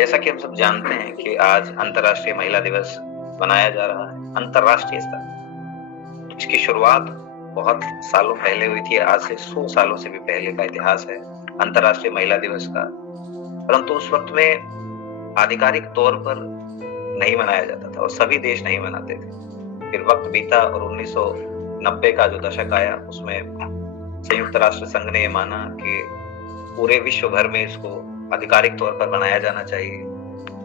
जैसा कि हम सब जानते हैं कि आज अंतर्राष्ट्रीय महिला दिवस मनाया जा रहा है अंतर्राष्ट्रीय स्तर पर। इसकी शुरुआत बहुत सालों पहले हुई थी। आज से 100 सालों से भी पहले का इतिहास है अंतर्राष्ट्रीय महिला दिवस का। परंतु उस वक्त में आधिकारिक तौर पर नहीं मनाया जाता था और सभी देश नहीं मनाते थे। फिर वक्त बीता और 1990 का जो दशक आया उसमें संयुक्त राष्ट्र संघ ने माना कि पूरे विश्व भर में इसको आधिकारिक तौर पर मनाया जाना चाहिए।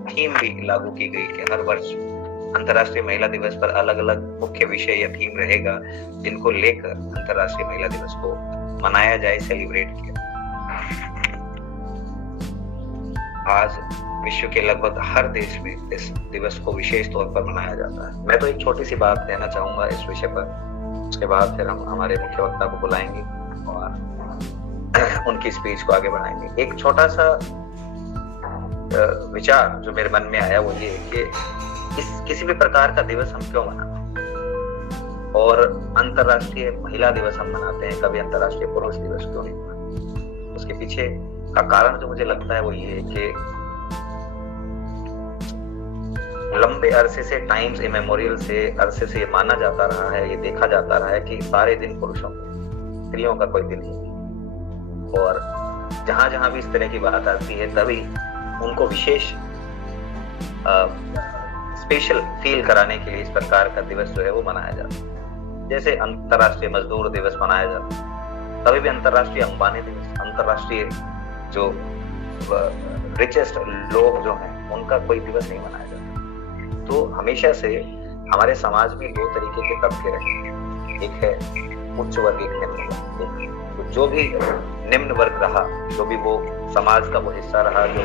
थीम भी लागू की गई कि हर वर्ष अंतर्राष्ट्रीय महिला दिवस पर अलग अलग मुख्य विषय या थीम रहेगा जिनको लेकर अंतर्राष्ट्रीय महिला दिवस को मनाया जाए, सेलिब्रेट किया। आज विश्व के लगभग हर देश में इस दिवस को विशेष तौर पर मनाया जाता है। मैं तो एक छोटी सी बात कहना चाहूंगा इस विषय पर, उसके बाद फिर हम हमारे मुख्य वक्ता को बुलाएंगे और उनकी स्पीच को आगे बढ़ाएंगे। एक छोटा सा विचार जो मेरे मन में आया वो ये कि किसी भी प्रकार का दिवस हम क्यों मनाते हैं, और अंतर्राष्ट्रीय महिला दिवस हम मनाते हैं, कभी अंतर्राष्ट्रीय पुरुष दिवस क्यों नहीं मनाते। उसके पीछे का कारण जो मुझे लगता है वो ये है कि लंबे अरसे से, टाइम्स इमेमोरियल से अरसे से ये माना जाता रहा है, ये देखा जाता रहा है कि सारे दिन पुरुषों के, स्त्रियों का कोई दिन नहीं। और जहां जहां भी इस तरह की बात आती है तभी उनको विशेष स्पेशल फील कराने के लिए इस प्रकार का दिवस जो है वो मनाया जाता है। जैसे अंतर्राष्ट्रीय मजदूर दिवस मनाया जाता है, कभी भी अंतर्राष्ट्रीय अंबानी दिवस, अंतर्राष्ट्रीय जो रिचेस्ट लोग जो हैं उनका कोई दिवस नहीं मनाया जाता। तो हमेशा से हमारे समाज में दो तरीके के तबके रहे हैं, एक है उच्च वर्ग, एक निम्न वर्ग। तो जो भी निम्न वर्ग रहा, जो भी वो समाज का वो हिस्सा रहा जो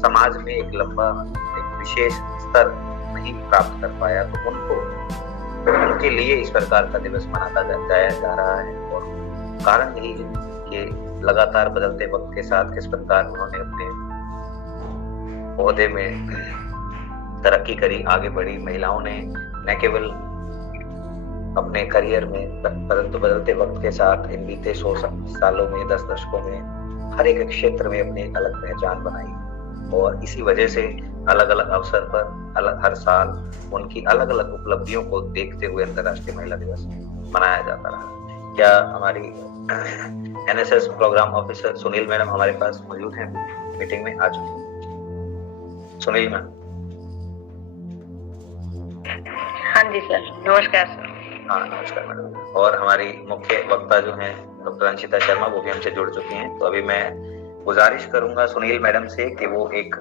समाज में एक लंबा एक विशेष स्तर नहीं प्राप्त कर पाया, तो उनके लिए इस प्रकार का दिवस मनाता जाया जा रहा है। और कारण यही है कि लगातार बदलते वक्त के साथ किस प्रकार उन्होंने अपने ओहदे में तरक्की करी, आगे बढ़ी। महिलाओं ने न केवल अपने करियर में बदलते वक्त के साथ इन बीते 100 सालों में, 10 दशकों में हर एक क्षेत्र में अपनी एक अलग पहचान बनाई, और इसी वजह से अलग अलग अवसर पर हर साल उनकी अलग अलग उपलब्धियों को देखते हुए अंतर्राष्ट्रीय महिला दिवस मनाया जाता रहा। क्या हमारी NSS programme officer Sunil madam हमारे पास मौजूद हैं? मीटिंग में आ चुके हैं सुनील मैम? हाँ जी सर, नमस्कार सर। हाँ नमस्कार मैडम। और हमारी मुख्य वक्ता जो हैं डॉक्टर अंशिता शर्मा, वो भी हमसे जुड़ चुकी हैं। तो अभी मैं गुजारिश करूंगा सुनील मैडम से कि वो एक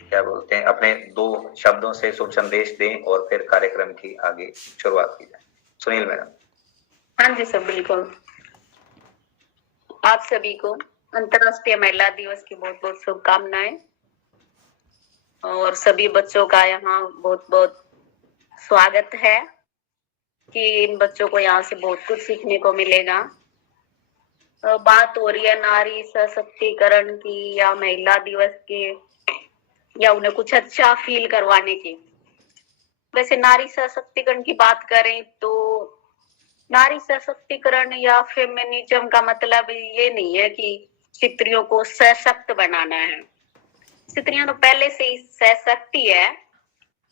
क्या बोलते हैं, अपने 2 शब्दों से शुभ संदेश दें और फिर कार्यक्रम की आगे शुरुआत की जाए। सुनील मैडम। हाँ जी सर, बिल्कुल। आप सभी को अंतर्राष्ट्रीय महिला दिवस की बहुत बहुत शुभकामनाएं, और सभी बच्चों का यहाँ बहुत बहुत स्वागत है कि इन बच्चों को यहाँ से बहुत कुछ सीखने को मिलेगा। बात हो रही है नारी सशक्तिकरण की या महिला दिवस की, या उन्हें कुछ अच्छा फील करवाने की। वैसे नारी सशक्तिकरण की बात करें तो नारी सशक्तिकरण या फेमिनिज्म का मतलब ये नहीं है कि स्त्रियों को सशक्त बनाना है। स्त्रियां तो पहले से ही सशक्त है।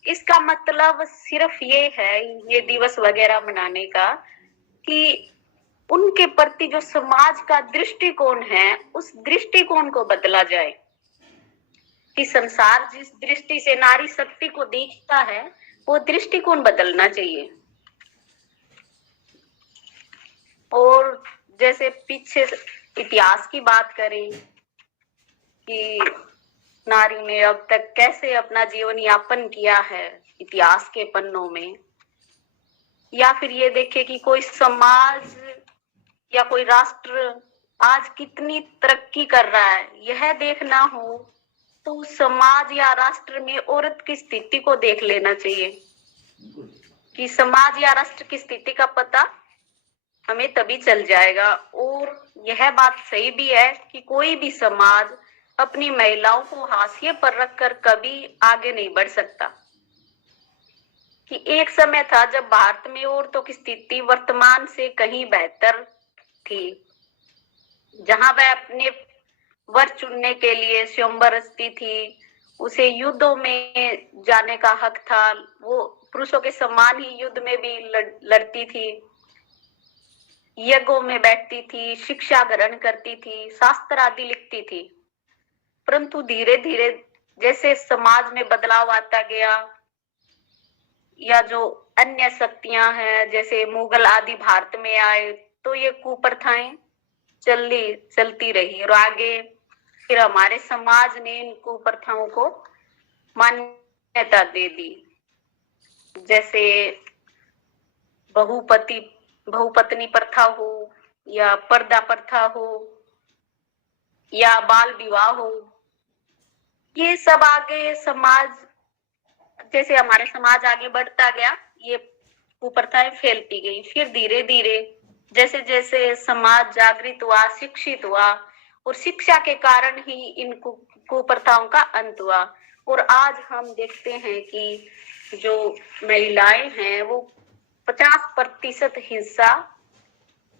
इसका मतलब सिर्फ ये है, ये दिवस वगैरह मनाने का, कि उनके प्रति जो समाज का दृष्टिकोण है उस दृष्टिकोण को बदला जाए, कि संसार जिस दृष्टि से नारी शक्ति को देखता है वो दृष्टिकोण बदलना चाहिए। और जैसे पीछे इतिहास की बात करें कि नारी ने अब तक कैसे अपना जीवन यापन किया है इतिहास के पन्नों में, या फिर ये देखे कि कोई समाज या कोई राष्ट्र आज कितनी तरक्की कर रहा है, यह देखना हो तो समाज या राष्ट्र में औरत की स्थिति को देख लेना चाहिए। कि समाज या राष्ट्र की स्थिति का पता हमें तभी चल जाएगा। और यह बात सही भी है कि कोई भी समाज अपनी महिलाओं को हाशिए पर रखकर कभी आगे नहीं बढ़ सकता। कि एक समय था जब भारत में औरतों की स्थिति वर्तमान से कहीं बेहतर थी, जहां वह अपने वर चुनने के लिए स्वयंवर रचती थी, उसे युद्धों में जाने का हक था, वो पुरुषों के समान ही युद्ध में भी लड़ती थी, यज्ञों में बैठती थी, शिक्षा ग्रहण करती थी, शास्त्र आदि लिखती थी। परंतु धीरे धीरे जैसे समाज में बदलाव आता गया, या जो अन्य शक्तियां हैं जैसे मुगल आदि भारत में आए, तो ये कुप्रथाएं चलती रही, और आगे फिर हमारे समाज ने इन कुप्रथाओं को मान्यता दे दी। जैसे बहुपत्नी प्रथा हो, या पर्दा प्रथा हो, या बाल विवाह हो, ये सब आगे समाज, जैसे हमारे समाज आगे बढ़ता गया, ये कुप्रथाएं फैलती गई। फिर धीरे धीरे जैसे जैसे समाज जागृत हुआ, शिक्षित हुआ, और शिक्षा के कारण ही इन कुप्रथाओं का अंत हुआ। और आज हम देखते हैं कि जो महिलाएं हैं वो 50% हिस्सा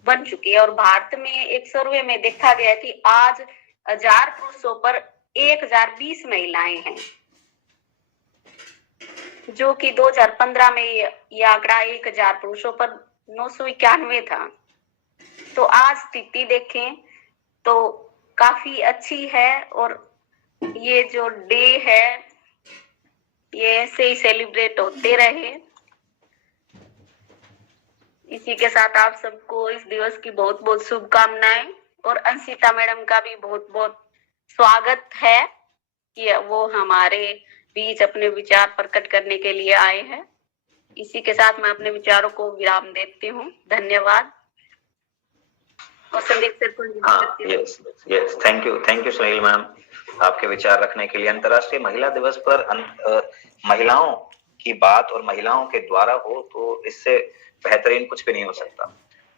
बन चुकी है। और भारत में एक सर्वे में देखा गया कि आज 1000 पुरुषों पर 1020 महिलाएं हैं, जो कि 2015 में यह आंकड़ा 1000 पुरुषों पर 991 था। तो आज स्थिति देखें तो काफी अच्छी है, और ये जो डे है ये ऐसे ही सेलिब्रेट होते रहे। इसी के साथ आप सबको इस दिवस की बहुत बहुत शुभकामनाएं, और अंशिता मैडम का भी बहुत बहुत स्वागत है कि वो हमारे बीच अपने विचार प्रकट करने के लिए आए हैं। इसी के साथ मैं अपने विचारों को विराम देती हूँ। धन्यवाद। और संदीप सर को yes thank you Sunil ma'am, आपके विचार रखने के लिए। अंतर्राष्ट्रीय महिला दिवस पर महिलाओं की बात और महिलाओं के द्वारा हो तो इससे बेहतरीन कुछ भी नहीं हो सकता।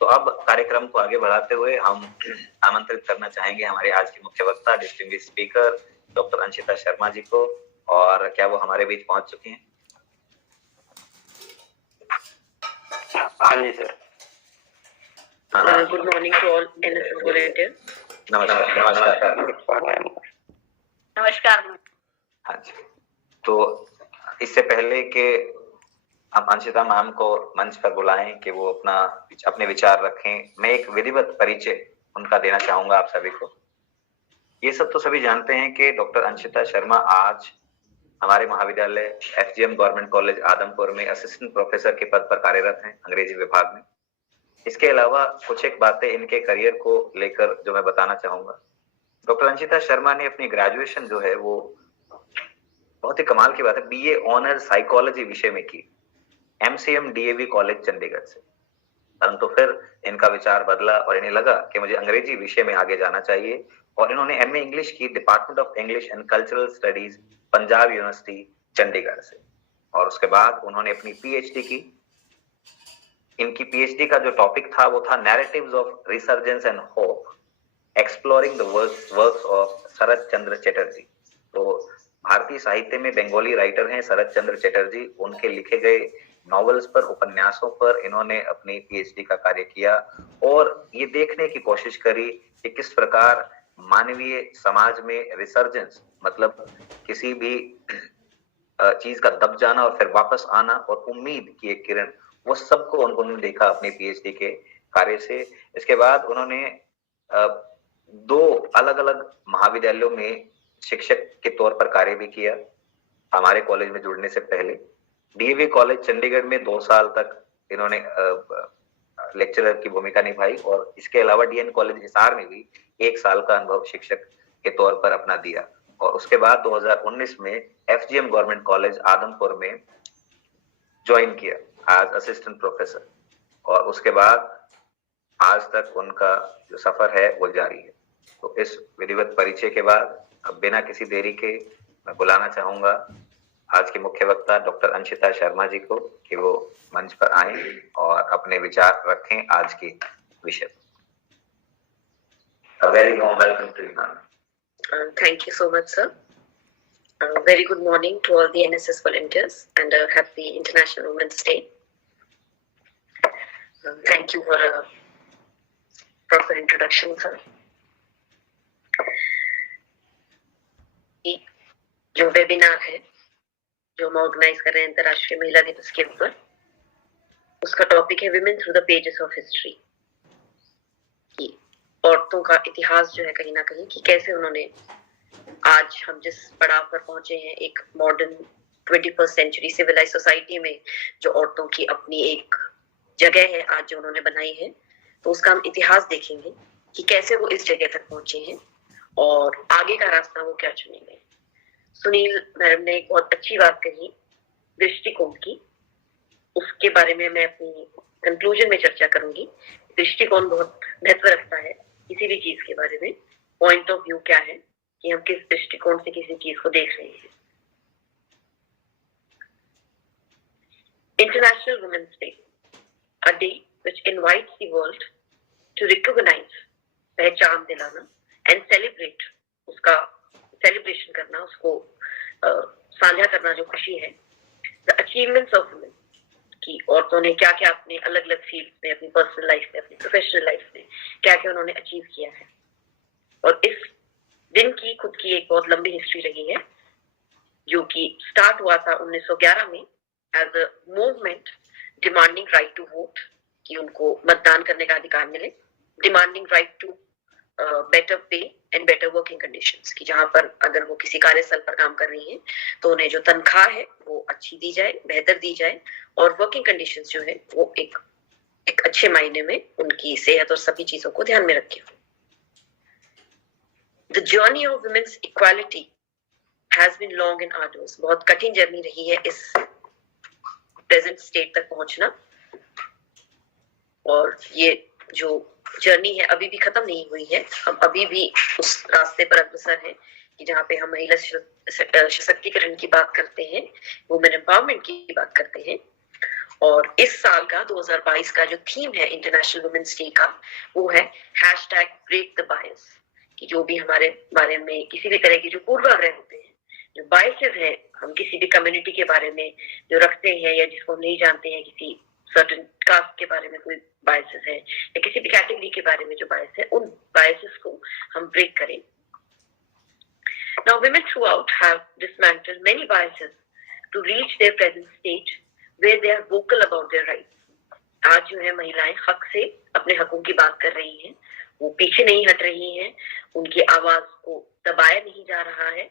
तो अब कार्यक्रम को आगे बढ़ाते हुए हम आमंत्रित करना चाहेंगे हमारे आज की मुख्य वक्ता, distinguished speaker doctor Anshita Sharma ji को। और क्या वो हमारे बीच पहुंच चुकी हैं? हाँ जी सर। Good morning to all NSS volunteers. नमस्कार। हाँ जी, तो इससे पहले कि हम अंशिता मैम को मंच पर बुलाएं कि वो अपने विचार रखें, मैं एक विधिवत परिचय उनका देना चाहूंगा आप सभी को। ये सब तो सभी जानते हैं कि डॉक्टर अंशिता शर्मा आज हमारे महाविद्यालय एफजीएम गवर्नमेंट कॉलेज आदमपुर में असिस्टेंट प्रोफेसर के पद पर कार्यरत हैं अंग्रेजी विभाग में। इसके अलावा कुछ एक बातें इनके करियर को लेकर जो मैं बताना चाहूंगा। डॉक्टर अंशिता शर्मा ने अपनी ग्रेजुएशन जो है वो बहुत ही कमाल की बात है, बीए ऑनर्स साइकोलॉजी विषय में की एमसीएम डीएवी कॉलेज चंडीगढ़ से। परंतु फिर इनका विचार बदला और इन्हें लगा कि मुझे अंग्रेजी विषय में आगे जाना चाहिए, और इन्होंने एमए इंग्लिश की department of English and cultural studies Punjab university Chandigarh से। और उसके बाद उन्होंने अपनी पीएचडी की। इनकी पीएचडी का जो टॉपिक था वो था narratives of resurgence and hope exploring the works of Sharat Chandra Chatterjee. तो भारतीय साहित्य में बंगाली राइटर हैं शरद चंद्र चटर्जी, उनके लिखे गए नॉवेल्स पर, उपन्यासों पर इन्होंने अपनी पीएचडी का कार्य किया, और ये देखने की कोशिश करी कि किस प्रकार मानवीय समाज में रिसर्जेंस मतलब किसी भी चीज का दब जाना और फिर वापस आना और उम्मीद की एक किरण, वो सबको उन्होंने देखा अपने पीएचडी के कार्य से। इसके बाद उन्होंने 2 अलग अलग महाविद्यालयों में शिक्षक के तौर पर कार्य भी किया हमारे कॉलेज में जुड़ने से पहले। डीएवी कॉलेज चंडीगढ़ में 2 साल तक इन्होंने लेक्चरर की भूमिका निभाई, और इसके अलावा डीएन कॉलेज हिसार में भी 1 साल का अनुभव शिक्षक के तौर पर अपना दिया। और उसके बाद 2019 में एफजीएम गवर्नमेंट कॉलेज आदमपुर में ज्वाइन किया एज असिस्टेंट प्रोफेसर, और उसके बाद आज तक उनका जो सफर है वो जारी है। तो इस विधिवत परिचय के बाद अब बिना किसी देरी के मैं बुलाना चाहूंगा आज के मुख्य वक्ता डॉक्टर अंशिता शर्मा जी को कि वो मंच पर आए और अपने विचार रखें आज के विषय पर। A very warm welcome to you, ma'am. Thank you so much, sir. Very good morning to all the NSS volunteers and a happy International Women's Day. Thank you for a proper introduction, sir. जो webinar है जो हम organise कर रहे हैं अंतर्राष्ट्रीय महिला दिवस के ऊपर, उसका टॉपिक है women through the pages of history, कि औरतों का इतिहास जो है कहीं ना कहीं, कि कैसे उन्होंने आज हम जिस पड़ाव पर पहुंचे हैं एक modern 21st century civilised society में, जो औरतों की अपनी एक जगह है आज जो उन्होंने बनाई है, तो उसका हम इतिहास देखेंगे कि कैसे वो इस जगह तक पहुंचे हैं और आगे का रास्ता वो क्या चुनेंगे। सुनील मैडम ने एक बहुत अच्छी बात कही दृष्टिकोण की, उसके बारे में मैं अपनी कंक्लूजन में चर्चा करूंगी। दृष्टिकोण बहुत महत्व रखता है किसी भी चीज के बारे में, पॉइंट ऑफ व्यू क्या है कि हम किस दृष्टिकोण से किसी चीज को देख रहे हैं। International women's day, a day which invites the world to recognise, पहचान दिलाना, एंड सेलिब्रेट, उसका सेलिब्रेशन करना, उसको साझा करना जो खुशी है, द अचीवमेंट्स ऑफ वुमेन, कि औरतों ने क्या क्या अपने अलग अलग फील्ड में, अपनी पर्सनल लाइफ में, अपनी प्रोफेशनल लाइफ में क्या क्या उन्होंने अचीव किया है। और इस दिन की खुद की एक बहुत लंबी हिस्ट्री रही है, जो कि स्टार्ट हुआ था 1911 में as a movement demanding right to vote, कि उनको मतदान करने का अधिकार मिले, demanding right to better pay and better working conditions, कि जहां पर अगर वो किसी कार्यस्थल पर काम कर रही हैं तो उन्हें जो तनख्वाह है वो अच्छी दी जाए, बेहतर दी जाए, और वर्किंग कंडीशंस जो है वो एक अच्छे मायने में उनकी सेहत और सभी चीजों को ध्यान में रखे। The journey of women's equality has been long and arduous, बहुत कठिन जर्नी रही है इस प्रेजेंट स्टेट तक पहुंचना, और ये जो जर्नी है अभी भी खत्म नहीं हुई है। हम अभी भी उस रास्ते पर अग्रसर हैं कि जहाँ पे हम महिला सशक्तिकरण की बात करते हैं, वुमेन एम्पावरमेंट की बात करते हैं। और इस साल का 2022 का जो थीम है इंटरनेशनल वुमेन्स डे का, वो है #ब्रेक द बायस, कि जो भी हमारे बारे में किसी भी तरह के जो पूर्वाग्रह होते हैं, जो बायसेस हैं, हम किसी भी कम्युनिटी के बारे में जो रखते हैं या जिसको हम नहीं जानते हैं, किसी सर्टेन कास्ट के बारे में कोई बायसेस है या किसी भी कैटेगरी के बारे में जो बायस है, उन बायसेस को हम ब्रेक करें। Now women throughout have dismantled many biases to reach their present stage where they are vocal about their rights. आज जो है महिलाएं हक से अपने हकों की बात कर रही हैं, वो पीछे नहीं हट रही हैं, उनकी आवाज को दबाया नहीं जा रहा है,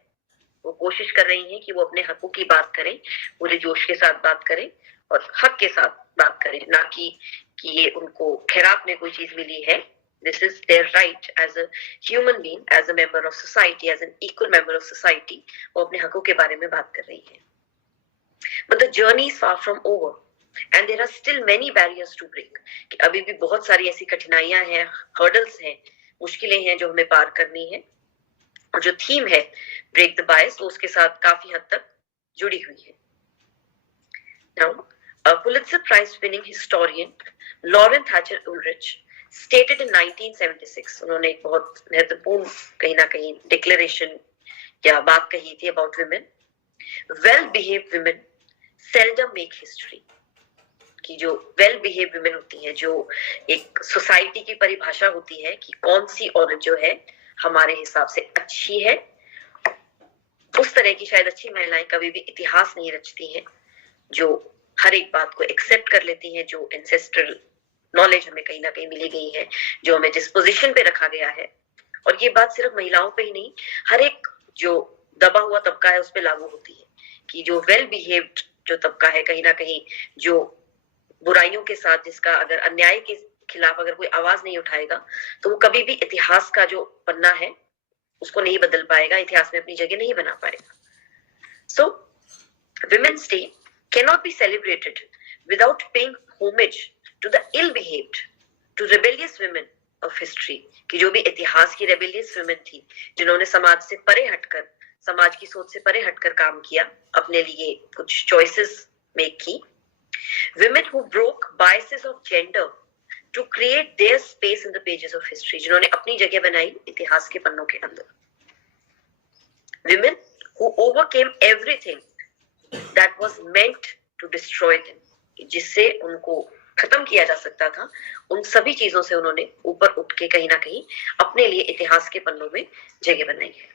वो कोशिश कर रही हैं कि वो अपने हकों की बात करें, पूरे जोश के साथ बात करें और हक के साथ बात करें, ना कि ये उनको खैरात में कोई चीज मिली है। This is their right as a human being, as a member of society, as an equal member of society. वो अपने हकों के बारे में बात कर रही है। But the journey is far from over, and there are still many barriers to break. कि अभी भी बहुत सारी ऐसी कठिनाइयां हैं, hurdles हैं, मुश्किलें हैं जो हमें पार करनी है। और जो थीम है ब्रेक द बायस, वो उसके साथ काफी हद तक जुड़ी हुई है। Now, a Pulitzer Prize winning historian, Lauren Thatcher Ulrich, stated in 1976, उन्होंने एक बहुत महत्वपूर्ण कहीं ना कहीं डिक्लेरेशन या बात कही थी about women. Well behaved women seldom make history. कि जो well behaved women होती हैं, जो एक सोसाइटी की परिभाषा होती है कि कौन सी औरत जो है हमारे हिसाब से अच्छी है, उस तरह की शायद अच्छी महिलाएं कभी भी इतिहास नहीं रचती हैं, जो हर एक बात को एक्सेप्ट कर लेती हैं, जो एंसेस्ट्रल नॉलेज हमें कहीं ना कहीं मिली गई है, जो हमें जिस पोजीशन पे रखा गया है। और ये बात सिर्फ महिलाओं पे ही नहीं, हर एक जो दबा हुआ तबका है उस पे लागू होती है, कि जो वेल बिहेव्ड जो तबका है, कहीं ना कहीं जो बुराइयों के साथ, जिसका अगर अन्याय के खिलाफ अगर कोई आवाज नहीं उठाएगा, तो वो कभी भी इतिहास का जो पन्ना है उसको नहीं बदल पाएगा, इतिहास में अपनी जगह नहीं बना पाएगा। So women's day cannot be celebrated without paying homage to the ill-behaved, to rebellious women of history, कि जो भी इतिहास की rebellious women थी, जिन्होंने समाज से परे हटकर, समाज की सोच से परे हटकर काम किया, अपने लिए कुछ choices make की। Women who broke biases of gender to create their space in the pages of history, जिन्होंने अपनी जगह बनाई इतिहास के पन्नों के अंदर। Women who overcame everything that was meant to destroy them, जिससे उनको खत्म किया जा सकता था, उन सभी चीजों से उन्होंने ऊपर उठ के कहीं ना कहीं अपने लिए इतिहास के पन्नों में जगह बनाई है।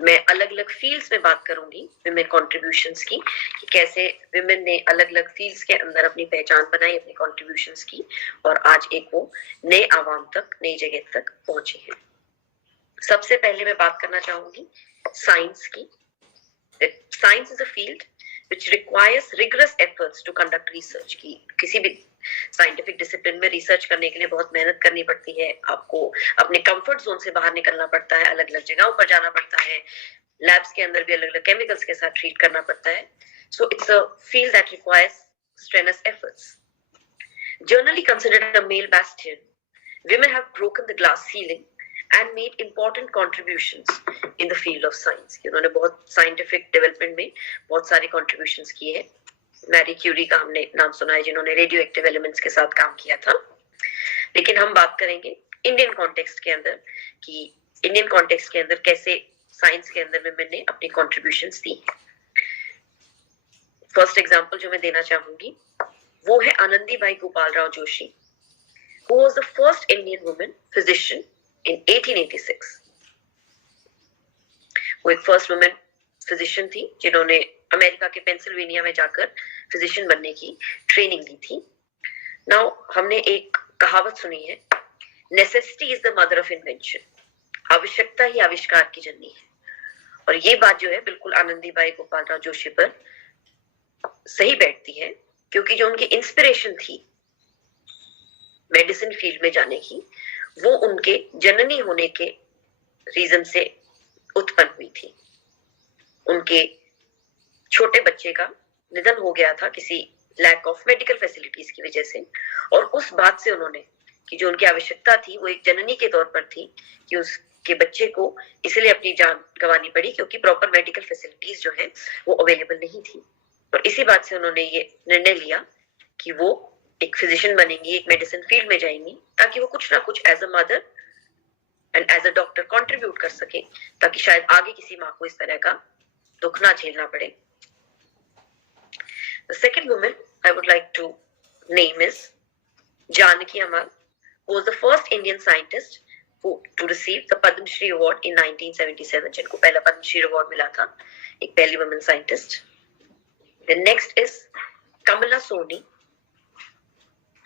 मैं अलग अलग फील्ड्स में बात करूंगी विमेन कॉन्ट्रीब्यूशंस की, कि कैसे विमेन ने अलग अलग फील्ड्स के अंदर अपनी पहचान बनाई, अपनी कॉन्ट्रीब्यूशंस की, और आज एक वो नए आवाम तक, नई जगह तक पहुंचे हैं। सबसे पहले मैं बात करना चाहूंगी साइंस की। Science is a field which requires rigorous efforts to conduct research। की किसी भी साइंटिफिक डिसिप्लिन में रिसर्च करने के लिए बहुत मेहनत करनी पड़ती है, आपको अपने कंफर्ट जोन से बाहर निकलना पड़ता है, अलग अलग जगहों पर जाना पड़ता है, लैब्स के अंदर भी अलग अलग केमिकल्स के साथ ट्रीट करना पड़ता है। So it's a field that requires strenuous efforts. Generally considered a male bastion, women have broken the glass ceiling and made important contributions in the field of science। उन्होंने बहुत साइंटिफिक डेवलपमेंट में बहुत सारे contributions किए हैं। Marie Curie का हमने नाम सुना है, जिन्होंने रेडियो एक्टिव एलिमेंट्स के साथ काम किया था। लेकिन हम बात करेंगे इंडियन कॉन्टेक्स्ट के अंदर, कि इंडियन कॉन्टेक्स्ट के अंदर कैसे साइंस के अंदर विमेन ने अपनी कॉन्ट्रीब्यूशंस दी। फर्स्ट एग्जांपल जो मैं देना चाहूंगी वो है Anandibai Gopal Rao Joshi, who was the first Indian woman physician in 1886। वो एक फर्स्ट वुमेन फिजिशियन थी जिन्होंने अमेरिका के पेंसिल्वेनिया में जाकर फिजिशियन बनने की ट्रेनिंग ली थी। नाउ हमने एक कहावत सुनी है, necessity is the mother of invention. आवश्यकता ही आविष्कार की जननी है, और ये बात जो है बिल्कुल आनंदीबाई गोपाल राव जोशी पर सही बैठती है, क्योंकि जो उनकी इंस्पिरेशन थी मेडिसिन फील्ड में जाने की, वो उनके जननी होने के रीजन से उत्पन्न हुई थी। उनके छोटे बच्चे का निधन हो गया था किसी लैक ऑफ मेडिकल फैसिलिटीज की वजह से, और उस बात से उन्होंने कि जो उनकी आवश्यकता थी वो एक जननी के तौर पर थी कि उसके बच्चे को इसलिए अपनी जान गंवानी पड़ी क्योंकि प्रॉपर मेडिकल फैसिलिटीज जो है वो अवेलेबल नहीं थी। और इसी बात से उन्होंने ये निर्णय लिया कि वो एक फिजिशियन बनेंगी, एक मेडिसिन फील्ड में जाएंगी, ताकि वो कुछ ना कुछ as a mother and as a doctor contribute कर सके, ताकि शायद आगे किसी माँ को इस तरह का दुख ना झेलना पड़े। The second woman I would like to name is Janaki Ammal, who was the first Indian scientist to receive the Padma Shri Award in 1977, जिनको पहला पद्म श्री अवार्ड मिला था, एक पहली women scientist. The next is Kamala Soni,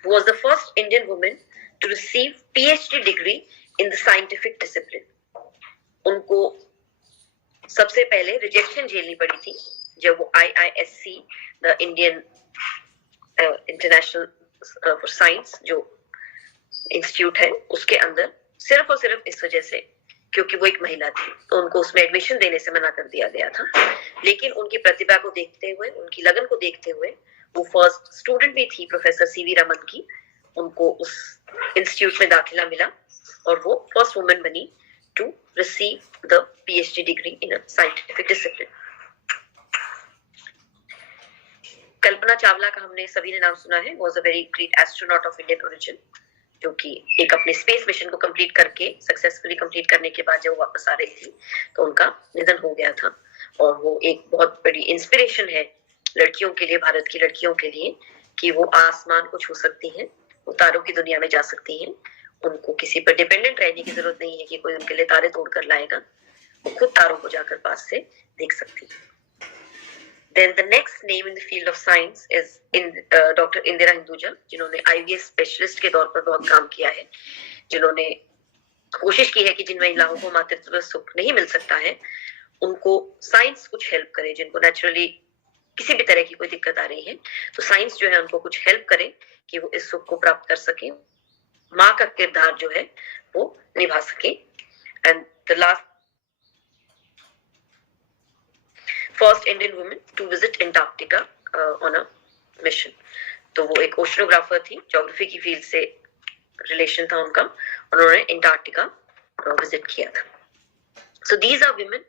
who was the first Indian woman to receive PhD degree in the scientific discipline। उनको सबसे पहले rejection झेलनी पड़ी थी जब वो IISc, the Indian international for science जो इंस्टीट्यूट है, उसके अंदर सिर्फ और सिर्फ इस वजह से क्योंकि वो एक महिला थी, तो उनको उसमें एडमिशन देने से मना कर दिया गया था। लेकिन उनकी प्रतिभा को देखते हुए, उनकी लगन को देखते हुए, वो फर्स्ट स्टूडेंट भी थी प्रोफेसर सीवी रमन की, उनको उस इंस्टीट्यूट में दाखिला मिला और वो फर्स्ट वुमेन बनी to receive the PhD degree in a scientific discipline. Kalpana Chawla का हमने सभी ने नाम सुना है, was a very great astronaut of Indian origin, जो कि एक अपने स्पेस मिशन को कंप्लीट करके सक्सेसफुली कंप्लीट करने के बाद जब वो वापस आ रही थी तो उनका निधन हो गया था। और वो एक बहुत बड़ी इंस्पिरेशन है लड़कियों के लिए, भारत की लड़कियों के लिए, कि वो आसमान को छू सकती हैं, वो तारों की दुनिया में जा सकती हैं, उनको किसी पर डिपेंडेंट रहने की जरूरत नहीं है कि कोई उनके लिए तारे तोड़ कर लाएगा, वो खुद तारों को जाकर पास से देख सकती है। Then the next name in the field of science is Dr. Indira Hinduja, जिन्होंने IVF स्पेशलिस्ट के तौर पर बहुत काम किया है, जिन्होंने कोशिश की है कि जिन महिलाओं को मातृत्व सुख नहीं मिल सकता है उनको साइंस कुछ हेल्प करे, जिनको नेचुरली किसी भी तरह की कोई दिक्कत आ रही है तो साइंस जो है उनको कुछ हेल्प करे कि वो इस सुख को प्राप्त कर सके, माँ का किरदार जो है वो निभा सके। And the last first Indian women to visit Antarctica on a mission, तो वो एक ओशनोग्राफर थी, ज्योग्राफी की फील्ड से रिलेशन था उनका, उन्होंने एंटार्क्टिका विजिट किया था। सो दीज आर वुमेन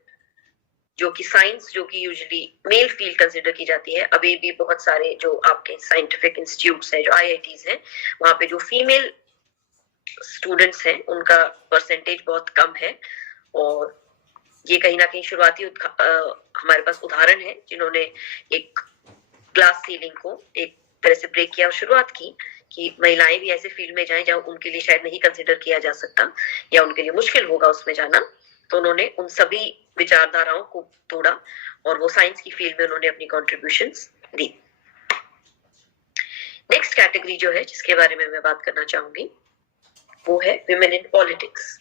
जो कि साइंस, जो कि यूजुअली मेल फील्ड कंसिडर की जाती है, अभी भी बहुत सारे जो आपके साइंटिफिक इंस्टीट्यूट्स हैं, जो IITs हैं, वहां पे जो फीमेल स्टूडेंट्स हैं उनका परसेंटेज बहुत कम है। और ये कहीं ना कहीं शुरुआती हमारे पास उदाहरण है जिन्होंने एक ग्लास सीलिंग को एक तरह से ब्रेक किया और शुरुआत की कि महिलाएं भी ऐसे फील्ड में जाएं जहां उनके लिए शायद नहीं कंसिडर किया जा सकता या उनके लिए मुश्किल होगा उसमें जाना, तो उन्होंने उन सभी विचारधाराओं को तोड़ा और वो साइंस की फील्ड में उन्होंने अपनी कॉन्ट्रीब्यूशंस दी। नेक्स्ट कैटेगरी जो है जिसके बारे में मैं बात करना चाहूंगी वो है विमेन इन पॉलिटिक्स,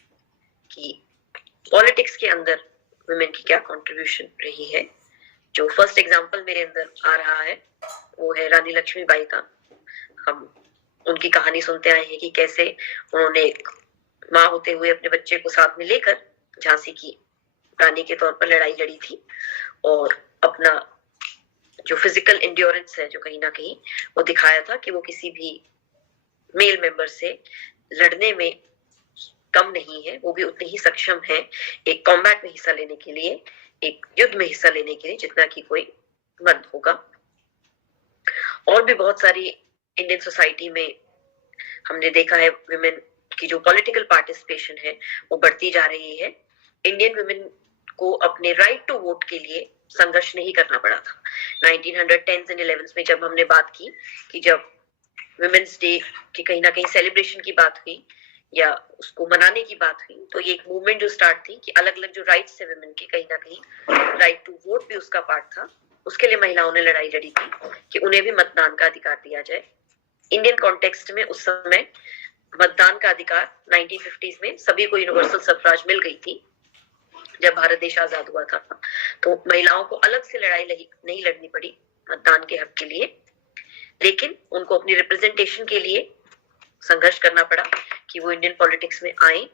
कि पॉलिटिक्स के अंदर विमेन की क्या कंट्रीब्यूशन रही है। जो फर्स्ट एग्जांपल मेरे अंदर आ रहा है वो है रानी लक्ष्मीबाई का। हम उनकी कहानी सुनते आए हैं कि कैसे उन्होंने एक माँ होते हुए अपने बच्चे को साथ में लेकर झांसी की रानी के तौर पर लड़ाई लड़ी थी और अपना जो फिजिकल एंड्योरेंस है जो कहीं ना कहीं वो दिखाया था कि वो किसी भी मेल मेंबर से लड़ने में कम नहीं है, वो भी उतने ही सक्षम है एक कॉम्बैट में हिस्सा लेने के लिए, एक युद्ध में हिस्सा लेने के लिए जितना कि कोई मर्द होगा। और भी बहुत सारी इंडियन सोसाइटी में हमने देखा है विमेन की जो पॉलिटिकल पार्टिसिपेशन है वो बढ़ती जा रही है। इंडियन विमेन को अपने राइट टू वोट के लिए संघर्ष नहीं करना पड़ा था। 1910s एंड 11s में जब हमने बात की कि जब विमेन्स डे की कहीं ना कहीं सेलिब्रेशन की बात हुई या उसको मनाने की बात हुई, तो ये एक मूवमेंट जो स्टार्ट थी कि अलग अलग जो राइट्स है विमेन के, कहीं ना कहीं राइट टू वोट भी उसका पार्ट था। उसके लिए महिलाओं ने लड़ाई लड़ी थी कि उन्हें भी मतदान का अधिकार दिया जाए। इंडियन कॉन्टेक्स्ट में उस समय मतदान का अधिकार 1950s में सभी को यूनिवर्सल सफराज मिल गई थी। जब भारत देश आजाद हुआ था तो महिलाओं को अलग से लड़ाई नहीं लड़नी पड़ी मतदान के हक के लिए, लेकिन उनको अपनी रिप्रेजेंटेशन के लिए संघर्ष करना पड़ा कि वो इंडियन पॉलिटिक्स में आए।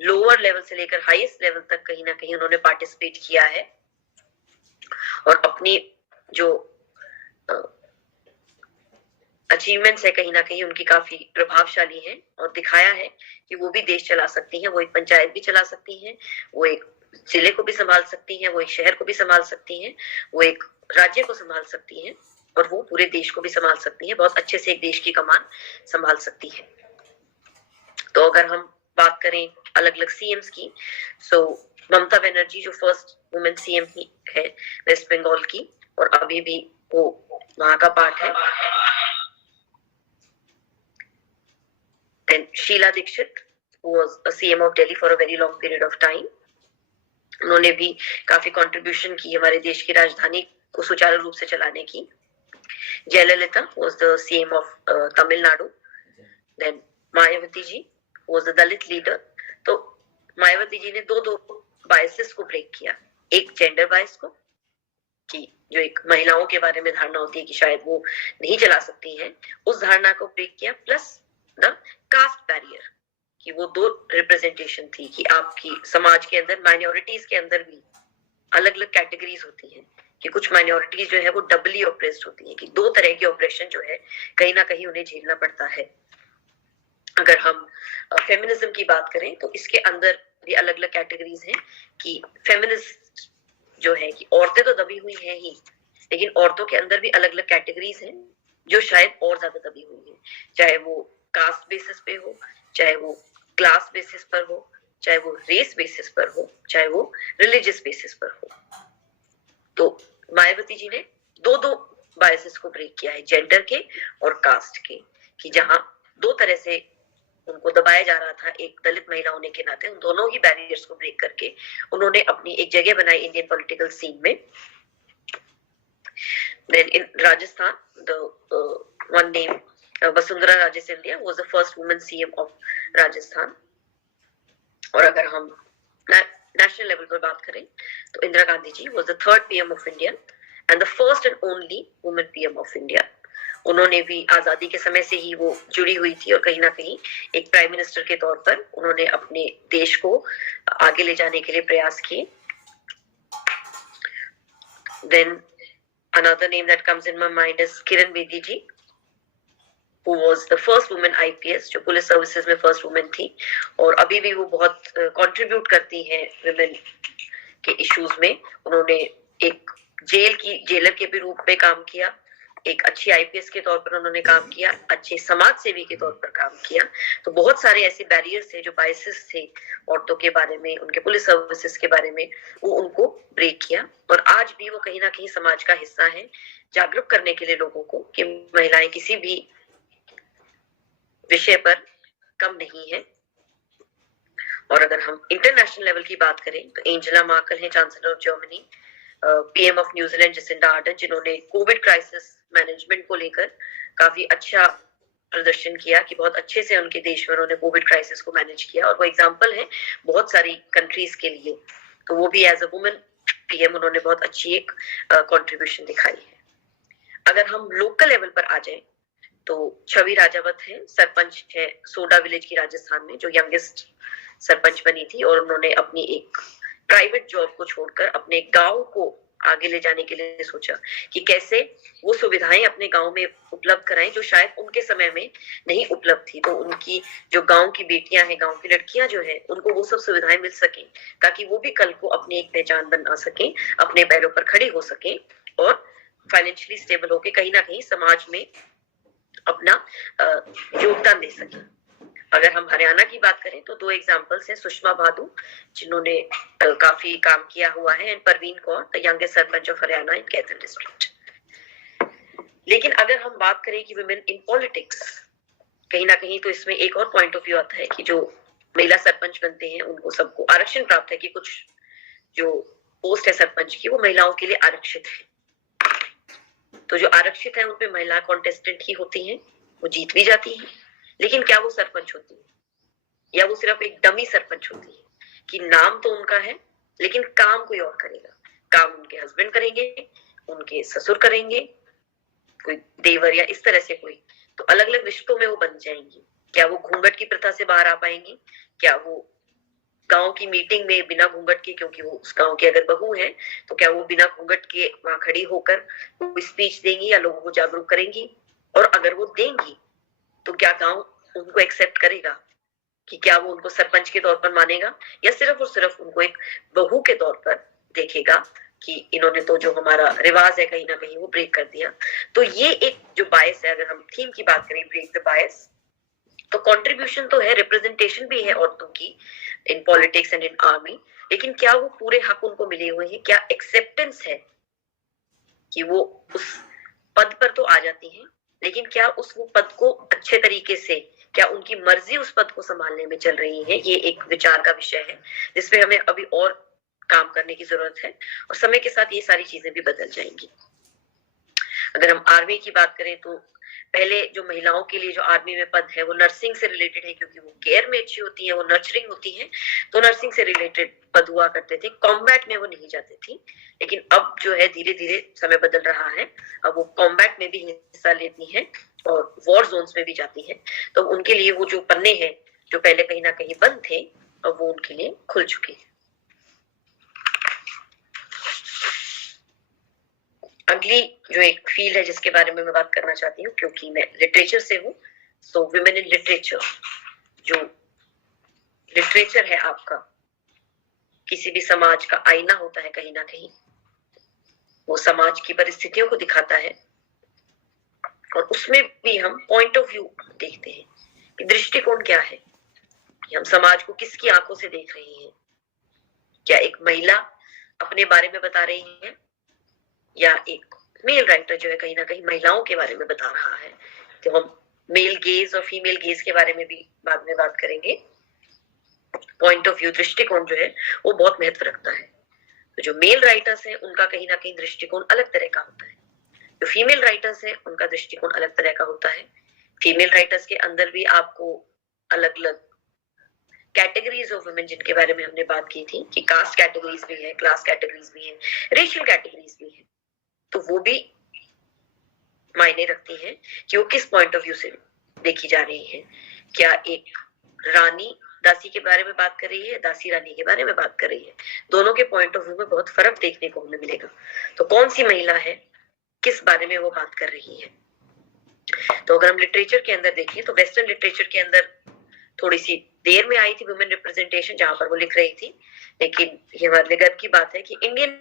लोअर लेवल से लेकर हाईएस्ट लेवल तक कहीं ना कहीं उन्होंने पार्टिसिपेट किया है और अपनी जो अचीवमेंट्स है कहीं ना कहीं उनकी काफी प्रभावशाली है और दिखाया है कि वो भी देश चला सकती हैं, वो एक पंचायत भी चला सकती हैं, वो एक जिले को भी संभाल सकती हैं, वो एक शहर को भी संभाल सकती हैं, वो एक राज्य को संभाल सकती हैं और वो पूरे देश को भी संभाल सकती हैं, बहुत अच्छे से एक देश की कमान संभाल सकती है। तो अगर हम बात करें अलग अलग सीएम्स की, सो ममता बनर्जी जो फर्स्ट वुमेन सीएम है वेस्ट बंगाल की और अभी भी वो वहां का पार्ट है। Then Sheila Dikshit was a CM of Delhi for a very long period of time. उन्होंने भी काफी कंट्रीब्यूशन की हमारे देश की राजधानी को सुचारू रूप से चलाने की। Jayalalithaa was the CM of Tamil Nadu. Then Mayawati ji was the Dalit leader. तो मायावती जी ने दो बायसेस को ब्रेक किया, एक जेंडर बायस को कि जो एक महिलाओं के बारे में धारणा होती है कि शायद वो नहीं चला सकती हैं, उस धारणा को ब्रेक किया, प्लस द कास्ट बैरियर कि वो दो रिप्रेजेंटेशन थी कि आपकी समाज के अंदर माइनॉरिटीज के अंदर भी अलग अलग कैटेगरीज होती हैं कि कुछ माइनॉरिटीज जो है वो डबली ऑप्रेस्ड होती हैं कि दो तरह के ऑपरेशन जो है कहीं ना कहीं उन्हें झेलना पड़ता है। अगर हम फेमिनिज्म की बात करें तो इसके अंदर भी अलग अलग कैटेगरीज हैं कि फेमिनिस्ट जो है कि औरतें तो दबी हुई हैं ही, लेकिन औरतों के अंदर भी अलग अलग कैटेगरीज हैं जो शायद और ज्यादा दबी हुई हैं, चाहे वो कास्ट बेसिस पे हो, चाहे वो क्लास बेसिस पर हो, चाहे वो रेस बेसिस पर हो, चाहे वो रिलीजियस बेसिस पर हो। तो मायावती जी ने दो बायसेस को ब्रेक किया है, जेंडर के और कास्ट के, कि जहां दो तरह से उनको दबाया जा रहा था एक दलित महिला होने के नाते, उन दोनों ही बैरियर्स को ब्रेक करके उन्होंने अपनी एक जगह बनाई इंडियन पॉलिटिकल सीन में। Then in Rajasthan, the one name Vasundhara Raje Scindia was the first woman CM of Rajasthan। और अगर हम नेशनल लेवल पर बात करें तो Indira Gandhi ji was the third PM of India and the first and only woman PM of India। उन्होंने भी आजादी के समय से ही वो जुड़ी हुई थी और कहीं ना कहीं एक प्राइम मिनिस्टर के तौर पर उन्होंने अपने देश को आगे ले जाने के लिए प्रयास किए। Then another name that comes in my mind is Kiran Bedi ji, who was the first woman IPS, जो पुलिस सर्विसेज में फर्स्ट वुमेन थी और अभी भी वो बहुत कंट्रीब्यूट करती हैं विमेन के इश्यूज में। उन्होंने एक जेलर के भी रूप में काम किया, एक अच्छी आईपीएस के तौर पर उन्होंने काम किया, अच्छे समाज सेवी के तौर पर काम किया। तो बहुत सारे ऐसे बैरियर्स थे जो बायसेस थे औरतों के बारे में, उनके पुलिस सर्विसेज के बारे में, वो उनको ब्रेक किया और आज भी वो कहीं ना कहीं समाज का हिस्सा है, जागरूक करने के लिए लोगों को कि महिलाएं किसी भी विषय पर कम नहीं है। और अगर हम इंटरनेशनल लेवल की बात करें तो एंजेला मार्केल है chancellor of Germany, PM of New Zealand Jacinda Ardern, जिन्होंने कोविड क्राइसिस मैनेजमेंट को लेकर काफी अच्छा प्रदर्शन किया कि बहुत अच्छे से उनके देश में उन्होंने कोविड क्राइसिस को मैनेज किया, और वो एग्जांपल है बहुत सारी कंट्रीज के लिए। तो वो भी एज अ वुमेन पीएम उन्होंने बहुत अच्छी एक कंट्रीब्यूशन दिखाई है। अगर हम लोकल लेवल पर आ जाए तो छवि राजावत है, सरपंच है सोडा विलेज की राजस्थान में, जो यंगेस्ट सरपंच बनी थी, और उन्होंने अपनी एक प्राइवेट जॉब को छोड़कर अपने गांव को आगे ले जाने के लिए सोचा कि कैसे वो सुविधाएं अपने गांव में उपलब्ध कराएं जो शायद उनके समय में नहीं उपलब्ध थी। तो उनकी जो गांव की बेटियां हैं, गांव की लड़कियां जो है, उनको वो सब सुविधाएं मिल सके ताकि वो भी कल को अपनी एक पहचान बना सके, अपने पैरों पर खड़ी हो सके और फाइनेंशियली स्टेबल होके कहीं ना कहीं समाज में अपना योगदान दे सके। अगर हम हरियाणा की बात करें तो 2 एग्जांपल्स हैं, सुषमा भादु जिन्होंने काफी काम किया हुआ है, and Parveen Kaur the youngest sarpanch of Haryana in Kaithal district. लेकिन अगर हम बात करें कि वुमेन इन पॉलिटिक्स, कहीं ना कहीं तो इसमें एक और पॉइंट ऑफ व्यू आता है कि जो महिला सरपंच बनते हैं उनको सबको आरक्षण प्राप्त है, कि कुछ जो पोस्ट है सरपंच की वो महिलाओं के लिए आरक्षित है। तो जो आरक्षित है उनपे महिला कॉन्टेस्टेंट ही होती हैं, वो जीत भी जाती हैं, लेकिन क्या वो सरपंच होती है या वो सिर्फ एक डमी सरपंच होती है कि नाम तो उनका है लेकिन काम कोई और करेगा। काम उनके हस्बैंड करेंगे, उनके ससुर करेंगे, कोई देवर या इस तरह से कोई, तो अलग अलग रिश्तों में वो बन जाएंगी। क्या वो घूंघट की प्रथा से बाहर आ पाएंगी? क्या वो गांव की मीटिंग में बिना घूंघट के, क्योंकि वो उस गांव की अगर बहू है तो क्या वो बिना घूंघट के वहां खड़ी होकर कोई स्पीच देंगी या लोगों को जागरूक करेंगी? और अगर वो देंगी तो क्या गांव उनको एक्सेप्ट करेगा कि क्या वो उनको सरपंच के तौर पर मानेगा या सिर्फ और सिर्फ उनको एक बहू के तौर पर देखेगा कि इन्होंने तो जो हमारा रिवाज है कहीं ना कहीं वो ब्रेक कर दिया। तो ये एक जो बायस है, अगर हम थीम की बात करें ब्रेक द बायस, तो कंट्रीब्यूशन तो है, रिप्रेजेंटेशन भी है औरतों की in politics and in army, लेकिन क्या वो पूरे हक उनको मिले हुए हैं? क्या एक्सेप्टेंस है कि वो उस पद पर तो आ जाती हैं, लेकिन क्या उस वो पद को अच्छे तरीके से, क्या उनकी मर्जी उस पद को संभालने में चल रही है? ये एक विचार का विषय है जिसपे हमें अभी और काम करने की जरूरत है, और समय के साथ ये सारी चीजें भी बदल जाएंगी। अगर हम आर्मी की बात करें तो पहले जो महिलाओं के लिए जो आर्मी में पद है वो नर्सिंग से रिलेटेड है, क्योंकि वो केयर में अच्छी होती है, वो नर्चरिंग होती है, तो नर्सिंग से रिलेटेड पद हुआ करते थे। कॉम्बैट में वो नहीं जाती थी, लेकिन अब जो है धीरे धीरे समय बदल रहा है, अब वो कॉम्बैट में भी हिस्सा लेती है और वॉर जोन्स में भी जाती है। तो उनके लिए वो जो पन्ने हैं जो पहले कहीं ना कहीं बंद थे, अब वो उनके लिए खुल चुके हैं। अगली जो एक फील्ड है जिसके बारे में मैं बात करना चाहती हूँ, क्योंकि मैं लिटरेचर से हूँ, सो वुमेन इन लिटरेचर। जो लिटरेचर है आपका किसी भी समाज का आईना होता है, कहीं ना कहीं वो समाज की परिस्थितियों को दिखाता है, और उसमें भी हम पॉइंट ऑफ व्यू देखते हैं कि दृष्टिकोण क्या है, कि हम समाज को किसकी आंखों से देख रहे हैं। क्या एक महिला अपने बारे में बता रही है, या एक मेल राइटर जो है कहीं ना कहीं महिलाओं के बारे में बता रहा है? तो हम मेल गेज और फीमेल गेज के बारे में भी बाद में बात करेंगे। पॉइंट ऑफ व्यू, दृष्टिकोण जो है वो बहुत महत्व रखता है। तो जो मेल राइटर्स हैं उनका कहीं ना कहीं दृष्टिकोण अलग तरह का होता है, जो फीमेल राइटर्स हैं उनका दृष्टिकोण अलग तरह का होता है। फीमेल राइटर्स के अंदर भी आपको अलग अलग कैटेगरीज ऑफ वुमेन, जिनके बारे में हमने बात की थी कि कास्ट कैटेगरीज भी है, क्लास कैटेगरीज भी है, रेशियल कैटेगरीज भी है, तो वो भी मायने रखती हैं कि वो किस पॉइंट ऑफ व्यू से देखी जा रही है। क्या एक रानी दासी के बारे में बात कर रही है, दासी रानी के बारे में बात कर रही है? दोनों के पॉइंट ऑफ व्यू में बहुत फर्क देखने को हमें मिलेगा। तो कौन सी महिला है, किस बारे में वो बात कर रही है? तो अगर हम लिटरेचर के अंदर देखें तो वेस्टर्न लिटरेचर के अंदर थोड़ी सी देर में आई थी वुमेन रिप्रेजेंटेशन, जहां पर वो लिख रही थी, लेकिन ये हमारे गर्व की बात है कि इंडियन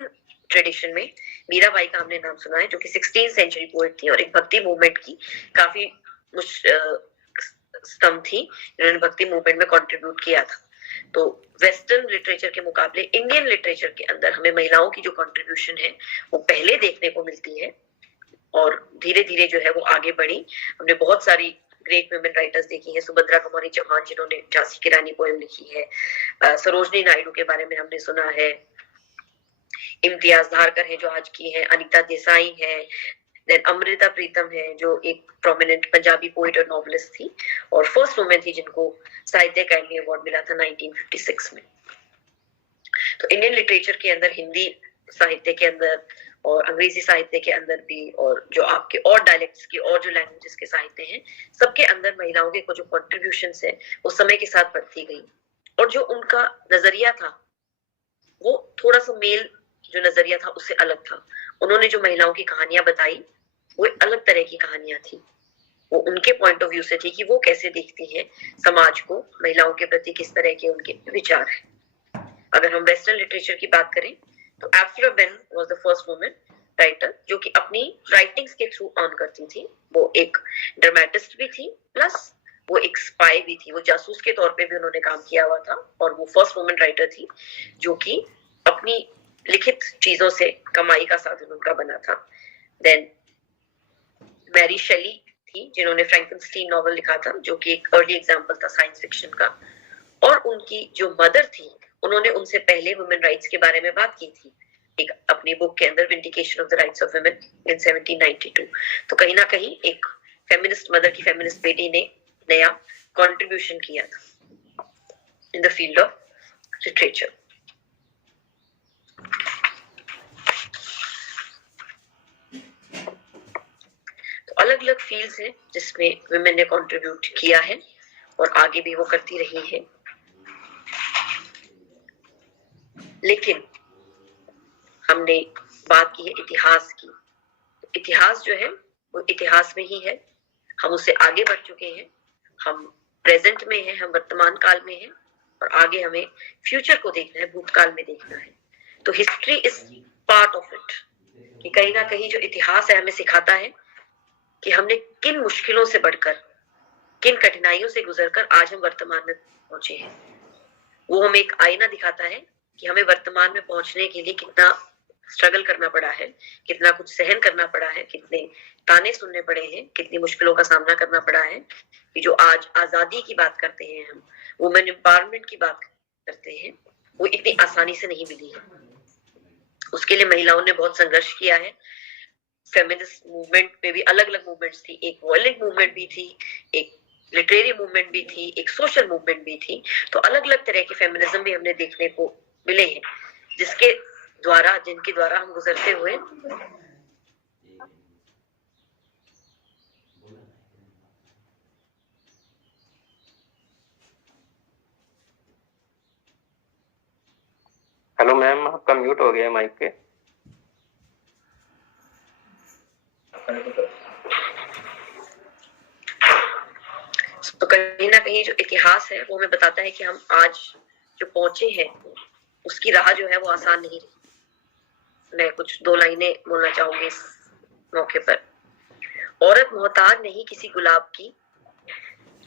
ट्रेडिशन में मीराबाई का हमने नाम सुना है, जो कि 16वीं सेंचुरी पोएट थी और एक भक्ति मूवमेंट की काफी स्तंभ थी, जिन्होंने भक्ति मूवमेंट में कंट्रीब्यूट किया था। तो वेस्टर्न लिटरेचर के मुकाबले इंडियन लिटरेचर के अंदर हमें महिलाओं की जो कंट्रीब्यूशन है वो पहले देखने को मिलती है, और धीरे धीरे जो है वो आगे बढ़ी। हमने बहुत सारी ग्रेट वुमेन राइटर्स देखी हैं, सुभद्रा कुमारी चौहान जिन्होंने झांसी की रानी पोएम लिखी है, सरोजनी नायडू के बारे में हमने सुना है, इम्तियाज धारकर है जो आज की है, अनीता देसाई है, देन अमृता प्रीतम है जो एक प्रोमिनेंट पंजाबी पोइट और नॉवेलिस्ट थी और फर्स्ट वुमेन थी जिनको साहित्य अकादमी अवार्ड मिला था 1956 में। तो इंडियन लिटरेचर के अंदर, हिंदी साहित्य के अंदर और अंग्रेजी साहित्य के अंदर भी, और जो आपके और डायलेक्ट्स के और जो लैंग्वेजेस के साहित्य हैं, सबके अंदर महिलाओं के जो कॉन्ट्रीब्यूशंस है वो समय के साथ बढ़ती गई और जो उनका नजरिया था वो थोड़ा सा मेल जो नजरिया था उससे अलग था। उन्होंने जो महिलाओं की कहानियां बताई वो एक अलग तरह की कहानियां थी, वो उनके पॉइंट ऑफ व्यू से थी कि वो कैसे देखती हैं समाज को, महिलाओं के प्रति किस तरह के उनके विचार हैं। अगर हम वेस्टर्न लिटरेचर की बात करें तो एफ्रा Ben was the first women writer जो कि अपनी राइटिंग्स के थ्रू अर्न करती थी। वो एक ड्रामेटिस्ट भी थी प्लस वो एक स्पाई भी थी, वो जासूस के तौर पे भी उन्होंने काम किया हुआ था और वो फर्स्ट वुमेन राइटर थी जो कि अपनी लिखित चीजों से कमाई का साधन उनका बना था। देन मैरी शेली थी जिन्होंने फ्रैंकेनस्टीन नॉवल लिखा था जो कि एक अर्ली एग्जांपल था साइंस फिक्शन का, और उनकी जो मदर थी उन्होंने उनसे पहले वुमेन राइट्स के बारे में बात की थी एक अपनी बुक के अंदर, vindication of the rights of women in 1792। तो कहीं ना कहीं एक फेमिनिस्ट मदर की फेमिनिस्ट बेटी ने नया कंट्रीब्यूशन किया था in the field of literature. तो अलग अलग फील्ड्स हैं जिसमें वुमेन ने कंट्रीब्यूट किया है और आगे भी वो करती रही है। लेकिन हमने बात की है इतिहास की। इतिहास जो है वो इतिहास में ही है, हम उससे आगे बढ़ चुके हैं, हम प्रेजेंट में हैं, हम वर्तमान काल में हैं और आगे हमें फ्यूचर को देखना है, भूतकाल में देखना है। तो history is part of it, कि कहीं ना कहीं जो इतिहास है हमें सिखाता है कि हमने किन मुश्किलों से बढ़कर, किन कठिनाइयों से गुजरकर आज हम वर्तमान में पहुंचे हैं। वो हमें एक आईना दिखाता है कि हमें वर्तमान में पहुंचने के लिए कितना स्ट्रगल करना पड़ा है, कितना कुछ सहन करना पड़ा है, कितने ताने सुनने पड़े हैं, कितनी मुश्किलों का सामना करना पड़ा है कि जो आज आजादी की बात करते हैं, हम वुमेन एम्पावरमेंट की बात करते हैं, वो इतनी आसानी से नहीं मिली है। उसके लिए महिलाओं ने बहुत संघर्ष किया है। फेमिनिस्ट मूवमेंट में भी अलग अलग मूवमेंट्स थी, एक वायलेंट मूवमेंट भी थी, एक लिटरेरी मूवमेंट भी थी, एक सोशल मूवमेंट भी थी। तो अलग अलग तरह के फेमिनिज्म भी हमने देखने को मिले हैं जिनके द्वारा हम गुजरते हुए हेलो मैम, आपका म्यूट हो गया है माइक पे। तो कहीं ना कहीं जो इतिहास है वो हमें बताता है कि हम आज जो पहुंचे हैं उसकी राह जो है वो आसान नहीं रही। मैं कुछ दो लाइनें बोलना चाहूंगी इस मौके पर। औरत मोहताज नहीं किसी गुलाब की,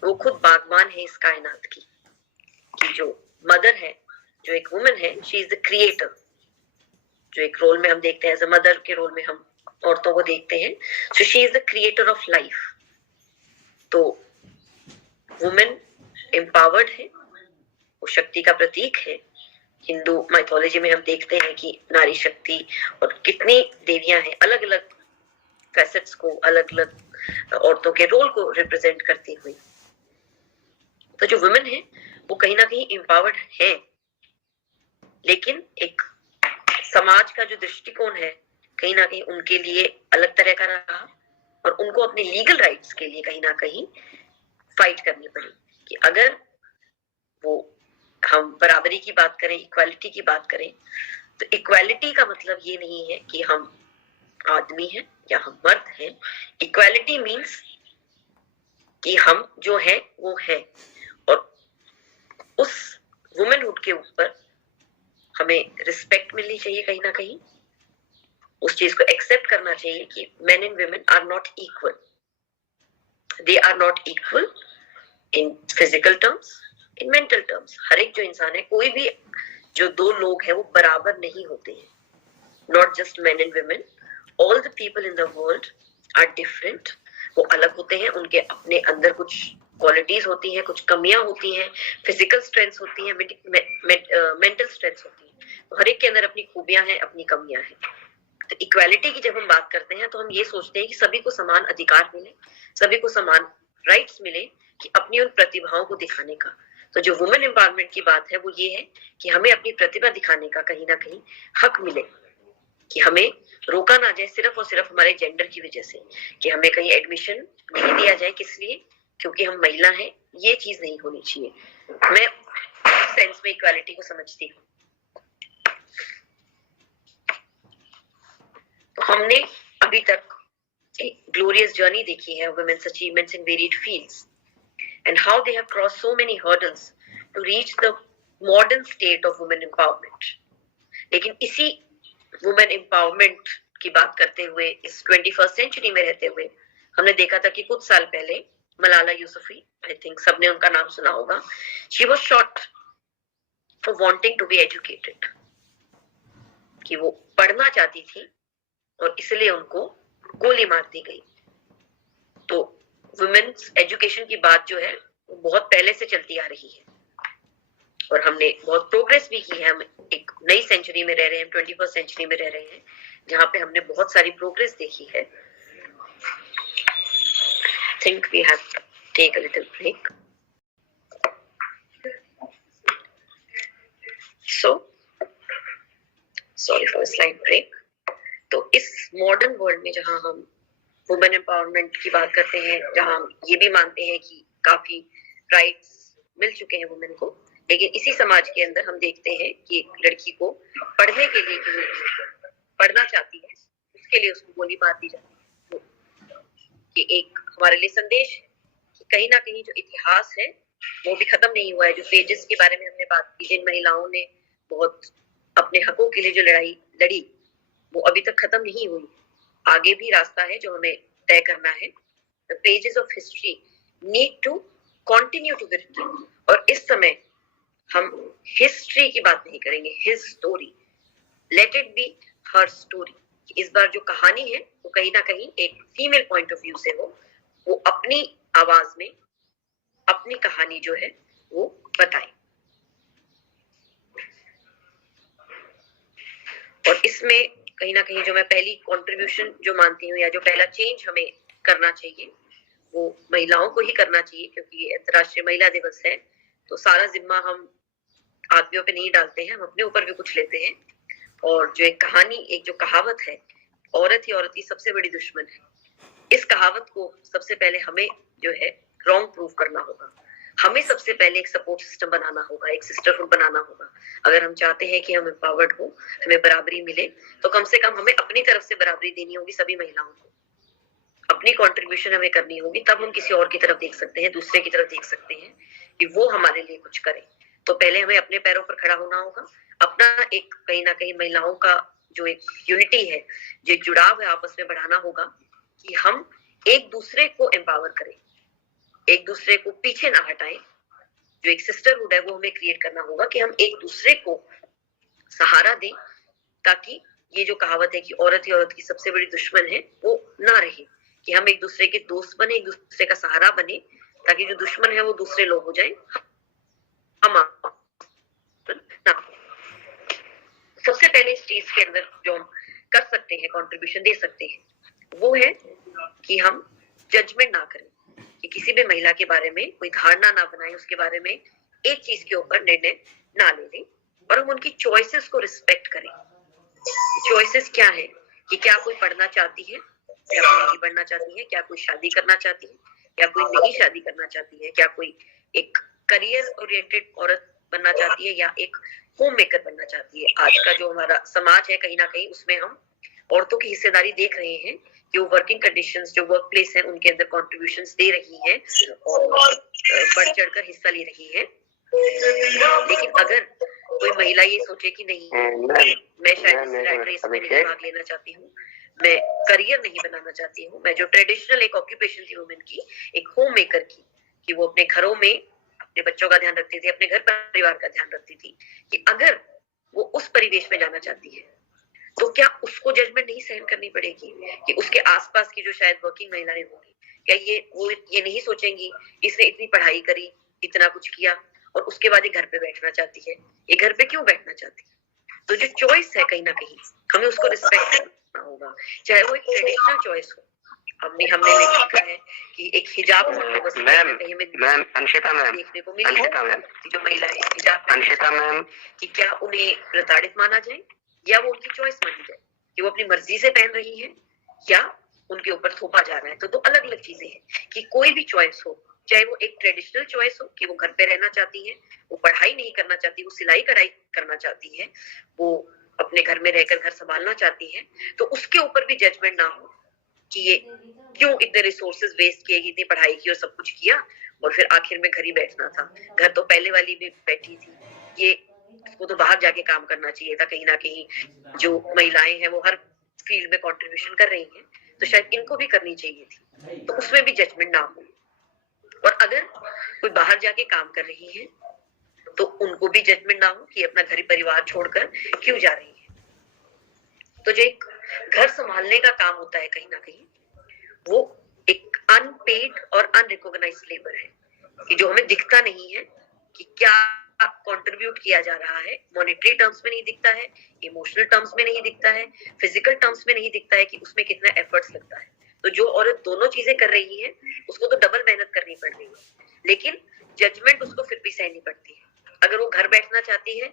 वो खुद बागबान है इस कायनात की। कि जो मदर है, जो एक वुमन है, शी इज द क्रिएटर। जो एक रोल में हम देखते हैं एज अ मदर के रोल में हम औरतों को देखते हैं, so she is the creator of life. तो वुमेन एम्पावर्ड है, वो शक्ति का प्रतीक है। हिंदू माइथोलॉजी में हम देखते हैं कि नारी शक्ति और कितनी देवियां हैं, अलग अलग फैसेट्स को, अलग अलग औरतों के रोल को रिप्रेजेंट करती हुई। तो जो वुमेन है वो कहीं ना कहीं एम्पावर्ड है, लेकिन एक समाज का जो दृष्टिकोण है कहीं ना कहीं उनके लिए अलग तरह का रहा और उनको अपने लीगल राइट्स के लिए कहीं ना कहीं फाइट करनी पड़ी। कि अगर वो हम बराबरी की बात करें, इक्वालिटी की बात करें, तो इक्वालिटी का मतलब ये नहीं है कि हम आदमी हैं या हम मर्द हैं। इक्वालिटी मीन्स कि हम जो है वो है और उस वुमेनहुड के ऊपर हमें रिस्पेक्ट मिलनी चाहिए। कहीं ना कहीं उस चीज को एक्सेप्ट करना चाहिए कि men and women are not equal, they are not equal in physical terms, in mental terms. हर एक जो इंसान है, कोई भी जो दो लोग हैं वो बराबर नहीं होते हैं। Not just men and women, all the people in the world are different, वो अलग होते हैं, उनके अपने अंदर कुछ क्वालिटीज होती हैं, कुछ कमियां होती हैं, फिजिकल स्ट्रेंथ्स होती हैं, मेंटल स्ट्रेंथ्स होती हैं। तो हर एक के अंदर अपनी खूबियां हैं, अपनी कमियां हैं। तो इक्वालिटी की जब हम बात करते हैं तो हम ये सोचते हैं कि सभी को समान अधिकार मिले, सभी को समान राइट्स मिले कि अपनी उन प्रतिभाओं को दिखाने का। तो जो वुमेन एम्पावरमेंट की बात है वो ये है कि हमें अपनी प्रतिभा दिखाने का कहीं ना कहीं हक मिले, कि हमें रोका ना जाए सिर्फ और सिर्फ हमारे जेंडर की वजह से, कि हमें कहीं एडमिशन नहीं दिया जाए किस लिए, क्योंकि हम महिला हैं। ये चीज नहीं होनी चाहिए। मैं सेंस में इक्वालिटी को समझती हूँ। तो हमने अभी तक एक ग्लोरियस जर्नी देखी है women's achievements in varied fields and how they have crossed so many hurdles to reach the modern state of women empowerment. लेकिन इसी women empowerment की बात करते हुए, इस 21st century में रहते हुए, हमने देखा था कि कुछ साल पहले मलाला यूसुफी, I think सबने उनका नाम सुना होगा, she was shot for wanting to be educated, कि वो पढ़ना चाहती थी और इसलिए उनको गोली मार दी गई। तो वुमेन्स एजुकेशन की बात जो है वो बहुत पहले से चलती आ रही है और हमने बहुत प्रोग्रेस भी की है। हम एक नई सेंचुरी में रह रहे हैं, 21st सेंचुरी में रह रहे हैं, जहां पे हमने बहुत सारी प्रोग्रेस देखी है। Think we have to take a little break. So sorry for slide break. तो इस मॉडर्न वर्ल्ड में जहां हम वुमेन एम्पावरमेंट की बात करते हैं, जहां ये भी मानते हैं कि काफी राइट्स मिल चुके हैं वुमेन को, लेकिन इसी समाज के अंदर हम देखते हैं कि एक लड़की को पढ़ने के लिए, पढ़ना चाहती है, उसके लिए उसको गोली मार दी जाती है। कि एक हमारे लिए संदेश है कि कहीं ना कहीं जो इतिहास है वो भी खत्म नहीं हुआ है। जो पेजेस के बारे में हमने बात की, जिन महिलाओं ने बहुत अपने हकों के लिए जो लड़ाई लड़ी, वो अभी तक खत्म नहीं हुई। आगे भी रास्ता है जो हमें तय करना है। The pages of history need to continue to be written। और इस समय हम हिस्ट्री की बात नहीं करेंगे, his story, let it be her story। इस बार जो कहानी है वो कहीं ना कहीं एक फीमेल पॉइंट ऑफ व्यू से हो, वो अपनी आवाज में अपनी कहानी जो है वो बताए। और इसमें कहीं ना कहीं जो मैं पहली कंट्रीब्यूशन जो मानती हूँ, या जो पहला चेंज हमें करना चाहिए, वो महिलाओं को ही करना चाहिए, क्योंकि ये अंतर्राष्ट्रीय महिला दिवस है। तो सारा जिम्मा हम आदमियों पे नहीं डालते हैं, हम अपने ऊपर भी कुछ लेते हैं। और जो एक कहानी, एक जो कहावत है, औरत ही सबसे बड़ी दुश्मन है, इस कहावत को सबसे पहले हमें जो है रॉन्ग प्रूव करना होगा। हमें सबसे पहले एक सपोर्ट सिस्टम बनाना होगा, एक सिस्टरहुड बनाना होगा। अगर हम चाहते हैं कि हम एम्पावर्ड हो, हमें बराबरी मिले, तो कम से कम हमें अपनी तरफ से बराबरी देनी होगी सभी महिलाओं को। अपनी कंट्रीब्यूशन हमें करनी होगी, तब हम किसी और की तरफ देख सकते हैं, दूसरे की तरफ देख सकते हैं कि वो हमारे लिए कुछ करे। तो पहले हमें अपने पैरों पर खड़ा होना होगा, अपना एक कहीं ना कहीं महिलाओं का जो एक यूनिटी है, जो एक जुड़ाव है, आपस में बढ़ाना होगा कि हम एक दूसरे को एम्पावर करें, एक दूसरे को पीछे ना हटाएं। जो एक सिस्टरहुड है वो हमें क्रिएट करना होगा कि हम एक दूसरे को सहारा दें, ताकि ये जो कहावत है कि औरत ही औरत की सबसे बड़ी दुश्मन है, वो ना रहे। कि हम एक दूसरे के दोस्त बने, एक दूसरे का सहारा बने, ताकि जो दुश्मन है वो दूसरे लोग हो जाए, हम ना। सबसे पहले इस चीज के अंदर जो हम कर सकते हैं, कंट्रीब्यूशन दे सकते हैं, वो है कि हम जजमेंट ना करें, कि किसी भी महिला के बारे में कोई धारणा ना बनाए, उसके बारे में एक चीज के ऊपर निर्णय ना ले लें, और हम उनकी चॉइसेस को रिस्पेक्ट करें। चॉइसेस क्या है कि क्या कोई पढ़ना चाहती है, क्या कोई नहीं पढ़ना चाहती है, क्या कोई शादी करना चाहती है, क्या कोई नहीं शादी करना चाहती है, क्या कोई एक करियर ओरिएंटेड औरत बनना चाहती है, या एक होम मेकर बनना चाहती है। आज का जो हमारा समाज है, कहीं ना कहीं उसमें हम औरतों की हिस्सेदारी देख रहे हैं कि वो वर्किंग कंडीशंस, जो वर्क प्लेस है, उनके अंदर कॉन्ट्रीब्यूशंस दे रही है और बढ़ चढ़कर हिस्सा ले रही है। लेकिन अगर कोई महिला ये सोचे कि नहीं, मैं शायद इस रैट रेस में नहीं भाग लेना चाहती हूँ, मैं करियर नहीं बनाना चाहती हूँ, मैं जो ट्रेडिशनल एक ऑक्यूपेशन थी वुमेन की, एक होम मेकर की, कि वो अपने घरों में अपने बच्चों का ध्यान रखती थी, अपने घर परिवार का ध्यान रखती थी, कि अगर वो उस परिवेश में जाना चाहती है, तो क्या उसको जजमेंट नहीं सहन करनी पड़ेगी कि उसके आसपास की जो शायद वर्किंग महिलाएं होंगी, क्या वो ये नहीं सोचेंगी इसने इतनी पढ़ाई करी, इतना कुछ किया और उसके बाद ये घर पे बैठना चाहती है, ये घर पे क्यों बैठना चाहती है? तो जो चॉइस है कहीं ना कहीं हमें उसको रिस्पेक्ट करना होगा, चाहे वो एक ट्रेडिशनल चॉइस हो। हमने देखा है कि एक हिजाब मैम अंशिता मैम देखने को मिली है कि जो महिलाएं हिजाब अंशिता मैम कि क्या उन्हें प्रताड़ित माना जाए या वो उनकी चॉइस मानी जाए कि वो अपनी मर्जी से पहन रही है या उनके ऊपर थोपा जा रहा है। तो दो अलग अलग चीजें हैं कि कोई भी चॉइस हो, चाहे वो एक ट्रेडिशनल चॉइस हो कि वो घर पे रहना चाहती है, वो पढ़ाई नहीं करना चाहती, वो सिलाई कढ़ाई करना चाहती है, वो अपने घर में रहकर घर संभालना चाहती है, तो उसके ऊपर भी जजमेंट ना हो कि ये क्यों इतने रिसोर्सेज वेस्ट किए, इतनी पढ़ाई की और सब कुछ किया और फिर आखिर में घर ही बैठना था। घर तो पहले वाली भी बैठी थी, ये इसको तो बाहर जाके काम करना चाहिए था। कहीं ना कहीं जो महिलाएं हैं वो हर फील्ड में कंट्रीब्यूशन कर रही हैं, तो शायद इनको भी करनी चाहिए थी, तो उसमें भी जजमेंट ना हो। और अगर कोई बाहर जाके काम कर रही है तो उनको भी जजमेंट ना हो कि अपना घर परिवार छोड़कर क्यों जा रही है। तो जो एक घर संभालने का काम होता है कहीं ना कहीं वो एक अनपेड और अनरिकॉग्नाइज्ड लेबर है कि जो हमें दिखता नहीं है कि क्या कंट्रीब्यूट किया जा रहा है। मॉनेटरी टर्म्स में नहीं दिखता है, इमोशनल टर्म्स में नहीं दिखता है, फिजिकल टर्म्स में नहीं दिखता है कि उसमें कितना एफर्ट्स लगता है। तो जो औरत दोनों चीजें कर रही है उसको तो डबल मेहनत करनी पड़ रही है, लेकिन जजमेंट उसको फिर भी सहनी पड़ती है। अगर वो घर बैठना चाहती है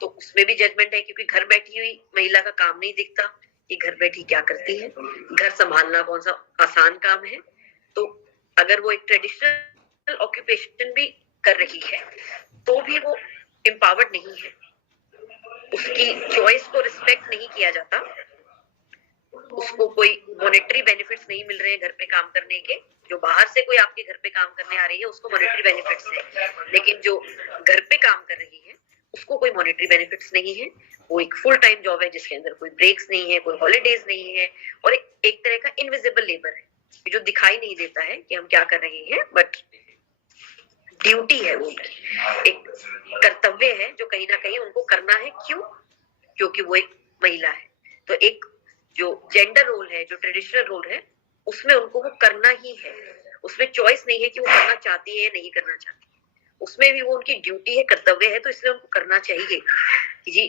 तो उसमें भी जजमेंट है, क्योंकि घर बैठी हुई महिला का काम नहीं दिखता कि घर बैठी क्या करती है। घर संभालना कौन सा आसान काम है। तो अगर वो एक ट्रेडिशनल ऑक्यूपेशन भी कर रही है तो भी वो एम्पावर्ड नहीं है, उसकी चॉइस को रिस्पेक्ट नहीं किया जाता, उसको कोई मॉनेटरी बेनिफिट्स नहीं मिल रहे हैं घर पे काम करने के। जो बाहर से कोई आपके घर पे काम करने आ रही है उसको मॉनेटरी बेनिफिट्स है, लेकिन जो घर पे काम कर रही है उसको कोई मॉनेटरी बेनिफिट्स नहीं है। वो एक फुल टाइम जॉब है जिसके अंदर कोई ब्रेक्स नहीं है, कोई हॉलीडेज नहीं है और एक तरह का इनविजिबल लेबर है जो दिखाई नहीं देता है कि हम क्या कर रहे हैं, बट ड्यूटी है, वो एक कर्तव्य है जो कहीं ना कहीं उनको करना है। क्यों? क्योंकि वो एक महिला है। तो एक जो जेंडर रोल है, जो ट्रेडिशनल रोल है, उसमें उनको वो करना ही है। उसमें चॉइस नहीं है कि वो करना चाहती है या नहीं करना चाहती है, उसमें भी वो उनकी ड्यूटी है, कर्तव्य है, तो इसलिए उनको करना चाहिए कि जी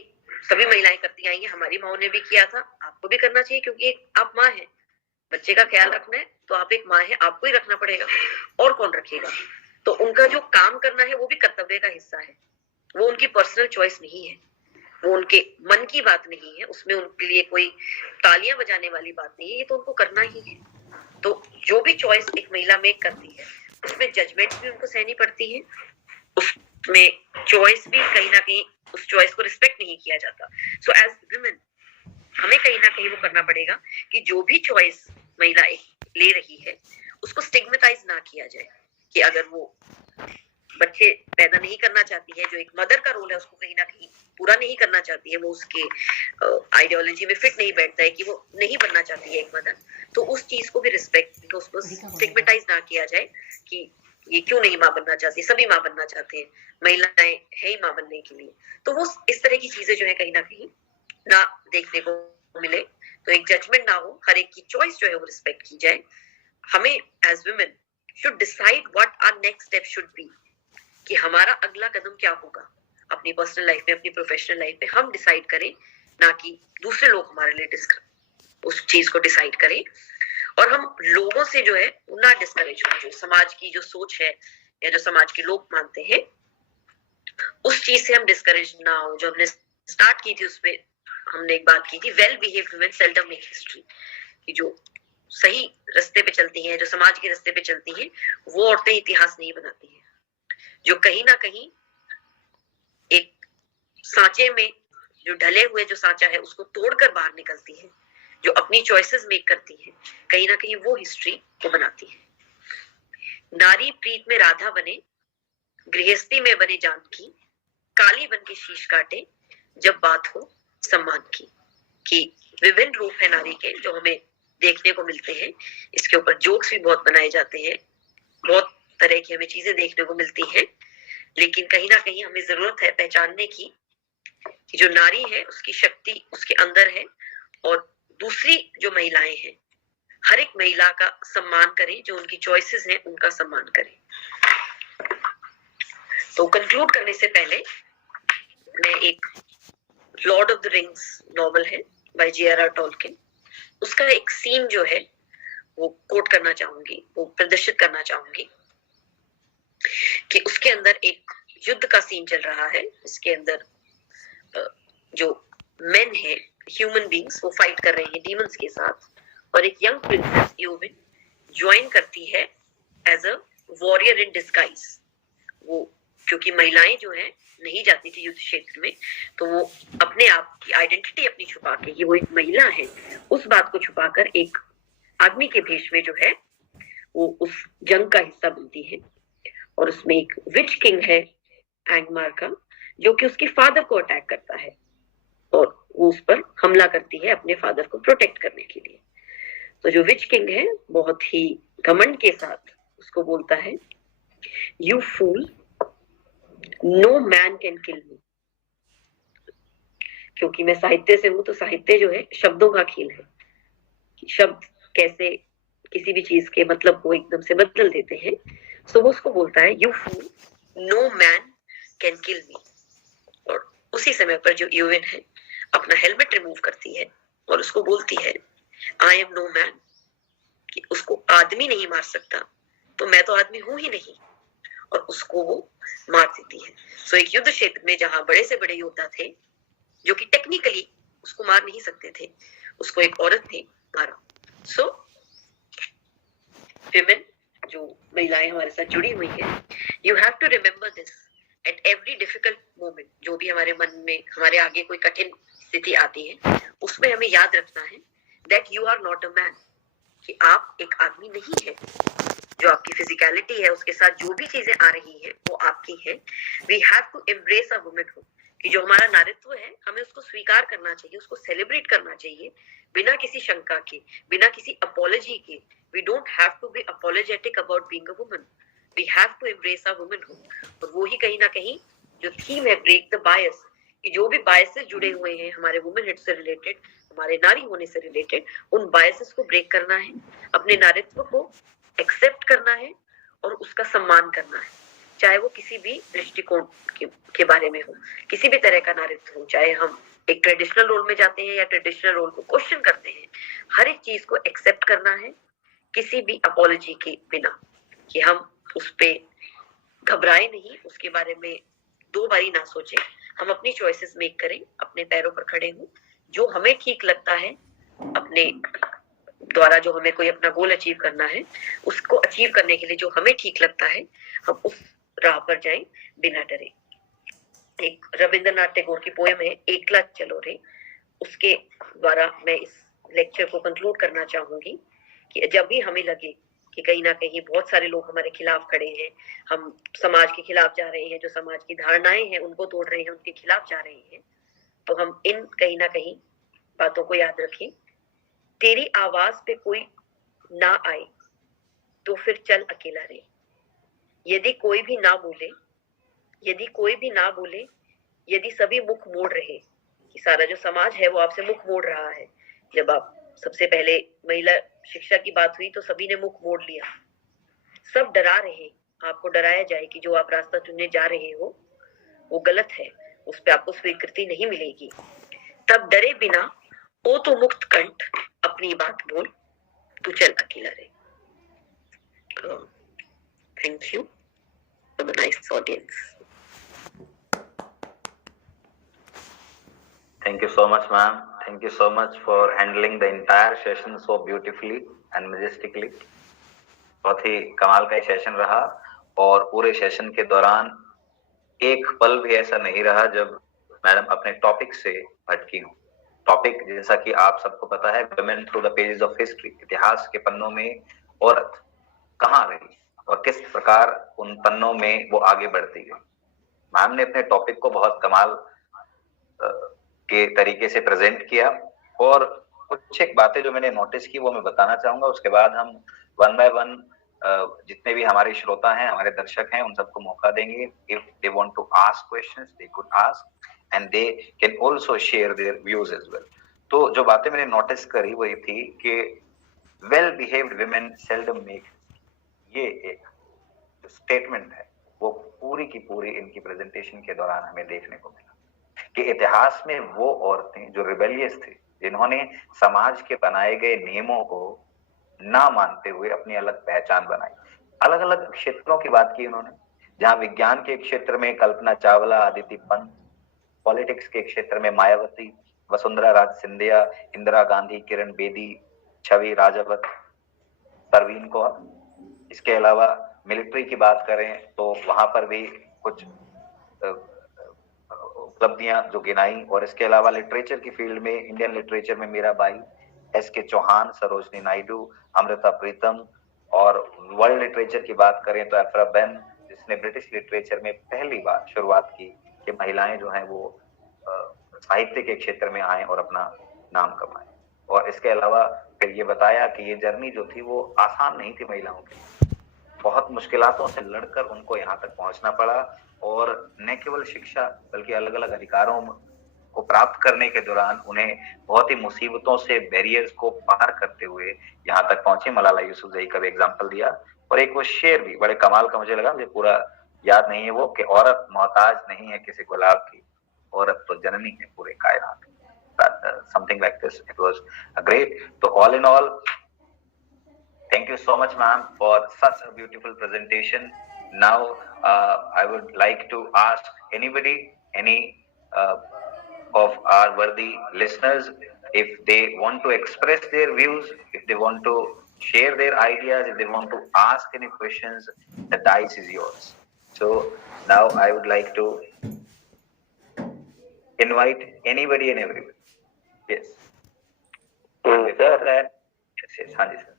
सभी महिलाएं करती आई हैं, हमारी माओ ने भी किया था, आपको भी करना चाहिए, क्योंकि आप माँ है, बच्चे का ख्याल रखना है तो आप एक माँ है, आपको ही रखना पड़ेगा, और कौन रखेगा। तो उनका जो काम करना है वो भी कर्तव्य का हिस्सा है, वो उनकी पर्सनल चॉइस नहीं है, वो उनके मन की बात नहीं है, उसमें उनके लिए कोई तालियां बजाने वाली बात नहीं है, ये तो उनको करना ही है। तो जो भी चॉइस एक महिला मेक करती है उसमें जजमेंट भी उनको सहनी पड़ती है, उसमें चॉइस भी कहीं ना कहीं उस चॉइस को रिस्पेक्ट नहीं किया जाता। सो एज वुमेन हमें कहीं ना कहीं वो करना पड़ेगा कि जो भी चॉइस महिला ले रही है उसको स्टिग्मेटाइज ना किया जाए कि अगर वो बच्चे पैदा नहीं करना चाहती है, जो एक मदर का रोल है उसको कहीं ना कहीं पूरा नहीं करना चाहती है, वो उसके आइडियोलॉजी में फिट नहीं बैठता है कि वो नहीं बनना चाहती है एक मदर, तो उस चीज को भी रिस्पेक्ट, उसको स्टिग्मेटाइज ना किया जाए कि ये क्यों नहीं माँ बनना चाहती, सभी माँ बनना चाहते हैं, महिलाएं है ही माँ बनने के लिए। तो वो इस तरह की चीजें जो है कहीं ना कहीं ना देखने को मिले, तो एक जजमेंट ना हो, हर एक की चॉइस जो है वो रिस्पेक्ट की जाए। हमें as women should decide what our next step should be, कि हमारा अगला कदम क्या होगा अपनी पर्सनल लाइफ में, अपनी प्रोफेशनल लाइफ में, हम डिसाइड करें, ना कि दूसरे लोग हमारे लिए उस चीज को डिसाइड करें। और हम लोगों से जो है ना डिस्करेज हो, जो समाज की जो सोच है या जो समाज के लोग मानते हैं उस चीज से हम डिस्करेज ना हो। जो हमने स्टार्ट की थी उसमें हमने एक बात की थी, well behaved women seldom make history, कि जो सही रास्ते पे चलती हैं, जो समाज के रास्ते पे चलती हैं, वो औरतें इतिहास नहीं बनाती हैं। जो कहीं ना कहीं एक सांचे में जो ढले हुए जो सांचा है उसको तोड़कर बाहर निकलती है, जो अपनी चॉइसेस मेक करती है, कहीं ना कहीं वो हिस्ट्री को बनाती है। नारी प्रीत में राधा बने, गृहस्थी में बने जानकी, काली बन के शीश काटे जब बात हो सम्मान की। कि विभिन्न रूप है नारी के जो हमें देखने को मिलते हैं, इसके ऊपर जोक्स भी बहुत बनाए जाते हैं, बहुत तरह की हमें चीजें देखने को मिलती हैं, लेकिन कहीं ना कहीं हमें जरूरत है पहचानने की कि जो नारी है उसकी शक्ति उसके अंदर है, और दूसरी जो महिलाएं हैं हर एक महिला का सम्मान करें, जो उनकी चॉइसेस हैं उनका सम्मान करें। तो कंक्लूड करने से पहले मैं एक Lord of the rings novel है बाय J.R.R. टॉलकिन, उसका एक सीन जो है वो कोट करना चाहूंगी, वो प्रदर्शित करना चाहूंगी कि उसके अंदर एक युद्ध का सीन चल रहा है। इसके अंदर जो मेन है, ह्यूमन बींग्स, वो फाइट कर रहे हैं डीमंस के साथ, और एक यंग प्रिंसेस यूविन ज्वाइन करती है as a warrior in disguise. वो क्योंकि महिलाएं जो है नहीं जाती थी युद्ध क्षेत्र में, तो वो अपने आप की आइडेंटिटी अपनी छुपा के, ये वो एक महिला है, उस बात को छुपाकर एक आदमी के भेष में जो है वो उस जंग का हिस्सा बनती है। और उसमें एक विच किंग है एंगमार का, जो कि उसके फादर को अटैक करता है और वो उस पर हमला करती है अपने फादर को प्रोटेक्ट करने के लिए। तो जो विच किंग है बहुत ही घमंड के साथ उसको बोलता है, you fool, no man can kill me. क्योंकि मैं साहित्य से हूं, तो साहित्य जो है शब्दों का खेल है, शब्द कैसे किसी भी चीज के मतलब को एकदम से बदल देते हैं। सो वो उसको बोलता है, you fool, no man can kill me. और उसी समय पर जो यूविन है अपना हेलमेट रिमूव करती है और उसको बोलती है, आई एम नो मैन, कि उसको आदमी नहीं मार सकता, तो मैं तो आदमी हूं ही नहीं, और उसको वो मार देती है। सो एक युद्ध क्षेत्र में जहां बड़े से बड़े योद्धा थे जो कि टेक्निकली उसको मार नहीं सकते थे, उसको एक औरत ने मारा। सो विमेन, जो महिलाएं हमारे साथ जुड़ी हुई हैं, you have to remember this at every difficult moment. जो भी हमारे मन में, हमारे आगे कोई कठिन स्थिति आती है, उसमें हमें याद रखना है that you are not a man, कि आप एक आदमी नहीं है। जो आपकी फिजिकलिटी है उसके साथ जो भी चीजें आ रही हैं वो आपकी है। We have to embrace a womanhood, कि जो हमारा नारीत्व है हमें उसको स्वीकार करना चाहिए, उसको सेलिब्रेट करना चाहिए, बिना किसी शंका के, बिना किसी अपॉलजी के। We don't have to be apologetic about being a woman, we have to embrace a womanhood. और वो ही कहीं ना कहीं जो थीम है ब्रेक द बायस, कि जो भी बायसेस जुड़े हुए हैं हमारे वुमेनहुड से रिलेटेड, हमारे नारी होने से रिलेटेड, उन बायसेस को ब्रेक करना है, अपने नारीत्व को एक्सेप्ट करना है और उसका सम्मान करना है, चाहे वो किसी भी दृष्टिकोण के बारे में हो, किसी भी तरह का नारीत्व हो, चाहे हम एक ट्रेडिशनल रोल में जाते हैं या ट्रेडिशनल रोल को क्वेश्चन करते हैं, हर एक चीज को एक्सेप्ट करना है किसी भी अपॉलजी के बिना, कि हम उस पे घबराए नहीं, उसके बारे में दो बारी ना सोचें, हम अपनी चॉइसेस मेक करें, अपने पैरों पर खड़े हों, जो हमें ठीक लगता है, अपने द्वारा जो हमें कोई अपना गोल अचीव करना है, उसको अचीव करने के लिए जो हमें ठीक लगता है, हम उस राह पर जाएं बिना डरे। एक रविंद्रनाथ टैगोर की पोएम है, एकला चलो रे, उसके द्वारा मैं इस लेक्चर को कंक्लूड करना चाहूंगी कि जब भी हमें लगे कि कहीं ना कहीं बहुत सारे लोग हमारे खिलाफ खड़े हैं, हम समाज के खिलाफ जा रहे हैं, जो समाज की धारणाएं हैं उनको तोड़ रहे हैं, उनके खिलाफ जा रहे हैं, तो हम इन कहीं ना कहीं बातों को याद रखें। तेरी आवाज पे कोई ना आए तो फिर चल अकेला रे, यदि कोई भी ना बोले, यदि कोई भी ना बोले, यदि सभी मुख मोड़ रहे, कि सारा जो समाज है वो आपसे मुख मोड़ रहा है। जब आप सबसे पहले महिला शिक्षा की बात हुई तो सभी ने मुख मोड़ लिया, सब डरा रहे, आपको डराया जाए कि जो आप रास्ता चुनने जा रहे हो वो गलत है, उस पर आपको स्वीकृति नहीं मिलेगी, तब डरे बिना ओ तो मुक्त कंठ अपनी बात बोल, तू चल अकेला रे। Thank you for the nice audience. Thank you so much, ma'am. Thank you so much for handling the entire session so beautifully and majestically. बहुत ही कमाल का सेशन रहा, और पूरे सेशन के दौरान एक पल भी ऐसा नहीं रहा जब मैडम अपने टॉपिक से भटकी हूँ। टॉपिक जैसा कि आप सबको पता है, women through the pages of history, इतिहास के पन्नों में औरत कहाँ रही और किस प्रकार उन पन्नों में वो आगे बढ़ती गई। मैम ने अपने टॉपिक को बहुत कमाल के तरीके से प्रेजेंट किया, और कुछ एक बातें जो मैंने नोटिस की वो मैं बताना चाहूंगा। उसके बाद हम वन बाय वन जितने भी हमारे श्रोता हैं, हमारे दर्शक हैं, उन सबको मौका देंगे। If they want to ask questions they could ask and they can also share their views as well. तो जो बातें मैंने नोटिस करी वो ये थी कि well behaved women seldom make, ये एक जो स्टेटमेंट है वो पूरी की पूरी इनकी प्रेजेंटेशन के दौरान हमें देखने को मिला कि इतिहास में वो औरतें जो रिबेलियस थी, जिन्होंने समाज के बनाए गए नियमों को ना मानते हुए अपनी अलग पहचान बनाई। अलग अलग क्षेत्रों की बात की उन्होंने, जहां विज्ञान के क्षेत्र में कल्पना चावला, अदिति पंत, पॉलिटिक्स के क्षेत्र में मायावती, वसुंधरा राज सिंधिया, इंदिरा गांधी, किरण बेदी, छवि राजावत, परवीन कौर। इसके अलावा मिलिट्री की बात करें तो वहां पर भी कुछ उपलब्धियां जो गिनाई। और इसके अलावा लिटरेचर की फील्ड में, इंडियन लिटरेचर में मीराबाई, एस.के. चौहान, सरोजनी नायडू, अमृता प्रीतम। और वर्ल्ड लिटरेचर की बात करें तो एफ्रा बेन, जिसने ब्रिटिश लिटरेचर में पहली बार शुरुआत की कि महिलाएं जो हैं वो साहित्य के क्षेत्र में आए और अपना नाम कमाए। और इसके अलावा फिर ये बताया कि ये जर्नी जो थी वो आसान नहीं थी महिलाओं की, बहुत मुश्किलातों से लड़कर उनको यहाँ तक पहुंचना पड़ा। और न केवल शिक्षा बल्कि अलग अलग अधिकारों को प्राप्त करने के दौरान उन्हें बहुत ही मुसीबतों से, बैरियर्स को पार करते हुए यहाँ तक पहुंचे। मलाला यूसुफजई का भी एग्जाम्पल दिया। और एक वो शेर भी बड़े कमाल का मुझे लगा, मुझे पूरा याद नहीं है वो, कि औरत मोहताज नहीं है किसी गुलाब की, औरत तो जननी है पूरे कायनात की। Something like this. It was a great. So all in all, thank you so much, ma'am, for such a beautiful presentation. Now, I would like to ask anybody, any of our worthy listeners, if they want to express their views, if they want to share their ideas, if they want to ask any questions, the dice is yours. So now I would like to invite anybody and everybody. Yes. Before that, yes, हाँ जी sir.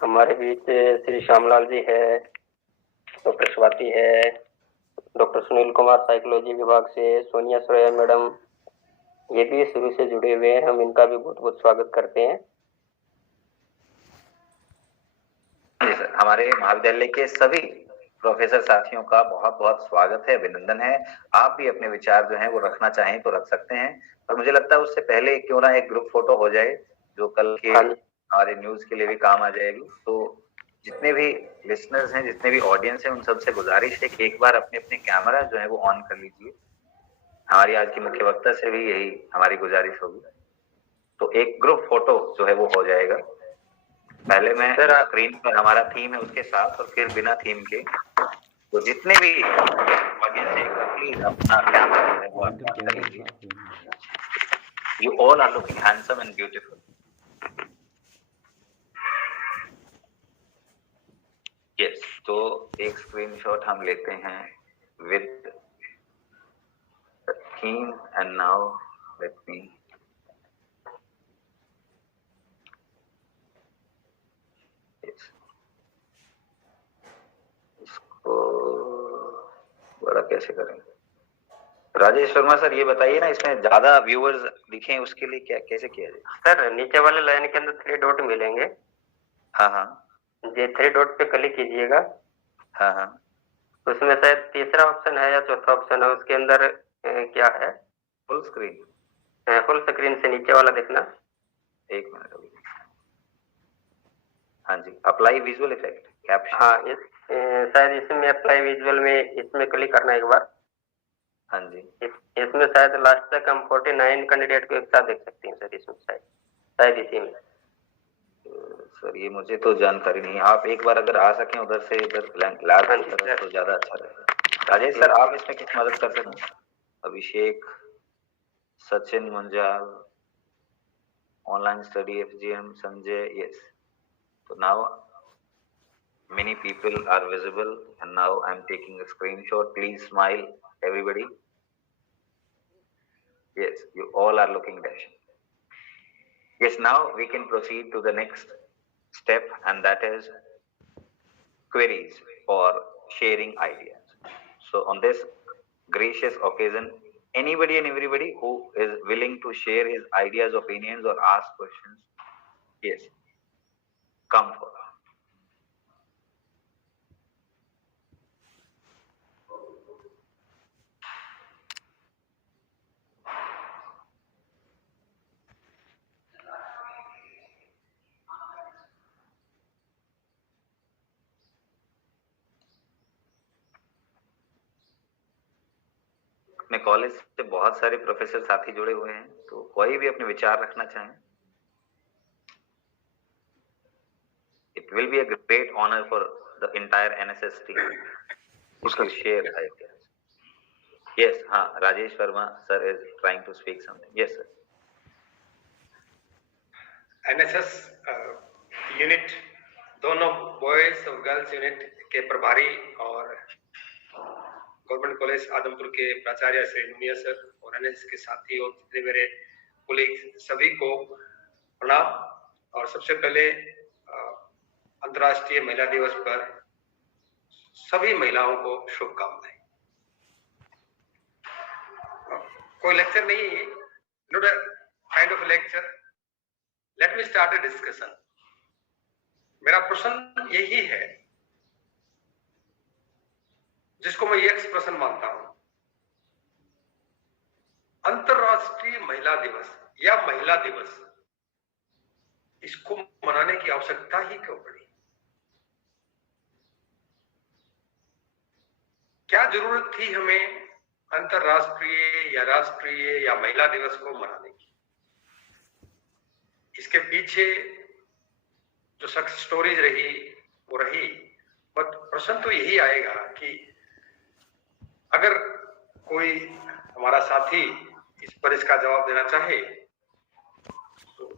हमारे बीच श्री श्यामलाल जी है, doctor Swati है, doctor Sunil Kumar psychology विभाग से, Sonia Suraiya madam, ये भी शुरू से जुड़े हुए हैं, हम इनका भी बहुत बहुत स्वागत करते हैं। जी सर, हमारे महाविद्यालय के सभी प्रोफेसर साथियों का बहुत बहुत स्वागत है, अभिनंदन है। आप भी अपने विचार जो हैं वो रखना चाहें तो रख सकते हैं। और मुझे लगता है उससे पहले क्यों ना एक ग्रुप फोटो हो जाए, जो कल के हमारे न्यूज के लिए भी काम आ जाएगी। तो जितने भी लिसनर्स हैं, जितने भी ऑडियंस हैं, उन सबसे गुजारिश है कि एक बार अपने अपने कैमरा जो है वो ऑन कर लीजिए। हमारी आज की मुख्य वक्ता से भी यही हमारी गुजारिश होगी। तो एक ग्रुप फोटो जो है वो हो जाएगा। पहले मैं स्क्रीन पर हमारा थीम है उसके साथ, और फिर बिना थीम के। तो जितने भी ऑडियंस है प्लीज अपना कैमरा जो है वो ऑन कर लीजिए। You all are looking handsome and beautiful. Yes, तो एक स्क्रीनशॉट हम लेते हैं with theme. And now let me इसको बड़ा कैसे करें। राजेश वर्मा सर, ये बताइए ना, इसमें ज्यादा व्यूअर्स दिखें उसके लिए क्या कैसे किया जाए? सर नीचे वाले लाइन के अंदर 3 डॉट मिलेंगे। हाँ हाँ, ये 3 डॉट पे क्लिक कीजिएगा। हाँ हाँ, उसमें शायद तीसरा ऑप्शन है या चौथा ऑप्शन है, उसके अंदर क्या है? Full screen. फुल स्क्रीन से नीचे वाला देखना। एक मिनट अभी। हाँ जी, अप्लाई विजुअल इफेक्ट कैप्शन। हाँ, शायद इसमें अप्लाई विजुअल में इसमें क्लिक करना एक बार। हाँ जी, इसमें शायद लास्ट तक हम 49 कैंडिडेट को एक साथ देख सकते हैं सर। इसमें शायद इसी में। सर ये मुझे तो जानकारी नहीं है। आप एक बार अगर आ सकें उधर से, इधर लैब की तरफ, तो ज्यादा अच्छा रहेगा। राजेश सर, आप इसमें कुछ मदद कर सकते हैं? Abhishek, Sachin Munjal, online study FGM, Sanjay. Yes, so now many people are visible, and now I'm taking a screenshot. Please smile everybody. Yes, you all are looking dashing. Yes, now we can proceed to the next step, and that is queries for sharing ideas. So on this gracious occasion, anybody and everybody who is willing to share his ideas, opinions, or ask questions, yes, come forward. अपने college से बहुत सारे professor साथी जुड़े हुए हैं, तो कोई भी अपने विचार रखना चाहें। It will be a great honor for the entire NSS team to share ideas. Yes, Rajesh Verma sir is trying to speak something. Yes, sir. NSS unit दोनों बॉयज और गर्ल्स यूनिट के प्रभारी और गवर्नमेंट कॉलेज आदमपुर के प्राचार्य Shri Muniya sir और NSS के साथी और जितने मेरे कोलीग सभी को प्रणाम। और सबसे पहले अंतर्राष्ट्रीय महिला दिवस पर सभी महिलाओं को शुभकामनाएं। कोई लेक्चर नहीं है, not a kind of lecture, let me start a discussion. मेरा प्रश्न यही है जिसको मैं ये एक्सप्रेशन मानता हूं, अंतरराष्ट्रीय महिला दिवस या महिला दिवस, इसको मनाने की आवश्यकता ही क्यों पड़ी? क्या जरूरत थी हमें अंतरराष्ट्रीय या राष्ट्रीय या महिला दिवस को मनाने की? इसके पीछे जो सक्सेस स्टोरीज रही वो रही, बट प्रश्न तो यही आएगा कि अगर कोई हमारा साथी इस पर इसका जवाब देना चाहे तो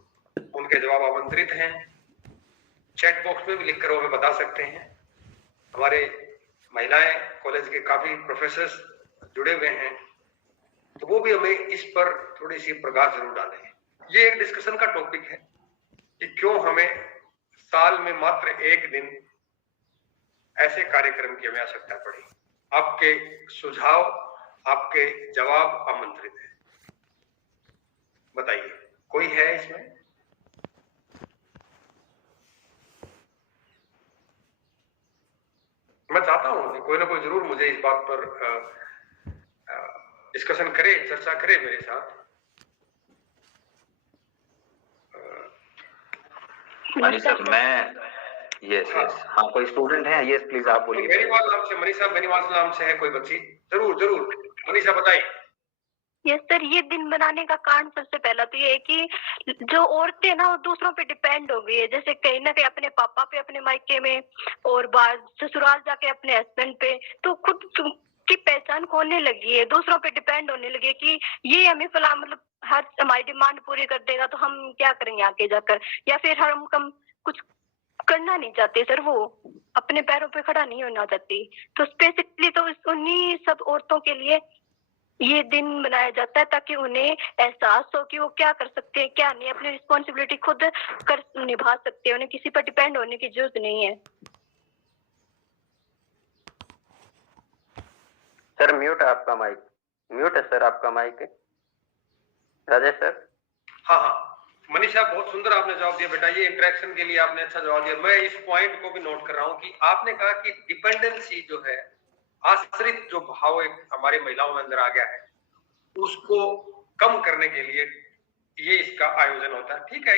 उनके जवाब आमंत्रित हैं। चैट बॉक्स में भी लिखकर वो हमें बता सकते हैं। हमारे महिलाएं कॉलेज के काफी प्रोफेसर्स जुड़े हुए हैं, तो वो भी हमें इस पर थोड़ी सी प्रकाश जरूर डालें। ये एक डिस्कशन का टॉपिक है कि क्यों हमें साल में मात्र एक दिन ऐसे कार्यक्रम की हमें आवश्यकता पड़ी। आपके सुझाव, आपके जवाब आमंत्रित है। बताइए, कोई है इसमें? मैं चाहता हूं कोई ना कोई जरूर मुझे इस बात पर डिस्कशन करे, चर्चा करे मेरे साथ। सर मैं यस कोई स्टूडेंट है? यस प्लीज आप बोलिए। बेनीवाल नाम से, मनीषा बेनीवाल नाम से है कोई बच्ची? जरूर जरूर मनीषा बताइए। यस सर, ये दिन बनाने का कारण सबसे पहला तो ये है कि जो औरतें ना वो दूसरों पे डिपेंड हो गई है, जैसे कहीं ना कहीं अपने पापा पे, अपने मायके में, और बाद ससुराल जाके अपने हस्बैंड पे, तो खुद की पहचान खोने लगी है, दूसरों पे डिपेंड होने लगी है कि ये हमें फला मतलब हर हमारी डिमांड पूरी कर देगा तो हम क्या करेंगे आगे जाकर, या फिर हम कम कुछ करना नहीं चाहते सर, वो अपने पैरों पे खड़ा नहीं होना चाहती। तो स्पेसिफिकली तो उन्हीं सब औरतों के लिए ये दिन मनाया जाता है ताकि उन्हें एहसास हो कि वो क्या कर सकते हैं, क्या नहीं, अपनी रिस्पॉन्सिबिलिटी खुद कर निभा सकते हैं, उन्हें किसी पर डिपेंड होने की जरूरत नहीं है। सर म्यूट है आपका माइक, म्यूट है सर आपका माइक। राजेश सर। हाँ मनीषा, बहुत सुंदर आपने जवाब दिया बेटा, ये इंटरेक्शन के लिए आपने अच्छा जवाब दिया। मैं इस पॉइंट को भी नोट कर रहा हूँ कि आपने कहा कि डिपेंडेंसी जो है, आश्रित जो भाव एक हमारी महिलाओं में अंदर आ गया है, उसको कम करने के लिए ये इसका आयोजन होता है। ठीक है,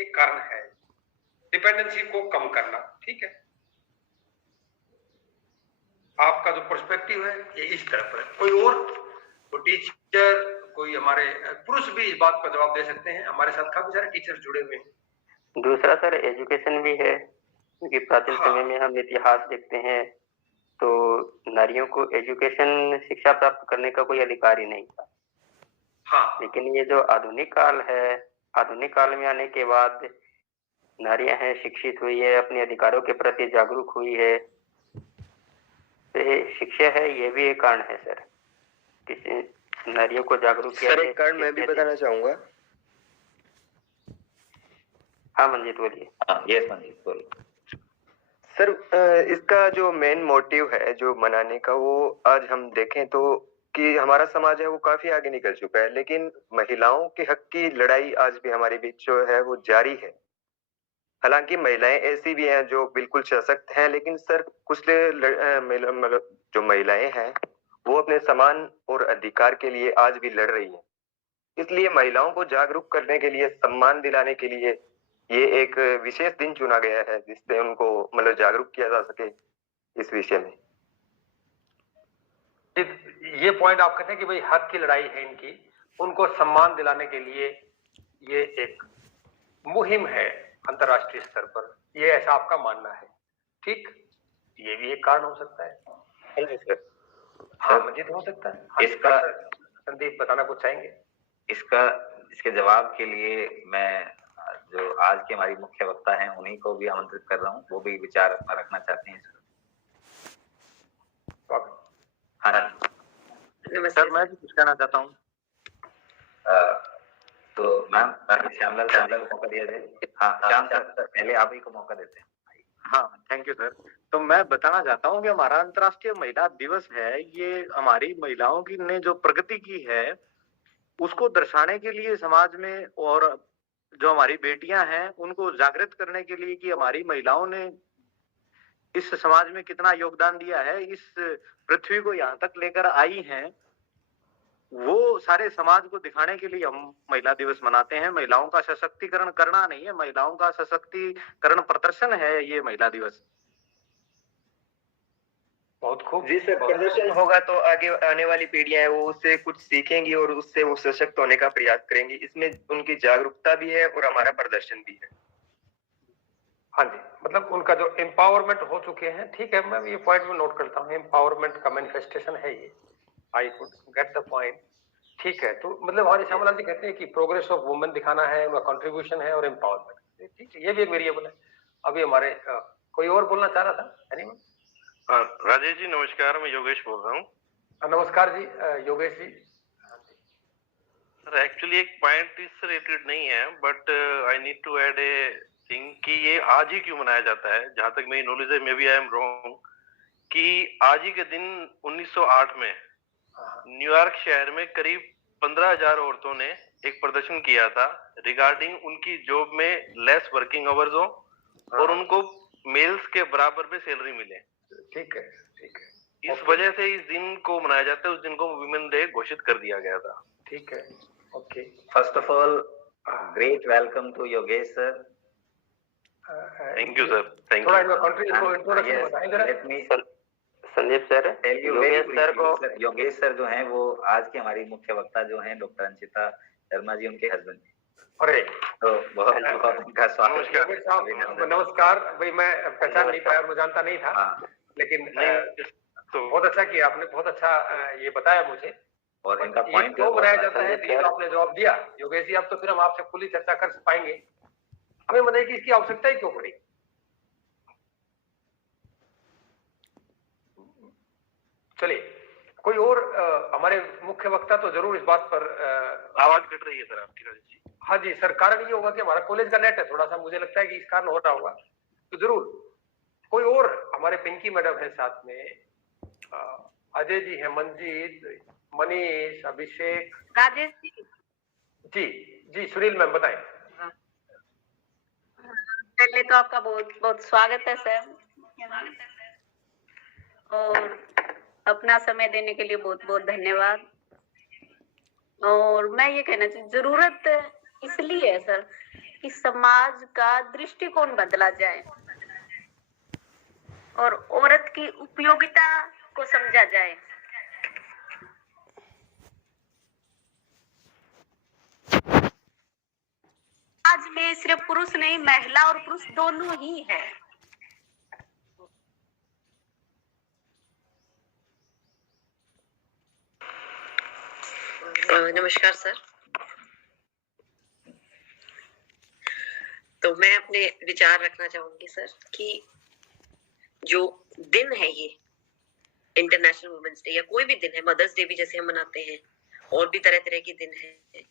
एक कारण है डिपेंडेंसी को कम करना। ठीक है, आपका जो पर्सपेक्टिव है ये इस तरफ है। कोई और, कोई टीचर, कोई हमारे पुरुष भी इस बात का जवाब दे सकते हैं। हमारे साथ काफी सारे टीचर्स जुड़े हुए हैं। दूसरा सर एजुकेशन भी है, क्योंकि प्राचीन समय में हम इतिहास देखते हैं तो नारियों को एजुकेशन शिक्षा प्राप्त करने का कोई अधिकार ही नहीं था। लेकिन ये जो आधुनिक काल है, आधुनिक काल में आने के बाद नारियां हैं, शिक्षित हुई है, अपने अधिकारों के प्रति जागरूक हुई है, तो शिक्षा है, ये भी एक कारण है सर, किसी नारियों को जागरूक किया। सर एक कारण मैं भी बताना चाहूंगा। हाँ मंजीत बोलिए। यस मंजीत बोलिए। सर इसका जो मेन मोटिव है जो मनाने का, वो आज हम देखें तो कि हमारा समाज है वो काफी आगे निकल चुका है, लेकिन महिलाओं के हक की लड़ाई आज भी हमारे बीच जो है वो जारी है। हालांकि महिलाएं ऐसी भी हैं जो बिल्कुल सशक्त हैं, लेकिन सर कुछ जो महिलाएं हैं वो अपने समान और अधिकार के लिए आज भी लड़ रही हैं। इसलिए महिलाओं को जागरूक करने के लिए, सम्मान दिलाने के लिए ये एक विशेष दिन चुना गया है, जिससे उनको जागरूक किया जा सके इस विषय में। ये पॉइंट आप कहते हैं कि भाई हक की लड़ाई है इनकी, उनको सम्मान दिलाने के लिए ये एक मुहिम है अंतर्राष्ट्रीय स्तर पर, ये ऐसा आपका मानना है, ठीक? ये भी एक कारण हो सकता है। हाँ मजीद हो सकता है। इसका संदीप बताना कुछ चाहेंगे? इसके जवाब के लिए मैं जो आज के हमारी मुख्य वक्ता हैं उन्हीं को भी आमंत्रित कर रहा हूँ, वो भी विचार रखना चाहते हैं। हाँ सर मैं भी कुछ कहना चाहता हूँ। तो मैम श्यामलाल को मौका दिया जाए। हाँ श्याम सर पहले आप ही को मौका देते हैं। हाँ थैंक यू सर। तो मैं बताना चाहता हूँ कि हमारा अंतर्राष्ट्रीय महिला दिवस है, ये हमारी महिलाओं की ने जो प्रगति की है उसको दर्शाने के लिए समाज में, और जो हमारी बेटियां हैं उनको जागृत करने के लिए कि हमारी महिलाओं ने इस समाज में कितना योगदान दिया है, इस पृथ्वी को यहाँ तक लेकर आई हैं, वो सारे समाज को दिखाने के लिए हम महिला दिवस मनाते हैं। महिलाओं का सशक्तिकरण करना नहीं है, महिलाओं का सशक्तिकरण प्रदर्शन है ये महिला दिवस। बहुत खूब जी सर, प्रदर्शन होगा तो आगे आने वाली पीढ़ियां हैं वो उससे कुछ सीखेंगी और उससे वो सशक्त होने का प्रयास करेंगी। इसमें उनकी जागरूकता भी है और हमारा प्रदर्शन भी है। हाँ जी, मतलब उनका जो एम्पावरमेंट हो चुके हैं, ठीक है, मैं ये पॉइंट में नोट करता हूँ, एम्पावरमेंट का मैनिफेस्टेशन है ये। I could get the point, ठीक है। तो मतलब हमारे श्यामलाल जी कहते हैं कि प्रोग्रेस ऑफ वुमेन दिखाना है, उनका कंट्रीब्यूशन है और एम्पावरमेंट, ठीक है, ये भी एक वेरिएबल है। अभी हमारे कोई और बोलना चाह रहा था? एनीवन? राजेश जी नमस्कार, मैं योगेश बोल रहा हूँ। नमस्कार जी योगेश जी। सर एक्चुअली एक पॉइंट इससे रिलेटेड नहीं है, but I need to add a thing कि ये आज ही क्यों मनाया जाता है। जहां तक मेरी नॉलेज है, maybe I am wrong, कि आज ही के दिन 1908 में न्यूयॉर्क शहर में करीब 15,000 औरतों ने एक प्रदर्शन किया था रिगार्डिंग उनकी जॉब में लेस वर्किंग आवर्स हो और उनको मेल्स के बराबर में सैलरी मिले। ठीक है, ठीक है। इस वजह से इस दिन को मनाया जाता है, उस दिन को वुमेन डे घोषित कर दिया गया था। ठीक है, okay. First of all great welcome to Yogesh sir. Thank you sir, thank थोड़ा यू। इनका इंट्रोडक्शन बताएं जरा। Let me Sandeep sir, Yogesh sir जो हैं वो आज के हमारी मुख्य वक्ता जो हैं डॉक्टर अंशिता शर्मा जी, उनके हस्बैंड। अरे तो बहुत बहुत उनका स्वागत। नमस्कार भाई, मैं पहचान नहीं पाया और मैं जानता नहीं था, लेकिन तो बहुत अच्छा किया आपने, बहुत अच्छा ये बताया मुझे। और इनका पॉइंट क्यों बनाया जाता है, ये आपने जवाब दिया योगेश जी। अब तो फिर हम आपसे खुली चर्चा कर पाएंगे। हमें बताइए कि इसकी आवश्यकता ही क्यों पड़ी? चलिए, कोई और हमारे मुख्य वक्ता तो जरूर इस बात पर आवाज कट रही है सर आपकी राजेश जी। हाँ जी सर, कारण ये होगा कि हमारा कॉलेज का नेट है थोड़ा सा, मुझे लगता है कि इस कारण हो रहा होगा। तो जरूर कोई और हमारे पिंकी मैडम है साथ में, अजय जी है, मंजीत, मनीष, अभिषेक, राजेश जी। जी जी सुनील मैम बताएं। पहले तो आपका बहुत बहुत स्वागत है सर, और अपना समय देने के लिए बहुत बहुत धन्यवाद। और मैं ये कहना चाहिए, जरूरत इसलिए है सर कि समाज का दृष्टिकोण बदला जाए और औरत की उपयोगिता को समझा जाए। आज में सिर्फ पुरुष नहीं, महिला और पुरुष दोनों ही है। नमस्कार सर। तो मैं अपने विचार रखना चाहूंगी सर कि जो दिन है ये इंटरनेशनल वुमेन्स डे या कोई भी दिन है, मदर्स डे भी जैसे हम मनाते हैं, और भी तरह तरह के दिन है,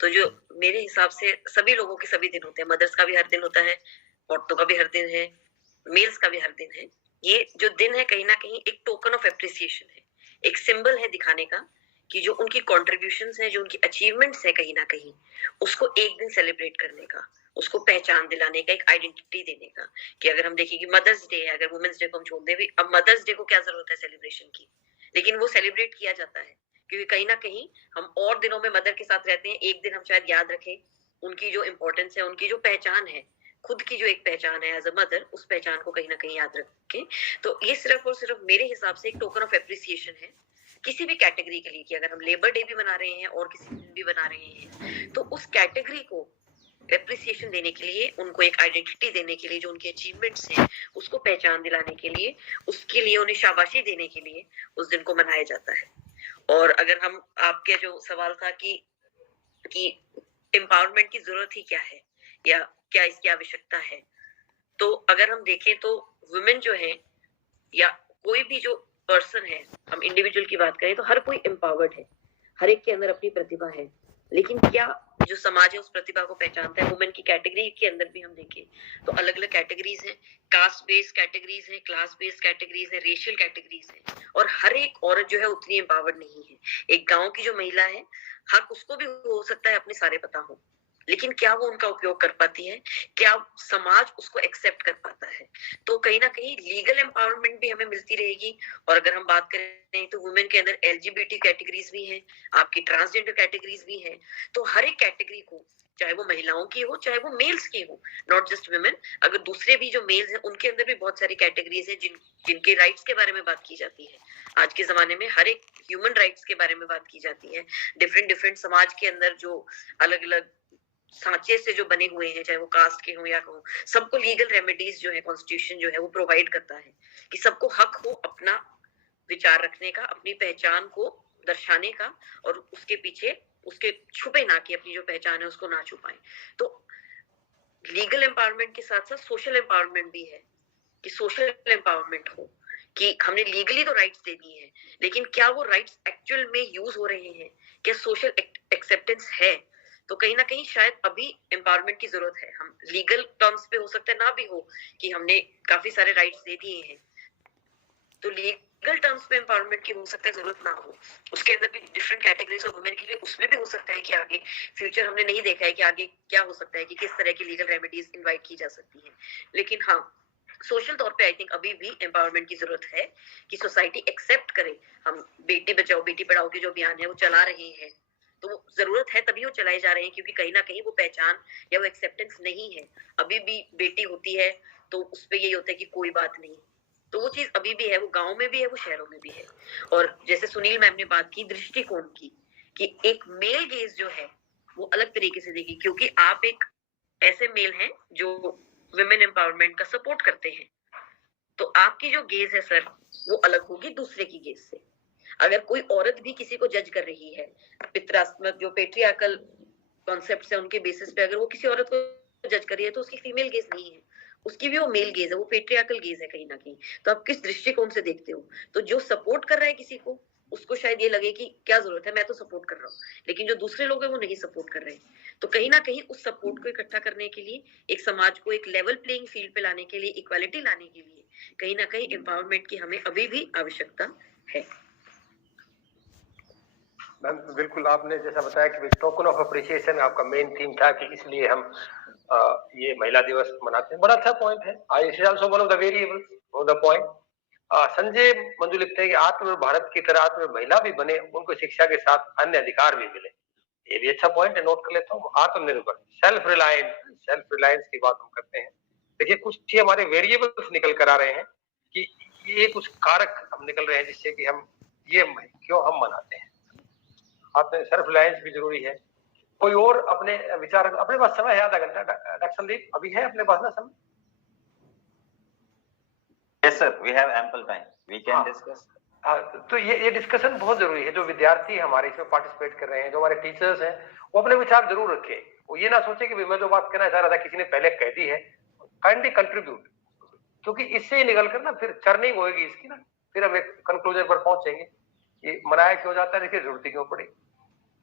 तो जो मेरे हिसाब से सभी लोगों के सभी दिन होते हैं। मदर्स का भी हर दिन होता है, औरतों का भी हर दिन है, मेल्स का भी हर दिन है। ये जो दिन है कहीं ना कहीं एक टोकन ऑफ एप्रिसिएशन है, एक सिंबल है दिखाने का कि जो उनकी कॉन्ट्रीब्यूशंस है, जो उनकी अचीवमेंट्स है, कहीं ना कहीं उसको एक दिन सेलिब्रेट करने का, उसको पहचान दिलाने का, एक आइडेंटिटी देने का। कि अगर हम देखें कि मदर्स डे है, अगर वुमेन्स डे को हम छोड़ दें, भी अब मदर्स डे को क्या जरूरत है सेलिब्रेशन की, लेकिन वो सेलिब्रेट किया जाता है क्योंकि कहीं ना कहीं हम और दिनों में मदर के साथ रहते हैं। एक दिन हम शायद याद रखें उनकी जो इम्पोर्टेंस है, उनकी जो पहचान है, खुद की जो एक पहचान है एज अ मदर, उस पहचान को कहीं ना कहीं याद रखें। तो ये सिर्फ और सिर्फ मेरे हिसाब से एक टोकन ऑफ एप्रिसिएशन है किसी भी कैटेगरी के लिए, कि अगर हम लेबर डे भी मना रहे हैं और किसी दिन भी बना रहे हैं, तो उस कैटेगरी को एप्रिसिएशन देने के लिए, उनको एक आइडेंटिटी देने के लिए, जो उनके अचीवमेंट्स हैं उसको पहचान दिलाने के लिए, उसके लिए उन्हें शाबाशी देने के लिए उस दिन को मनाया जाता है। और अगर हम, आपके जो सवाल था कि एम्पावरमेंट की जरूरत ही क्या है या क्या इसकी आवश्यकता है, तो अगर हम देखें तो वुमेन जो है या कोई भी जो पर्सन है, हम इंडिविजुअल की बात करें तो हर कोई एम्पावर्ड है, हर एक के अंदर अपनी प्रतिभा है। लेकिन क्या जो समाज है उस प्रतिभा को पहचानता है? वुमेन की कैटेगरी के अंदर भी हम देखें तो अलग अलग कैटेगरीज हैं, कास्ट बेस्ड कैटेगरीज हैं, क्लास बेस्ड कैटेगरीज है, रेशियल कैटेगरीज है, और हर एक औरत जो है उतनी एम्पावर्ड नहीं है। एक गांव की जो महिला है, हक उसको भी हो सकता है अपने सारे पता हो, लेकिन क्या वो उनका उपयोग कर पाती है? क्या समाज उसको एक्सेप्ट कर पाता है? तो कहीं ना कहीं लीगल एम्पावरमेंट भी हमें मिलती रहेगी। और अगर हम बात करें तो वुमेन के अंदर एलजीबीटी कैटेगरीज भी हैं, आपकी ट्रांसजेंडर कैटेगरीज भी हैं। तो हर एक कैटेगरी को, चाहे वो महिलाओं की हो चाहे वो मेल्स की हो, नॉट जस्ट वुमेन, अगर दूसरे भी जो मेल्स हैं उनके अंदर भी बहुत सारी कैटेगरीज हैं जिनके राइट्स के बारे में बात की जाती है। आज के जमाने में हर एक ह्यूमन राइट्स के बारे में बात की जाती है। डिफरेंट समाज के अंदर जो अलग अलग सांचे से जो बने हुए हैं, चाहे वो कास्ट के हो या कहूँ, सबको लीगल रेमेडीज जो है कॉन्स्टिट्यूशन जो है वो प्रोवाइड करता है कि सबको हक हो अपना विचार रखने का, अपनी पहचान को दर्शाने का, और उसके पीछे उसके छुपे ना, कि अपनी जो पहचान है उसको ना छुपाएं। तो लीगल एम्पावरमेंट के साथ साथ सोशल एम्पावरमेंट भी है, कि सोशल एम्पावरमेंट हो, कि हमने लीगली तो राइट्स दे दिए हैं, लेकिन क्या वो राइट्स एक्चुअल में यूज हो रहे हैं? क्या सोशल एक्सेप्टेंस है? तो कहीं ना कहीं शायद अभी एम्पावरमेंट की जरूरत है। हम लीगल टर्म्स पे हो सकता है ना भी हो कि हमने काफी सारे राइट्स दे दिए हैं, तो लीगल टर्म्स पे एम्पावरमेंट की हो सकता है जरूरत ना हो। उसके अंदर भी डिफरेंट कैटेगरीज ऑफ वुमेन के लिए उसमें भी हो सकता है कि आगे फ्यूचर हमने नहीं देखा है कि आगे क्या हो सकता है, कि किस तरह की लीगल रेमेडीज इनवाइट की जा सकती है। लेकिन हाँ, सोशल तौर पे आई थिंक अभी भी एम्पावरमेंट की जरूरत है कि सोसाइटी एक्सेप्ट करे। हम बेटी बचाओ बेटी पढ़ाओ के जो अभियान है वो चला रहे हैं, तो वो जरूरत है तभी वो चलाए जा रहे हैं, क्योंकि कहीं ना कहीं वो पहचान या वो एक्सेप्टेंस नहीं है। अभी भी बेटी होती है तो उस पे यही होता है कि कोई बात नहीं, तो वो चीज अभी भी है, वो गाँव में भी है, वो शहरों में भी है। और जैसे सुनील मैम ने बात की दृष्टिकोण की, कि एक मेल गेज जो है वो अलग तरीके से देखी, क्योंकि आप एक ऐसे मेल हैं जो वुमेन एम्पावरमेंट का सपोर्ट करते हैं, तो आपकी जो गेज है सर वो अलग होगी दूसरे की गेज से। अगर कोई औरत भी किसी को जज कर रही है, पितृत्मक जो पेट्रियार्कल कॉन्सेप्ट्स है उनके बेसिस पे अगर वो किसी औरत को जज कर रही है, तो उसकी फीमेल गेज नहीं है, उसकी भी वो मेल गेज है, वो पेट्रियार्कल गेज है कहीं ना कहीं। तो आप किस दृष्टिकोण से देखते हो? तो जो सपोर्ट कर रहा है किसी को, उसको शायद ये लगे कि क्या जरूरत है, मैं तो सपोर्ट कर रहा हूँ, लेकिन जो दूसरे लोग हैं वो नहीं सपोर्ट कर रहे हैं। तो कहीं ना कहीं उस सपोर्ट को इकट्ठा करने के लिए, एक समाज को एक लेवल प्लेइंग फील्ड पे लाने के लिए, इक्वालिटी लाने के लिए कहीं ना कहीं एम्पावरमेंट की हमें अभी भी आवश्यकता है। मैम बिल्कुल, आपने जैसा बताया कि टोकन ऑफ अप्रिसिएशन आपका मेन थीम था, कि इसलिए हम ये महिला दिवस मनाते हैं। बड़ा अच्छा पॉइंट है। I is also one of the variable of the point. Sanjay Manju लिखते हैं कि आत्मनिर्भर भारत की तरह आत्मनिर्भर महिला भी बने, उनको शिक्षा के साथ अन्य अधिकार भी मिले। ये भी अच्छा पॉइंट है, नोट कर लेता हूँ। आत्मनिर्भर, सेल्फ रिलायंस की बात हम करते हैं। देखिए, कुछ ही हमारे वेरिएबल्स निकल कर आ रहे हैं, कि ये कुछ कारक हम निकल रहे हैं जिससे कि हम ये क्यों हम मनाते हैं। आपने सेल्फ रिलायंस भी जरूरी है। कोई और अपने विचार, अपने पास समय है आधा घंटा, डॉक्टर संदीप अभी है अपने पास ना समय? Yes sir, we have ample time. We can discuss. तो ये डिस्कशन बहुत जरूरी है। जो विद्यार्थी हमारे इसमें पार्टिसिपेट कर रहे हैं, जो हमारे टीचर्स हैं, वो अपने विचार जरूर रखें। वो ये ना सोचे कि मैं जो बात कहना चाह रहा था किसी ने पहले कह दी है। काइंडली कंट्रीब्यूट, क्योंकि इससे ही निकल कर ना फिर चर्निंग होगी इसकी ना, फिर हम एक कंक्लूजन पर पहुंचेंगे कि मनाया क्यों जाता है, इसकी जरूरत क्यों पड़ी।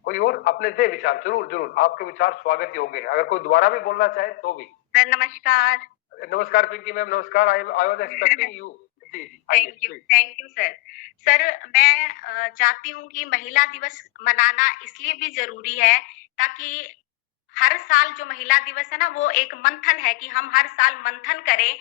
कोई और अपने दे विचार, जरूर आपके विचार स्वागत ही होंगे। अगर कोई दोबारा भी बोलना चाहे तो भी। सर नमस्कार। नमस्कार पिंकी मैम, नमस्कार। I was expecting you. Thank you sir. Sir मैं चाहती हूँ कि महिला दिवस मनाना इसलिए भी जरूरी है ताकि हर साल जो महिला दिवस है ना, वो एक मंथन है कि हम हर साल मंथन करें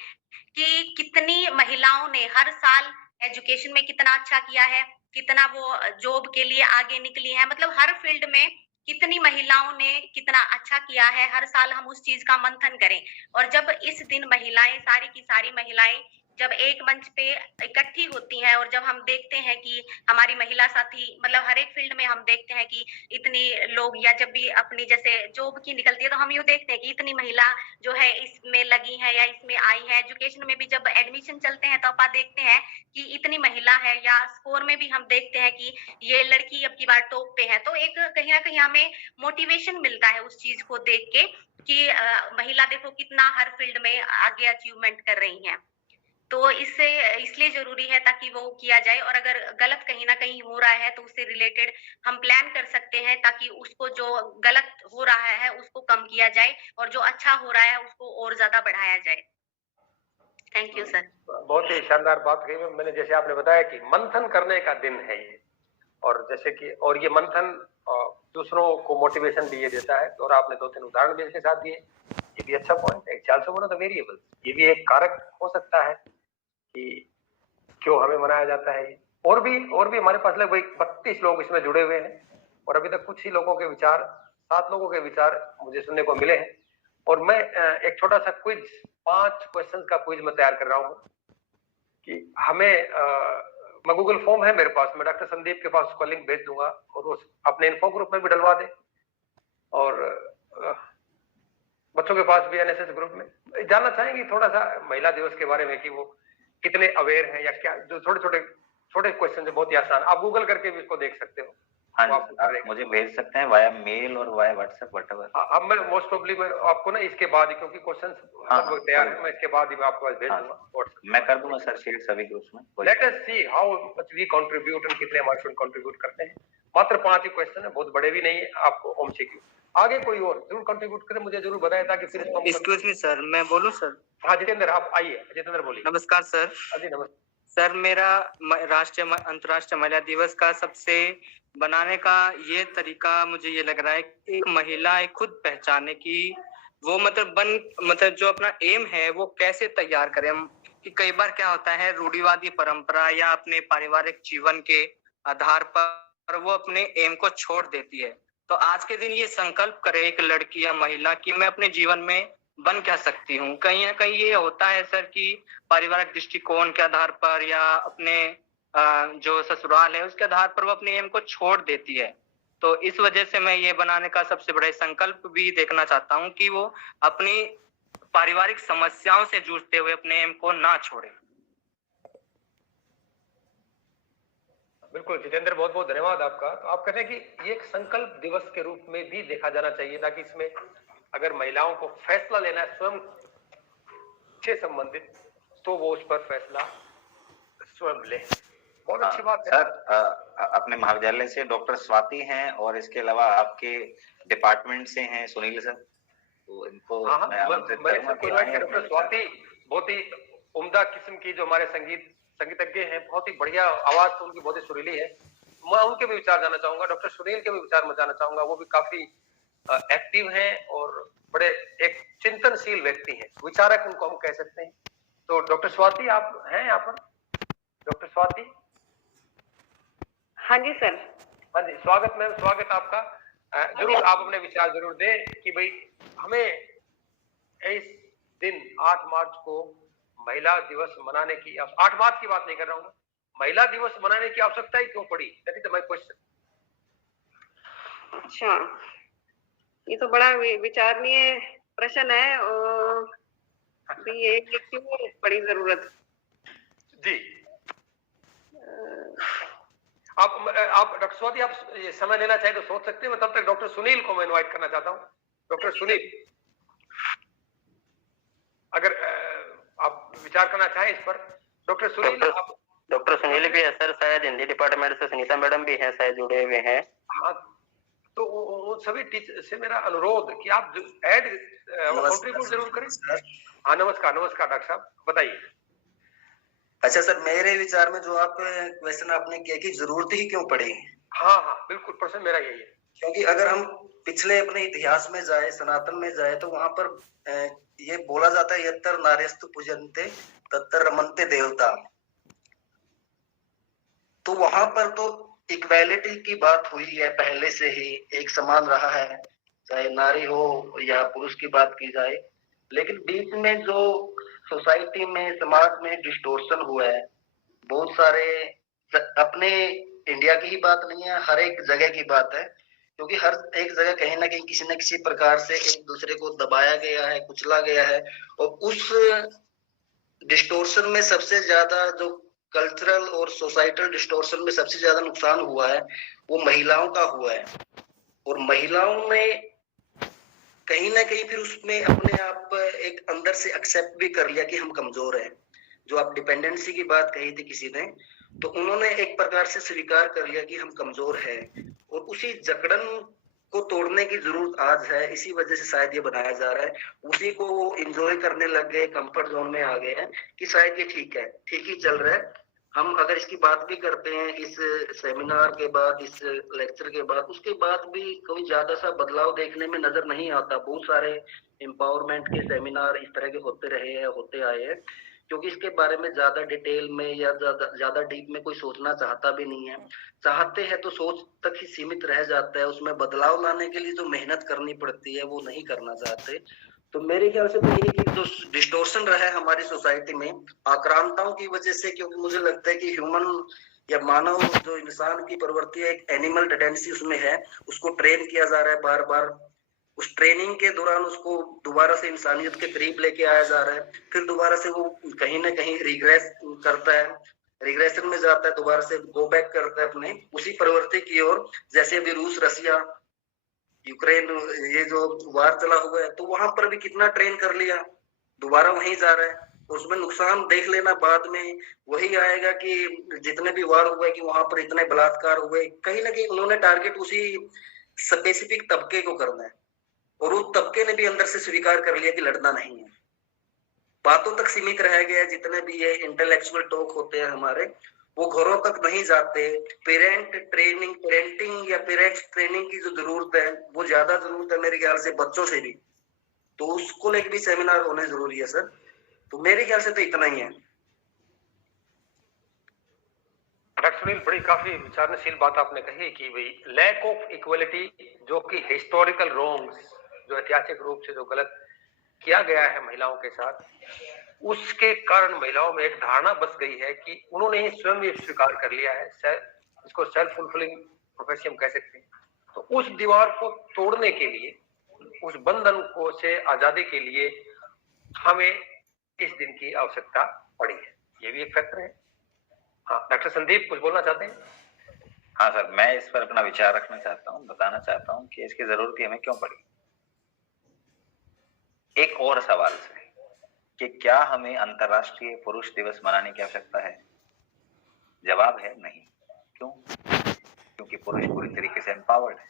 कि कितनी महिलाओं ने हर साल एजुकेशन में कितना अच्छा किया है, कितना वो जॉब के लिए आगे निकली है, मतलब हर फील्ड में कितनी महिलाओं ने कितना अच्छा किया है। हर साल हम उस चीज का मंथन करें, और जब इस दिन महिलाएं, सारी की सारी महिलाएं जब एक मंच पे इकट्ठी होती हैं और जब हम देखते हैं कि हमारी महिला साथी मतलब हर एक फील्ड में हम देखते हैं कि इतनी लोग या जब भी अपनी जैसे जॉब की निकलती है तो हम यूँ देखते हैं कि इतनी महिला जो है इसमें लगी है या इसमें आई है। एजुकेशन में भी जब एडमिशन चलते हैं तो आप देखते हैं कि इतनी महिला है, या स्कोर में भी हम देखते हैं कि ये लड़की अब की बार टॉप पे है। तो एक कहीं ना कहीं हमें मोटिवेशन मिलता है उस चीज को देख के कि महिला देखो कितना हर फील्ड में आगे अचीवमेंट कर रही हैं। तो इससे इसलिए जरूरी है ताकि वो किया जाए, और अगर गलत कहीं ना कहीं हो रहा है तो उससे रिलेटेड हम प्लान कर सकते हैं ताकि उसको जो गलत हो रहा है उसको कम किया जाए और जो अच्छा हो रहा है उसको और ज्यादा बढ़ाया जाए। Thank you sir. बहुत ही शानदार बात कही। मैंने जैसे आपने बताया कि मंथन करने का दिन है ये, और जैसे कि और ये मंथन दूसरों को मोटिवेशन भी ये देता है, और आपने 2-3 उदाहरण भी इसके साथ दिए, ये भी अच्छा पॉइंट है। ख्याल से बोलो तो वेरिएबल ये भी एक कारक हो सकता है कि क्यों हमें मनाया जाता है। और भी हमारे पास लगभग 32 लोग इसमें जुड़े हुए हैं, और अभी तक कुछ ही लोगों के विचार, 7 लोगों के विचार मुझे सुनने को मिले हैं। और मैं एक छोटा सा क्विज, 5 क्वेश्चन का क्विज मैं तैयार कर रहा हूँ कि हमें मैं गूगल फॉर्म है मेरे पास, मैं डॉक्टर संदीप के पास उसका लिंक भेज दूंगा और वो अपने इन्फो ग्रुप में भी डलवा दे, और बच्चों के पास भी एनएसएस ग्रुप में। जानना चाहेंगे थोड़ा सा महिला दिवस के बारे में कि वो कितने अवेयर हैं, या क्या जो छोटे क्वेश्चन है, बहुत ही आसान, आप गूगल करके भी इसको देख सकते हो। हाँ जी, आप मुझे भेज सकते हैं वाया मेल और वाया व्हाट्सएप व्हाटएवर। अब मैं मोस्ट प्रोबब्ली मैं आपको ना इसके बाद ही, क्योंकि क्वेश्चंस लगभग तैयार है, मैं इसके बाद ही मैं आपको भेज दूंगा व्हाट्सएप। मैं कर दूंगा सर शेयर सभी ग्रुप्स में। Let us see how much we contribute, और कितने हमारे स्टूडेंट कंट्रीब्यूट करते हैं। मात्र 5 ही क्वेश्चन है, बहुत बड़े भी नहीं है। आपको ओमसीक्यू आगे कोई और जरूर कंट्रीब्यूट करे, मुझे जरूर बताएं ताकि फिर इसको। एक्सक्यूज मी सर, मैं बोलूं सर? हाँ जितेंद्र, आप आइए। जितेंद्र बोलिए। नमस्कार सर। जी नमस्कार सर, मेरा अंतर्राष्ट्रीय महिला दिवस का सबसे बनाने का ये तरीका मुझे ये लग रहा है कि एक महिला खुद पहचाने की वो मतलब जो अपना एम है वो कैसे तैयार करें हम। कि कई बार क्या होता है, रूढ़िवादी परंपरा या अपने पारिवारिक जीवन के आधार पर वो अपने एम को छोड़ देती है। तो आज के दिन ये संकल्प करे एक लड़की या महिला कि मैं अपने जीवन में बन क्या सकती हूँ। कहीं ना कहीं ये होता है सर कि पारिवारिक दृष्टिकोण के आधार पर या अपने जो ससुराल है उसके आधार पर वो अपने एम को छोड़ देती है। तो इस वजह से मैं ये बनाने का सबसे बड़ा संकल्प भी देखना चाहता हूँ कि वो अपनी पारिवारिक समस्याओं से जूझते हुए अपने एम को ना छोड़े। बिल्कुल जितेंद्र, बहुत बहुत धन्यवाद आपका। तो आप कहते हैं कि ये एक संकल्प दिवस के रूप में भी देखा जाना चाहिए, ताकि इसमें अगर महिलाओं को फैसला लेना है स्वयं से संबंधित, तो वो उस पर फैसला स्वयं ले। बहुत अच्छी बात है सर। अपने महाविद्यालय से डॉक्टर स्वाति हैं और इसके अलावा आपके डिपार्टमेंट से हैं सुनील सर, तो इनको मैं आमंत्रित करूंगा। डॉक्टर स्वाति बहुत ही उम्दा किस्म की जो हमारे संगीतज्ञ हैं, बहुत ही बढ़िया आवाज तो उनकी बहुत ही सुरीली है। मैं उनके भी विचार जानना चाहूंगा, डॉक्टर सुनील के भी विचार मैं जानना चाहूंगा। वो भी काफी एक्टिव हैं और बड़े एक चिंतनशील व्यक्ति हैं, विचारक उनको हम कह सकते हैं। तो डॉक्टर स्वाति आप हैं यहाँ पर? डॉक्टर स्वाति? हाँ जी सर। हाँ जी, स्वागत मैम, स्वागत आपका। जरूर आप अपने विचार जरूर दें कि भाई हमें इस दिन 8 मार्च को महिला दिवस मनाने की, 8 मार्च की बात नहीं कर रहा हूँ, महिला दिवस मनाने की आवश्यकता ही क्यों पड़ी? That is my question. अच्छा, ये तो बड़ा विचारणीय प्रश्न है और ये क्यों बड़ी जरूरत। जी आप डॉक्टर स्वाति आप ये समय लेना चाहे तो सोच सकते हैं। मैं तब तक डॉक्टर सुनील को मैं इनवाइट करना चाहता हूँ। डॉक्टर सुनील, अगर आप विचार करना चाहें इस पर। डॉक्टर सुनील, डॉक्टर सुनील भी है सर, शायद हिंदी डिपार्टमेंट से सुनीता मैडम भी हैं, शायद जुड़े हुए हैं। हाँ, तो वो सभी टीचर से मेरा अनुरोध कि आप ऐड कंट्रीब्यूट जरूर करें। हाँ नमस्कार डॉक्टर साहब, बताइए। अच्छा सर, मेरे विचार में जो आप क्वेश्चन आपने किया कि जरूरत ही क्यों पड़ी। हाँ बिल्कुल, प्रश्न मेरा यही है। क्योंकि अगर हम पिछले अपने इतिहास में जाए, सनातन में जाए, तो वहां पर ये बोला जाता है यत्र नार्यस्तु पूजन्ते तत्र रमन्ते देवता। तो वहां पर तो इक्वालिटी की बात हुई है, पहले से ही एक समान रहा है, चाहे नारी हो या पुरुष की बात की जाए। लेकिन बीच में जो सोसाइटी में, समाज में डिस्टोर्शन हुआ है। बहुत सारे, अपने इंडिया की ही बात नहीं है, हर एक जगह की बात है, क्योंकि हर एक जगह कहीं ना कहीं किसी न किसी प्रकार से एक दूसरे को दबाया गया है, कुचला गया है। और उस डिस्टोर्शन में सबसे ज्यादा जो कल्चरल और सोसाइटल डिस्टोर्शन में सबसे ज्यादा नुकसान हुआ है वो महिलाओं का हुआ है। और महिलाओं ने कहीं ना कहीं फिर उसमें अपने आप एक अंदर से एक्सेप्ट भी कर लिया कि हम कमजोर हैं। जो आप डिपेंडेंसी की बात कही थी किसी ने, तो उन्होंने एक प्रकार से स्वीकार कर लिया कि हम कमजोर हैं। और उसी जकड़न को तोड़ने की जरूरत आज है, इसी वजह से शायद ये बनाया जा रहा है। उसी को वो इंजॉय करने लग गए, कंफर्ट जोन में आ गए हैं कि शायद ये ठीक है, ठीक ही चल रहा है। हम अगर इसकी बात भी करते हैं इस सेमिनार के बाद, इस लेक्चर के बाद, उसके बाद भी कोई ज्यादा सा बदलाव देखने में नजर नहीं आता। बहुत सारे एम्पावरमेंट के सेमिनार इस तरह के होते रहे हैं, होते आए हैं, क्योंकि इसके बारे में ज्यादा डिटेल में या ज्यादा डीप में कोई सोचना चाहता भी नहीं है। चाहते हैं तो सोच तक ही सीमित रह जाता है, उसमें बदलाव लाने के लिए जो मेहनत करनी पड़ती है वो नहीं करना चाहते। तो मेरे ख्याल से तो यही कि जो डिस्टोर्शन रहा है हमारी सोसाइटी में आक्रांताओं की वजह से, क्योंकि मुझे लगता है कि ह्यूमन या मानव जो इंसान की प्रवृत्ति है, एक एनिमल टेंडेंसी उसमें है, उसको ट्रेन किया जा रहा है बार बार। उस ट्रेनिंग के दौरान उसको दोबारा से इंसानियत के करीब लेके आया जा रहा है, फिर दोबारा से वो कहीं ना कहीं रिग्रेस करता है, रिग्रेशन में जाता है, दोबारा से गो बैक करता है अपने उसी प्रवृत्ति की ओर। जैसे अभी रूस, रसिया, यूक्रेन, ये जो वार चला हुआ है, तो वहां पर भी कितना ट्रेन कर लिया, दोबारा वहीं जा रहा है। उसमें नुकसान देख लेना बाद में वही आएगा कि जितने भी वार हुए कि वहां पर इतने बलात्कार हुए, कहीं ना कहीं उन्होंने टारगेट उसी स्पेसिफिक तबके को करना है। और उस तबके ने भी अंदर से स्वीकार कर लिया कि लड़ना नहीं है, बातों तक सीमित रह गया। जितने भी ये इंटेलेक्चुअल टॉक होते हैं हमारे, वो घरों तक नहीं जाते। पेरेंटिंग या पेरेंट्स ट्रेनिंग की जो जरूरत है वो ज्यादा जरूरत है मेरे ख्याल से बच्चों से भी, तो उसको लेकर भी सेमिनार होने जरूरी है सर। तो मेरे ख्याल से तो इतना ही है। डॉक्टर सुनील, बड़ी काफी विचारनशील बात आपने कही कि भाई लैक ऑफ इक्वलिटी, जो कि हिस्टोरिकल रोंग्स, जो ऐतिहासिक रूप से जो गलत किया गया है महिलाओं के साथ, उसके कारण महिलाओं में एक धारणा बस गई है कि उन्होंने ही स्वयं ये स्वीकार कर लिया है, इसको सेल्फ फुलफिलिंग प्रोफेसी हम कह सकते हैं। तो उस दीवार को तोड़ने के लिए, उस बंधन को से आजादी के लिए हमें इस दिन की आवश्यकता पड़ी है, ये भी एक फैक्टर है। हाँ, डॉक्टर संदीप कुछ बोलना चाहते हैं? हाँ सर, मैं इस पर अपना विचार रखना चाहता हूँ, बताना चाहता हूँ कि इसकी जरूरत हमें क्यों पड़ी। एक और सवाल से कि क्या हमें अंतर्राष्ट्रीय पुरुष दिवस मनाने की आवश्यकता है? जवाब है नहीं। क्यों? क्योंकि पुरुष पूरी तरीके से एम्पावर्ड है,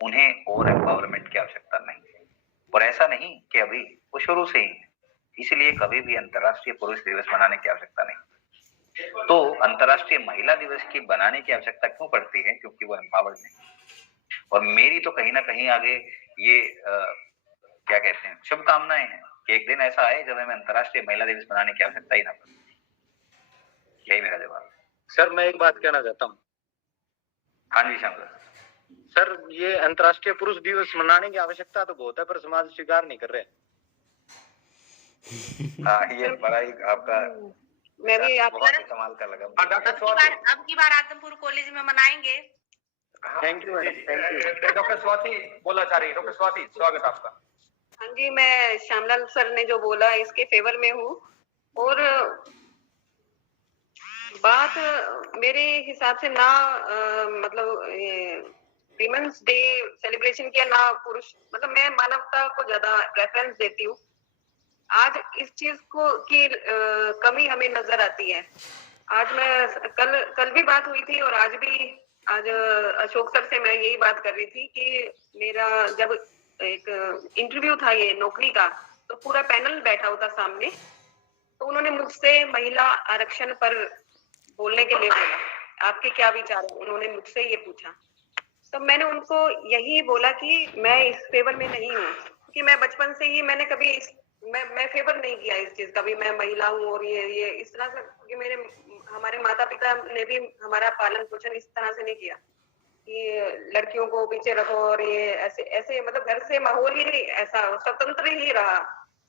उन्हें और एम्पावरमेंट की आवश्यकता नहीं है। और ऐसा नहीं कि अभी, वो शुरू से ही है, इसलिए कभी भी अंतर्राष्ट्रीय पुरुष दिवस मनाने की आवश्यकता नहीं। तो अंतर्राष्ट्रीय महिला दिवस की बनाने की आवश्यकता क्यों पड़ती है? क्योंकि वो एम्पावर्ड नहीं। और मेरी तो कहीं ना कहीं आगे ये क्या कहते हैं, शुभकामनाएं हैं कि एक दिन ऐसा आए जब हमें अंतर्राष्ट्रीय महिला दिवस मनाने की आवश्यकता ही ना पड़े। यही मेरा जवाब। सर मैं एक बात कहना चाहता हूँ। हाँ जी श्याम सर, ये अंतर्राष्ट्रीय पुरुष दिवस मनाने की आवश्यकता तो बहुत है, पर समाज स्वीकार नहीं कर रहे। हाँ, ये बड़ा ही आपका मैं भी बहुत ही कमाल का लगा। डॉक्टर अब की बार आदमपुर कॉलेज में मनाएंगे। Thank you madam, thank you. Doctor Swati बोलना चाह रही है। डॉक्टर स्वाति, स्वागत आपका। हाँ जी, मैं श्यामलाल सर ने जो बोला इसके फेवर में हूँ। और बात मेरे हिसाब से ना मतलब विमेंस डे सेलिब्रेशन किया ना पुरुष, मतलब मैं मानवता को ज्यादा प्रेफरेंस देती हूँ। आज इस चीज को की कमी हमें नजर आती है। आज मैं कल भी बात हुई थी और आज अशोक सर से मैं यही बात कर रही थी कि मेरा जब एक इंटरव्यू था ये नौकरी का, तो पूरा पैनल बैठा हुआ था सामने, तो उन्होंने मुझसे महिला आरक्षण पर बोलने के लिए बोला, आपके क्या विचार है, उन्होंने मुझसे ये पूछा। तो मैंने उनको यही बोला कि मैं इस फेवर में नहीं हूँ, क्योंकि मैं बचपन से ही मैंने कभी मैं फेवर नहीं किया इस चीज का भी, मैं महिला हूँ और ये इस तरह से, क्योंकि हमारे माता पिता ने भी हमारा पालन पोषण इस तरह से नहीं किया कि लड़कियों को पीछे रखो और ये ऐसे मतलब घर से माहौल ही ऐसा स्वतंत्र ही रहा,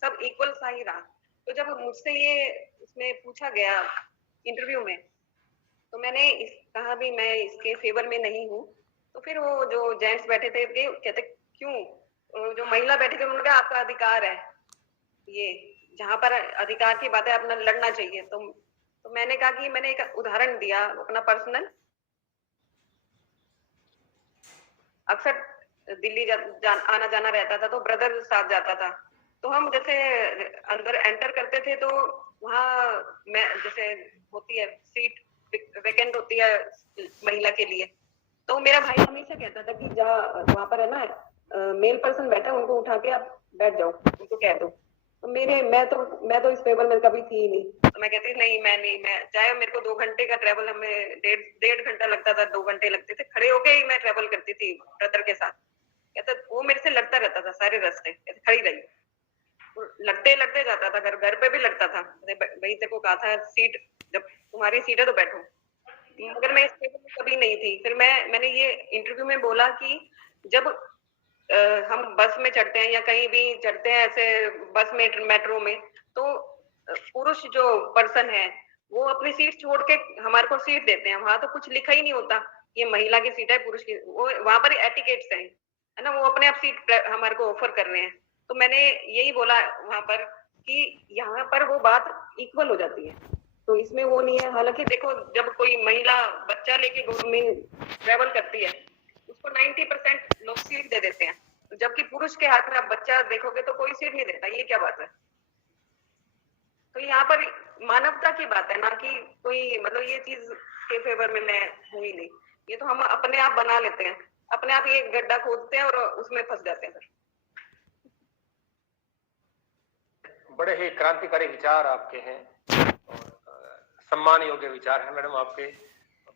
सब इक्वल सा ही रहा। तो जब मुझसे ये उसमें पूछा गया इंटरव्यू में, तो मैंने कहा भी मैं इसके फेवर में नहीं हूँ। तो फिर वो जो जेंट्स बैठे थे कहते क्यों, जो महिला बैठी थी उन्होंने कहा आपका अधिकार है, ये जहाँ पर अधिकार की बात है अपना लड़ना चाहिए। तो मैंने कहा कि मैंने एक उदाहरण दिया अपना पर्सनल। अक्सर दिल्ली आना जाना रहता था, तो ब्रदर साथ जाता था। तो हम जैसे अंदर एंटर करते थे तो वहाँ मैं जैसे होती है सीट वैकेंट होती है महिला के लिए, तो मेरा भाई हमेशा कहता था कि जा वहाँ पर है ना मेल पर्सन बैठा है, उनको उठा के आप बैठ जाओ, उनको कह दो। तो मैं तो इस फेवर में कभी थी ही नहीं। तो मैं कहती नहीं, मैं चाहे मेरे को 2 घंटे का ट्रेवल, हमें डेढ़ घंटा लगता था, 2 घंटे लगते थे, खड़े होके ही मैं ट्रेवल करती थी ब्रदर के साथ। कहता वो मेरे से लड़ता रहता था सारे रास्ते, खड़ी रही, लड़ते लड़ते जाता था, घर पे भी लड़ता था। भाई तेरे को कहा था सीट, जब तुम्हारी सीट है तो बैठो, मगर मैं इस फेवर में कभी नहीं थी। फिर मैंने ये इंटरव्यू में बोला कि जब हम बस में चढ़ते हैं या कहीं भी चढ़ते हैं ऐसे बस में मेट्रो में, तो पुरुष जो पर्सन है वो अपनी सीट छोड़ के हमारे को सीट देते हैं। वहां तो कुछ लिखा ही नहीं होता ये महिला की सीट है पुरुष की, वो वहां पर एटिकेट्स है ना, वो अपने आप सीट हमारे को ऑफर कर रहे हैं। तो मैंने यही बोला वहां पर कि यहाँ पर वो बात इक्वल हो जाती है, तो इसमें वो नहीं है। हालांकि देखो जब कोई महिला बच्चा लेके घूमने ट्रेवल करती है उसको 90% लोग सीट दे देते हैं, जबकि पुरुष के हाथ में आप बच्चा देखोगे तो कोई सीट नहीं देता। ये क्या बात है? तो यहाँ पर मानवता की बात है ना, कि कोई मतलब ये चीज के फेवर में मैं हुई नहीं। ये तो हम अपने आप बना लेते हैं, अपने आप ये गड्ढा खोदते हैं और उसमें फंस जाते हैं। बड़े ही क्रांतिकारी विचार आपके हैं और सम्मान योग्य विचार है मैडम आपके।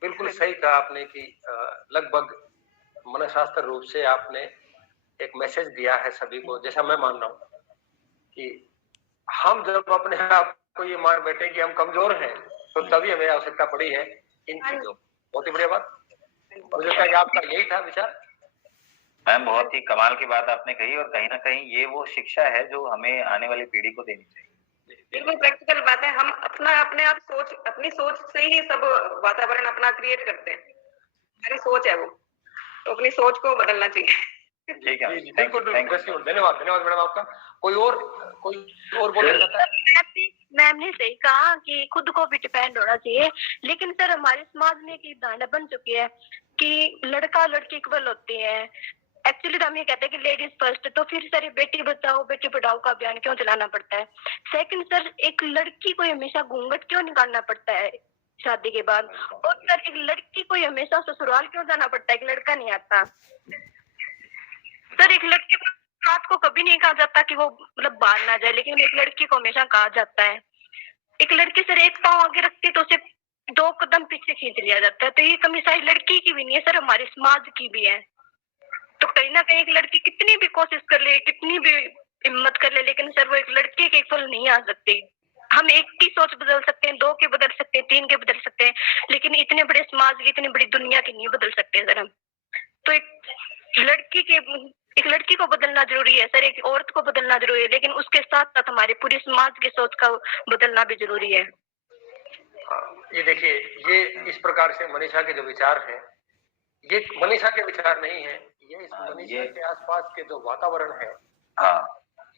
बिल्कुल सही कहा आपने कि लगभग मनोशास्त्र रूप से आपने एक मैसेज दिया है सभी को। जैसा मैं मान रहा हूँ कि हम जब अपने आप को ये मान बैठे कि हम कमजोर हैं, तो तभी हमें आवश्यकता पड़ी है इन चीजों। बहुत ही बढ़िया बात। मुझे लगता है कि आपका यही था विचार। मैम बहुत ही कमाल की बात आपने कही, और कहीं ना कहीं ये वो शिक्षा है जो हमें आने वाली पीढ़ी को देनी चाहिए। बिल्कुल प्रैक्टिकल बात है। हम अपने आप अपनी सोच से ही सब वातावरण अपना क्रिएट करते हैं। हमारी सोच है वो, तो अपनी सोच को बदलना चाहिए। ठीक है, बिल्कुल बिल्कुल। धन्यवाद मैडम आपका। कोई और बोलना चाहता है? मैम ने सही कहा कि खुद को भी डिपेंड होना चाहिए, लेकिन सर हमारे समाज में एक धारणा बन चुकी है कि लड़का लड़की इक्वल होते हैं। एक्चुअली तो हम ये कहते हैं कि लेडीज फर्स्ट, तो फिर सर बेटी बचाओ बेटी पढ़ाओ का अभियान क्यों चलाना पड़ता है? सेकंड सर, एक लड़की को हमेशा घूंघट क्यों निकालना पड़ता है शादी के बाद? और सर एक लड़की को हमेशा ससुराल क्यों जाना पड़ता है, एक लड़का नहीं आता? सर एक लड़के को रात को कभी नहीं कहा जाता कि वो मतलब बाहर ना जाए, लेकिन एक लड़की को हमेशा कहा जाता है। एक लड़की सर एक पाँव आगे रखती तो उसे 2 कदम पीछे खींच लिया जाता है। तो ये कमी सारी लड़की की भी नहीं है सर, हमारे समाज की भी है। तो कहीं ना कहीं एक लड़की कितनी भी कोशिश कर ले, कितनी भी हिम्मत कर ले, लेकिन सर वो एक लड़के के इक्वल नहीं आ सकती। हम एक की सोच बदल सकते हैं, 2 के बदल सकते हैं, 3 के बदल सकते हैं, लेकिन इतने बड़े समाज की, इतनी बड़ी दुनिया की नहीं बदल सकते सर हम। तो एक लड़की को बदलना जरूरी है सर, एक औरत को बदलना जरूरी है, लेकिन उसके साथ साथ हमारे पूरे समाज की सोच का बदलना भी जरूरी है। ये देखिए, ये इस प्रकार से मनीषा के जो विचार हैं, ये मनीषा के विचार नहीं है, ये इस मनीषा के आसपास के जो वातावरण है,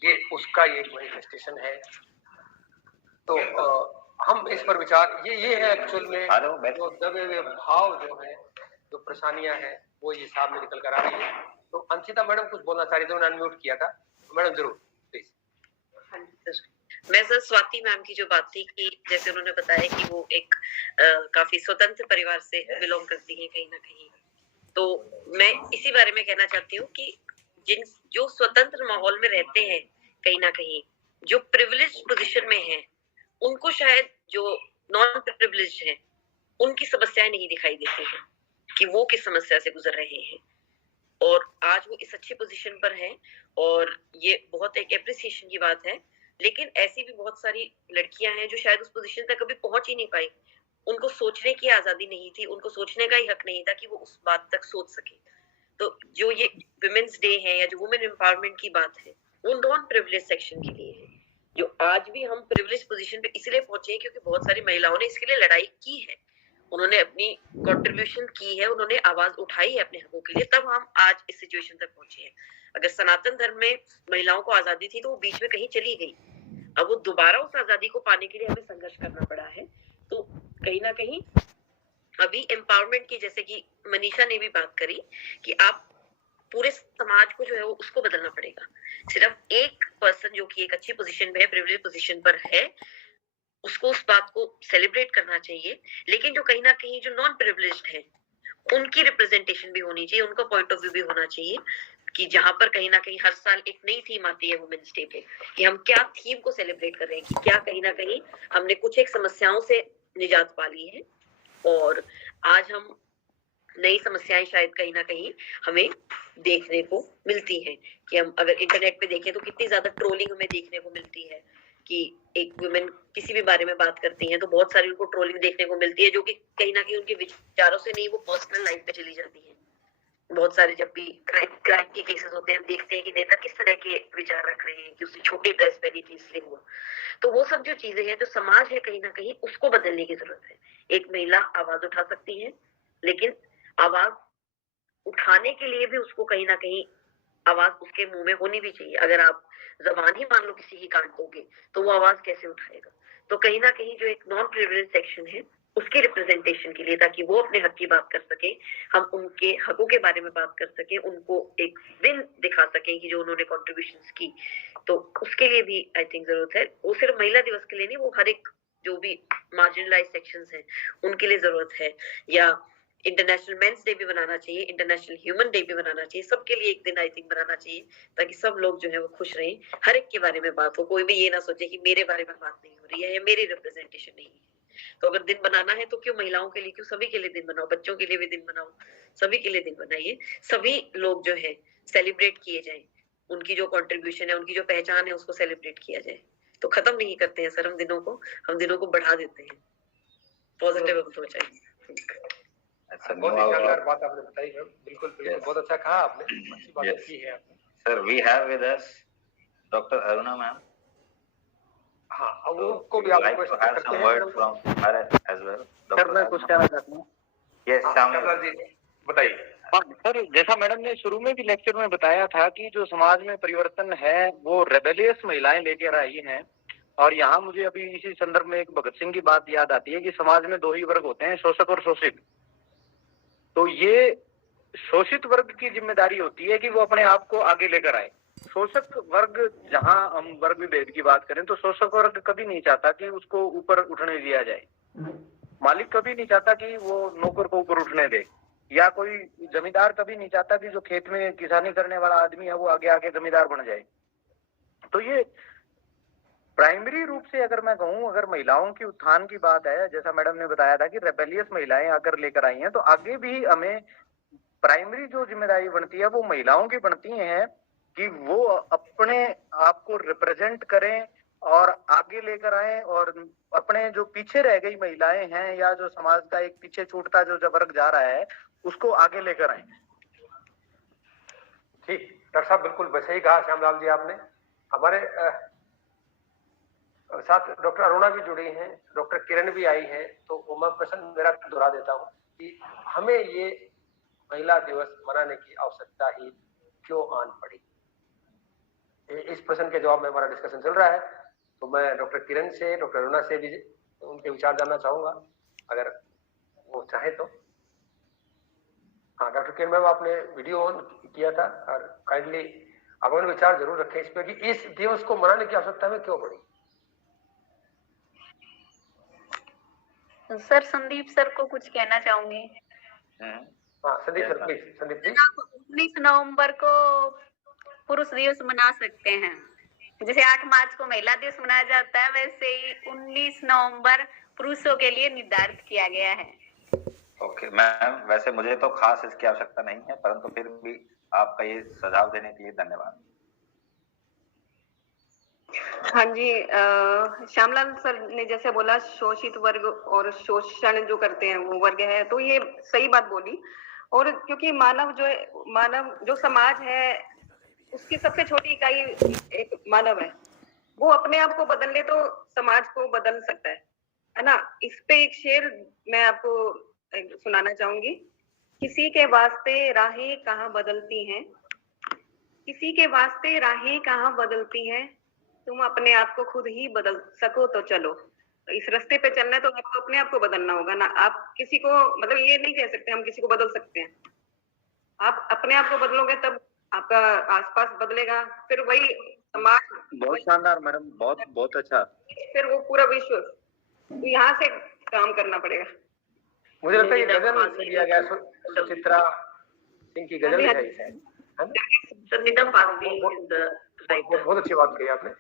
ये उसका ये मैनिफेस्टेशन है। तो हम इस पर विचार ये है एक्चुअल में जो दबे हुए भाव जो है, जो परेशानियां हैं, वो ये सामने निकल कर आ रही है। तो अंशिता मैडम कुछ बोलना चाह रही थी, उन्होंने अनम्यूट किया था। मैडम जरूर प्लीज। मैं सर स्वाति मैम की जो बात थी कि जैसे उन्होंने बताया कि वो एक काफी स्वतंत्र परिवार से बिलोंग करती है कहीं ना कहीं, तो मैं इसी बारे में कहना चाहती हूँ कि जो स्वतंत्र माहौल में रहते हैं कहीं ना कहीं, जो प्रिविलेज पोजीशन में हैं, उनको शायद जो नॉन प्रिविलेज हैं उनकी समस्याएं नहीं दिखाई देती हैं कि वो किस समस्या से गुजर रहे हैं, और आज वो इस अच्छी पोजीशन पर हैं और ये बहुत एक एप्रिसिएशन की बात है। लेकिन ऐसी भी बहुत सारी लड़कियां हैं जो शायद उस पोजीशन तक कभी पहुंच ही नहीं पाई, उनको सोचने की आजादी नहीं थी, उनको सोचने का ही हक नहीं था कि वो उस बात तक सोच सके। तो जो ये विमेन्स डे है या जो वुमेन एम्पावरमेंट की बात है, वो नॉन प्रिविलेज सेक्शन के लिए है, जो आज भी हम प्रिविलेज पोजीशन पे इसलिए पहुंचे हैं क्योंकि बहुत सारी महिलाओं ने इसके लिए लड़ाई की है, उन्होंने अपनी कंट्रीब्यूशन की है, उन्होंने आवाज उठाई है अपने हकों के लिए, तब हम आज इस सिचुएशन तक पहुंचे हैं। अगर सनातन धर्म में महिलाओं को आजादी थी तो वो बीच में कहीं चली गई, अब वो दोबारा उस आजादी को पाने के लिए हमें संघर्ष करना पड़ा है। तो कहीं ना कहीं अभी एम्पावरमेंट की, जैसे कि मनीषा ने भी बात करी कि आप पूरे समाज को जो है वो उसको बदलना पड़ेगा। सिर्फ एक पर्सन जो कि एक अच्छी पोजीशन पे है, प्रिविलेज पोजीशन पर है, उसको उस बात को सेलिब्रेट करना चाहिए, लेकिन जो कहीं ना कहीं जो नॉन प्रिविलेज्ड है उनकी रिप्रेजेंटेशन भी होनी चाहिए, उनका पॉइंट ऑफ व्यू भी होना चाहिए कि जहां पर कहीं ना कहीं हर साल एक नई थीम आती है वुमेन्स डे पे कि हम क्या थीम को सेलिब्रेट कर रहे हैं, कि क्या कहीं ना कहीं हमने कुछ एक समस्याओं से निजात पा ली है और आज हम नई समस्याएं शायद कहीं ना कहीं हमें देखने को मिलती हैं। कि हम अगर इंटरनेट पे देखें तो कितनी ज्यादा ट्रोलिंग हमें देखने को मिलती है कि एक वुमेन किसी भी बारे में बात करती हैं तो बहुत सारी उनको ट्रोलिंग देखने को मिलती है, जो कि कहीं ना कहीं उनके विचारों से नहीं, वो पर्सनल लाइफ पे चली जाती है। बहुत सारे जब भी क्राइम के केसेस होते हैं, हम देखते हैं कि नेता किस तरह के विचार रख रहे हैं कि उसने छोटी ड्रेस पहनी थी इसलिए हुआ। तो वो सब जो चीजें हैं, जो समाज है, कहीं ना कहीं उसको बदलने की जरूरत है। एक महिला आवाज उठा सकती है, लेकिन आवाज उठाने के लिए भी उसको कहीं ना कहीं आवाज उसके मुंह में होनी भी चाहिए। अगर आप जबान ही मान लो किसी की काट दोगे तो वो आवाज कैसे उठाएगा? तो कहीं ना कहीं जो एक नॉन प्रिविलेज सेक्शन है उसकी रिप्रेजेंटेशन के लिए, ताकि वो अपने हक की बात कर सके, हम उनके हकों के बारे में बात कर सके, उनको एक विन दिखा सके कि जो उन्होंने कॉन्ट्रीब्यूशंस की, तो उसके लिए भी आई थिंक जरूरत है। वो सिर्फ महिला दिवस के लिए नहीं, वो हर एक जो भी मार्जिनलाइज सेक्शंस हैं उनके लिए जरूरत है। या इंटरनेशनल मेंस डे भी बनाना चाहिए, इंटरनेशनल ह्यूमन डे भी बनाना चाहिए, सबके लिए एक दिन आई थिंक बनाना चाहिए ताकि सब लोग जो है वो खुश रहें, हर एक के बारे में बात हो, कोई भी ये ना सोचे कि मेरे बारे में बात नहीं हो रही है या मेरी रिप्रेजेंटेशन नहीं है। तो अगर दिन बनाना है तो क्यों महिलाओं के लिए, क्यों सभी के लिए दिन बनाओ, बच्चों के लिए भी दिन बनाओ, सभी के लिए दिन बनाइए, सभी लोग जो है सेलिब्रेट किए जाए, उनकी जो कंट्रीब्यूशन है, उनकी जो पहचान है उसको सेलिब्रेट किया जाए। तो खत्म नहीं करते हैं सर हम दिनों को बढ़ा देते हैं। पॉजिटिव अप्रोच है। बहुत ही शानदार बात आपने बताई मैम, बिल्कुल बिल्कुल बहुत अच्छा कहा आपने, अच्छी बात की है आपने। Sir we have with us doctor Aruna ma'am. हाँ, अब उनको भी आप रिक्वेस्ट करते हैं word from her as well. Sir मैं कुछ कहना चाहता हूँ। यस श्यामलाल जी बताइए। हाँ सर, जैसा मैडम ने शुरू में भी लेक्चर में बताया था कि जो समाज में परिवर्तन है वो रेबेलियस महिलाएं लेकर आई हैं। और यहाँ मुझे अभी इसी संदर्भ में एक भगत सिंह की बात याद आती है कि समाज में दो ही वर्ग होते हैं, शोषक और शोषित। तो ये शोषित वर्ग की जिम्मेदारी होती है कि वो अपने आप को आगे लेकर आए। शोषक वर्ग, जहां हम वर्ग विभेद की बात करें तो शोषक वर्ग कभी नहीं चाहता कि उसको ऊपर उठने दिया जाए। मालिक कभी नहीं चाहता कि वो नौकर को ऊपर उठने दे, या कोई जमींदार कभी नहीं चाहता कि जो खेत में किसानी करने वाला आदमी है वो आगे आके जमींदार बन जाए। तो ये प्राइमरी रूप से अगर मैं कहूँ, अगर महिलाओं की उत्थान की बात है, जैसा मैडम ने बताया था कि रेबेलियस महिलाएं आकर लेकर आई हैं, तो आगे भी हमें प्राइमरी जो जिम्मेदारी बनती है वो महिलाओं की बनती है कि वो अपने आप को रिप्रेजेंट करें और आगे लेकर आए, और अपने जो पीछे रह गई महिलाएं हैं या जो समाज का एक पीछे छूटता जो वर्ग जा रहा है उसको आगे लेकर आए। ठीक, डॉक्टर साहब बिल्कुल सही कहा श्यामलाल जी आपने। हमारे साथ डॉक्टर अरुणा भी जुड़ी हैं, डॉक्टर किरण भी आई हैं, तो मैं प्रश्न मेरा दोहरा देता हूँ कि हमें ये महिला दिवस मनाने की आवश्यकता ही क्यों आन पड़ी। इस प्रश्न के जवाब में हमारा डिस्कशन चल रहा है, तो मैं डॉक्टर किरण से, डॉक्टर अरुणा से भी उनके विचार जानना चाहूंगा, अगर वो चाहे तो। हाँ डॉक्टर किरण मैम, आपने वीडियो ऑन किया था और काइंडली आप अपने विचार जरूर रखें इस पे कि इस दिवस को मनाने की आवश्यकता हमें क्यों पड़ी। सर संदीप सर को कुछ कहना चाहूंगी। हाँ संदीप सर प्लीज। संदीप जी, 19 नवंबर को पुरुष दिवस मना सकते हैं, जैसे 8 मार्च को महिला दिवस मनाया जाता है, वैसे ही 19 नवंबर पुरुषों के लिए निर्धारित किया गया है। ओके मैम, वैसे मुझे तो खास इसकी आवश्यकता नहीं है, परंतु फिर भी आपका ये सुझाव देने के लिए धन्यवाद। हाँ जी, श्यामलाल सर ने जैसे बोला शोषित वर्ग और शोषण जो करते हैं वो वर्ग है, तो ये सही बात बोली। और क्योंकि मानव जो समाज है उसकी सबसे छोटी इकाई एक मानव है, वो अपने आप को बदल ले तो समाज को बदल सकता है ना। इस पे एक शेर मैं आपको सुनाना चाहूंगी। किसी के वास्ते राहें कहाँ बदलती हैं, किसी के वास्ते राहें कहाँ बदलती हैं, तुम अपने आप को खुद ही बदल सको तो चलो। इस रास्ते पे चलना है तो आपको अपने आप को बदलना होगा ना। आप किसी को मतलब ये नहीं कह सकते हम किसी को बदल सकते हैं। आप अपने आप को बदलोगे तब आपका आसपास बदलेगा, फिर वही समाज। बहुत शानदार मैडम, बहुत बहुत अच्छा। फिर वो पूरा विश्व, तो यहाँ से काम करना पड़ेगा। मुझे लगता है ये गजल से लिया गया सुचित्रा सिंह की गजल है इसे, है ना? बहुत अच्छी बात कही आपने।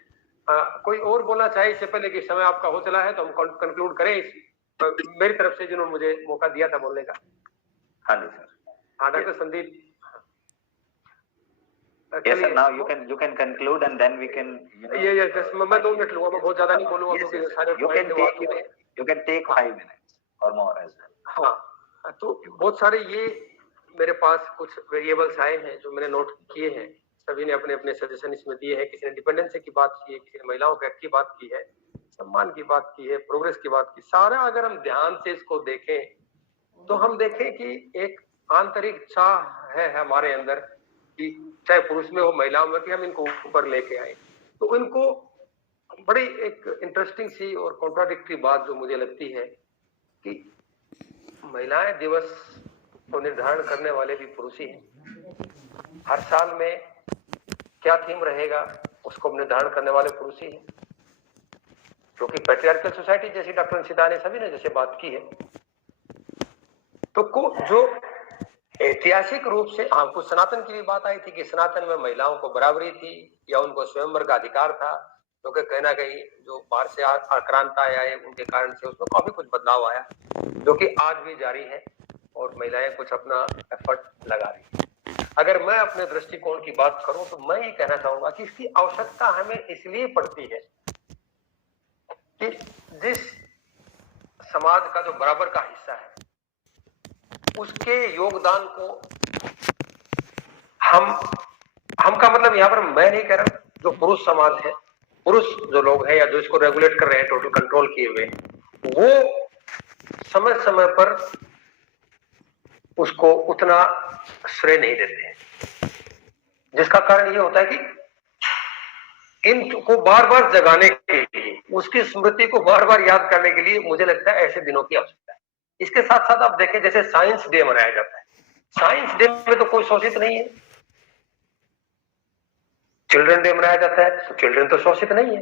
कोई और बोलना चाहे इससे पहले कि समय आपका हो चला है तो हम कंक्लूड करें मेरी तरफ से जिन्होंने मुझे मौका दिया था बोलने का। हाँ जी सर। हाँ doctor Sandeep. Yes sir, now you can conclude and then we can मैं 2 मिनट लूंगा, मैं बहुत ज्यादा नहीं बोलूंगा क्योंकि सारे you can take 5 minutes or more as well. हाँ, तो बहुत सारे ये मेरे पास कुछ वेरिएबल्स आए हैं जो मैंने नोट किए हैं। सभी ने अपने अपने सजेशन इसमें दिए हैं। किसी ने डिपेंडेंसी की बात की है, किसी ने महिलाओं के हक की बात की है, सम्मान की बात की है, प्रोग्रेस की बात की। सारा अगर हम ध्यान से इसको देखें तो हम देखें कि एक आंतरिक चाह है हमारे अंदर कि चाहे पुरुष में हो महिलाओं में कि हम इनको ऊपर लेके आए। तो इनको बड़ी एक इंटरेस्टिंग सी और कॉन्ट्राडिक्टरी बात जो मुझे लगती है कि महिलाएं दिवस को निर्धारण करने वाले भी पुरुष ही हैं। हर साल में क्या थीम रहेगा उसको निर्धारण करने वाले पुरुष ही हैं, क्योंकि पैट्रियार्कल सोसाइटी जैसी डॉक्टर सीता ने सभी ने जैसे बात की है। तो जो ऐतिहासिक रूप से कुछ सनातन की भी बात आई थी कि सनातन में महिलाओं को बराबरी थी या उनको स्वयंवर का अधिकार था, क्योंकि कहीं ना कहीं जो बाहर से आक्रांताएं आए उनके कारण से उसमें काफी कुछ बदलाव आया जो कि आज भी जारी है और महिलाएं कुछ अपना एफर्ट लगा रही है। अगर मैं अपने दृष्टिकोण की बात करूं तो मैं ये कहना चाहूंगा कि इसकी आवश्यकता हमें इसलिए पड़ती है कि जिस समाज का जो बराबर का हिस्सा है उसके योगदान को हम का मतलब यहाँ पर मैं नहीं कह रहा, जो पुरुष समाज है, पुरुष जो लोग हैं या जो इसको रेगुलेट कर रहे हैं टोटल कंट्रोल किए हुए, वो समय समय पर उसको उतना श्रेय नहीं देते हैं। जिसका कारण ये होता है कि इनको बार बार जगाने के लिए, उसकी स्मृति को बार बार याद करने के लिए मुझे लगता है ऐसे दिनों की आवश्यकता है। इसके साथ साथ आप देखें जैसे साइंस डे मनाया जाता है, साइंस डे में तो कोई शोषित नहीं है। चिल्ड्रन डे मनाया जाता है तो चिल्ड्रन तो शोषित नहीं है।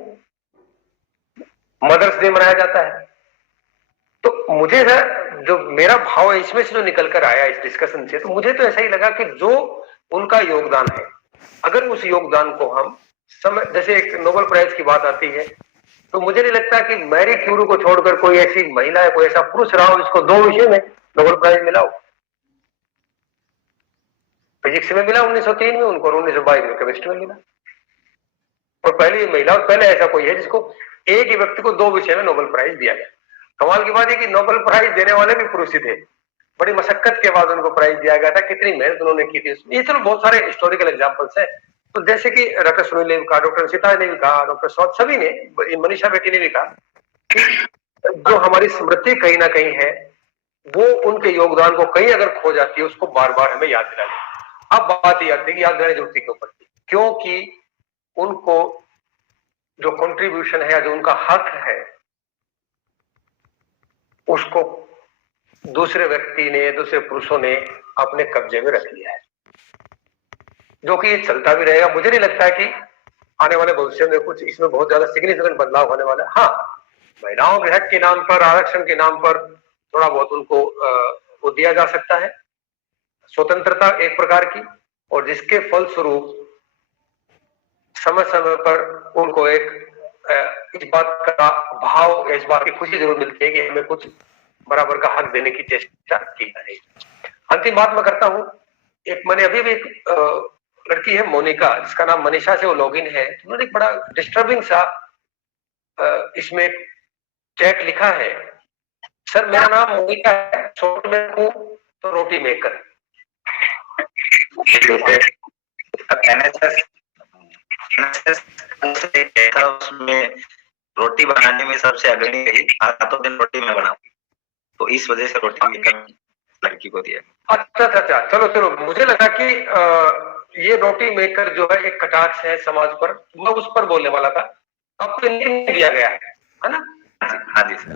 मदर्स डे मनाया जाता है। तो मुझे जो मेरा भाव है इसमें से जो निकल कर आया इस डिस्कशन से, तो मुझे तो ऐसा ही लगा कि जो उनका योगदान है, अगर उस योगदान को हम जैसे एक नोबेल प्राइज की बात आती है तो मुझे नहीं लगता कि मैरी क्यूरी को छोड़कर कोई ऐसी महिला है, कोई ऐसा पुरुष रहा हो जिसको 2 विषय में नोबेल प्राइज मिला हो। फिजिक्स में मिला 1903 में उनको, 1922 में केमिस्ट्री में मिला। और पहली महिला, पहले ऐसा कोई है जिसको एक ही व्यक्ति को 2 विषय में नोबेल प्राइज दिया गया। कमाल की बात है कि नोबेल प्राइज देने वाले भी पुरुष ही थे। बड़ी मशक्कत के बाद उनको प्राइज दिया गया था, कितनी मेहनत उन्होंने की थी। ये चलो बहुत सारे हिस्टोरिकल एग्जांपल्स है। तो जैसे कि डॉक्टर सुनील ने भी कहा, डॉक्टर सीता ने भी कहा, डॉक्टर सौद, सभी ने, मनीषा बेटी ने भी कहा कि जो हमारी स्मृति कहीं ना कहीं है वो उनके योगदान को कहीं अगर खो जाती है उसको बार बार हमें याद दिलानी। अब बात ये आती है कि याद दिलाने जरूरत के ऊपर, क्योंकि उनको जो कंट्रीब्यूशन है या जो उनका हक है उसको दूसरे व्यक्ति ने, दूसरे पुरुषों ने अपने कब्जे में रख लिया है, जो कि ये चलता भी रहेगा। मुझे नहीं लगता है कि आने वाले भविष्य में कुछ इसमें बहुत ज्यादा सिग्निफिकेंट बदलाव होने वाला है। हाँ, महिलाओं के हक के नाम पर, आरक्षण के नाम पर थोड़ा बहुत उनको वो दिया जा सकता है, स्वतंत्रता एक प्रकार की, और जिसके फलस्वरूप समय समय पर उनको एक इस बात का भाव, इस बात की खुशी जरूर मिलती है कि हमें कुछ बराबर का हक देने की चेष्टा की जाए। अंतिम बात मैं करता हूं, एक मैंने अभी भी एक लड़की है मोनिका, जिसका नाम मनीषा से वो लॉगिन है, उन्होंने एक बड़ा डिस्टर्बिंग सा इसमें चैट लिखा है। सर मेरा नाम मोनिका है, शॉर्ट में हूं तो रोटी मेकर। था उसमें रोटी बनाने में सबसे अग्रणी रही, रातों दिन रोटी मैं बनाऊं, तो इस वजह से रोटी लड़की को दिया। अच्छा, चलो चलो, मुझे लगा कि ये रोटी मेकर जो है एक कटाक्ष है समाज पर, मैं उस पर बोलने वाला था। अब तो नहीं दिया गया है ना? हाँ जी सर।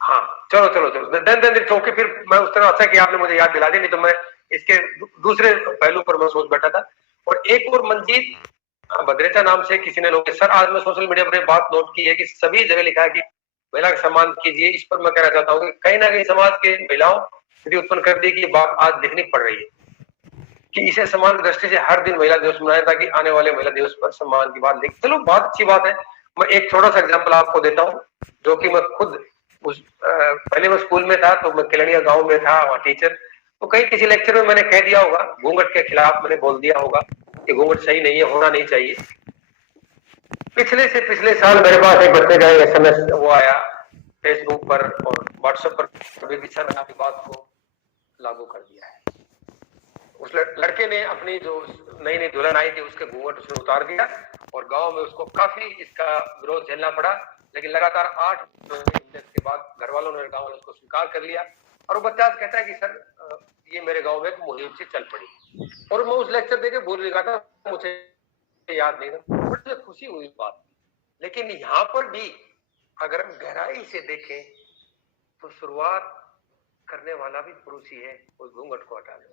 हाँ, चलो देन ओके। फिर मैं उस तरह, अच्छा कि आपने मुझे याद दिला दी, नहीं तो मैं इसके दूसरे पहलू पर मैं सोच बैठा था। और एक और मंजीत भद्रेचा नाम से किसी ने लोग, सर आज मैं सोशल मीडिया पर बात नोट की है कि सभी जगह लिखा है कि महिला का सम्मान कीजिए। इस पर मैं कहना चाहता हूँ कि कहीं ना कहीं समाज के महिलाओं स्थिति उत्पन्न कर दी कि बात आज दिखनी पड़ रही है कि इसे समान दृष्टि से हर दिन महिला दिवस मनाए, ताकि आने वाले महिला दिवस पर सम्मान की बात लिख। चलो, बहुत अच्छी बात है। मैं एक छोटा सा एग्जांपल आपको देता हूँ, जो कि मैं खुद पहले मैं स्कूल में था, तो मैं केलनिया गांव में था, वहाँ टीचर, तो कहीं किसी लेक्चर में मैंने कह दिया होगा, घूंघट के खिलाफ मैंने बोल दिया होगा कि घूंघट सही नहीं है, होना नहीं चाहिए। पिछले साल मेरे पास एक बच्चे का SMS वो आया फेसबुक पर और व्हाट्सएप पर, कभी भी सर आपकी बात को लागू कर दिया है। उस लड़के ने अपनी जो नई दुल्हन आई थी उसके घूंघट उसने उतार दिया और गांव में उसको काफी इसका विरोध झेलना पड़ा। लेकिन लगातार 8 महीने के बाद घर वालों ने, गांव वालों ने उसको स्वीकार कर लिया। और वो बच्चा आज कहता है कि सर ये मेरे गांव में एक मुहिम से चल पड़ी। और मैं उस लेक्चर देके भूल गया था, मुझे याद नहीं था, मुझे खुशी हुई बात। लेकिन यहाँ पर भी अगर हम गहराई से देखें तो शुरुआत करने वाला भी पुरुष ही है, उस घूंघट को हटाने वाला।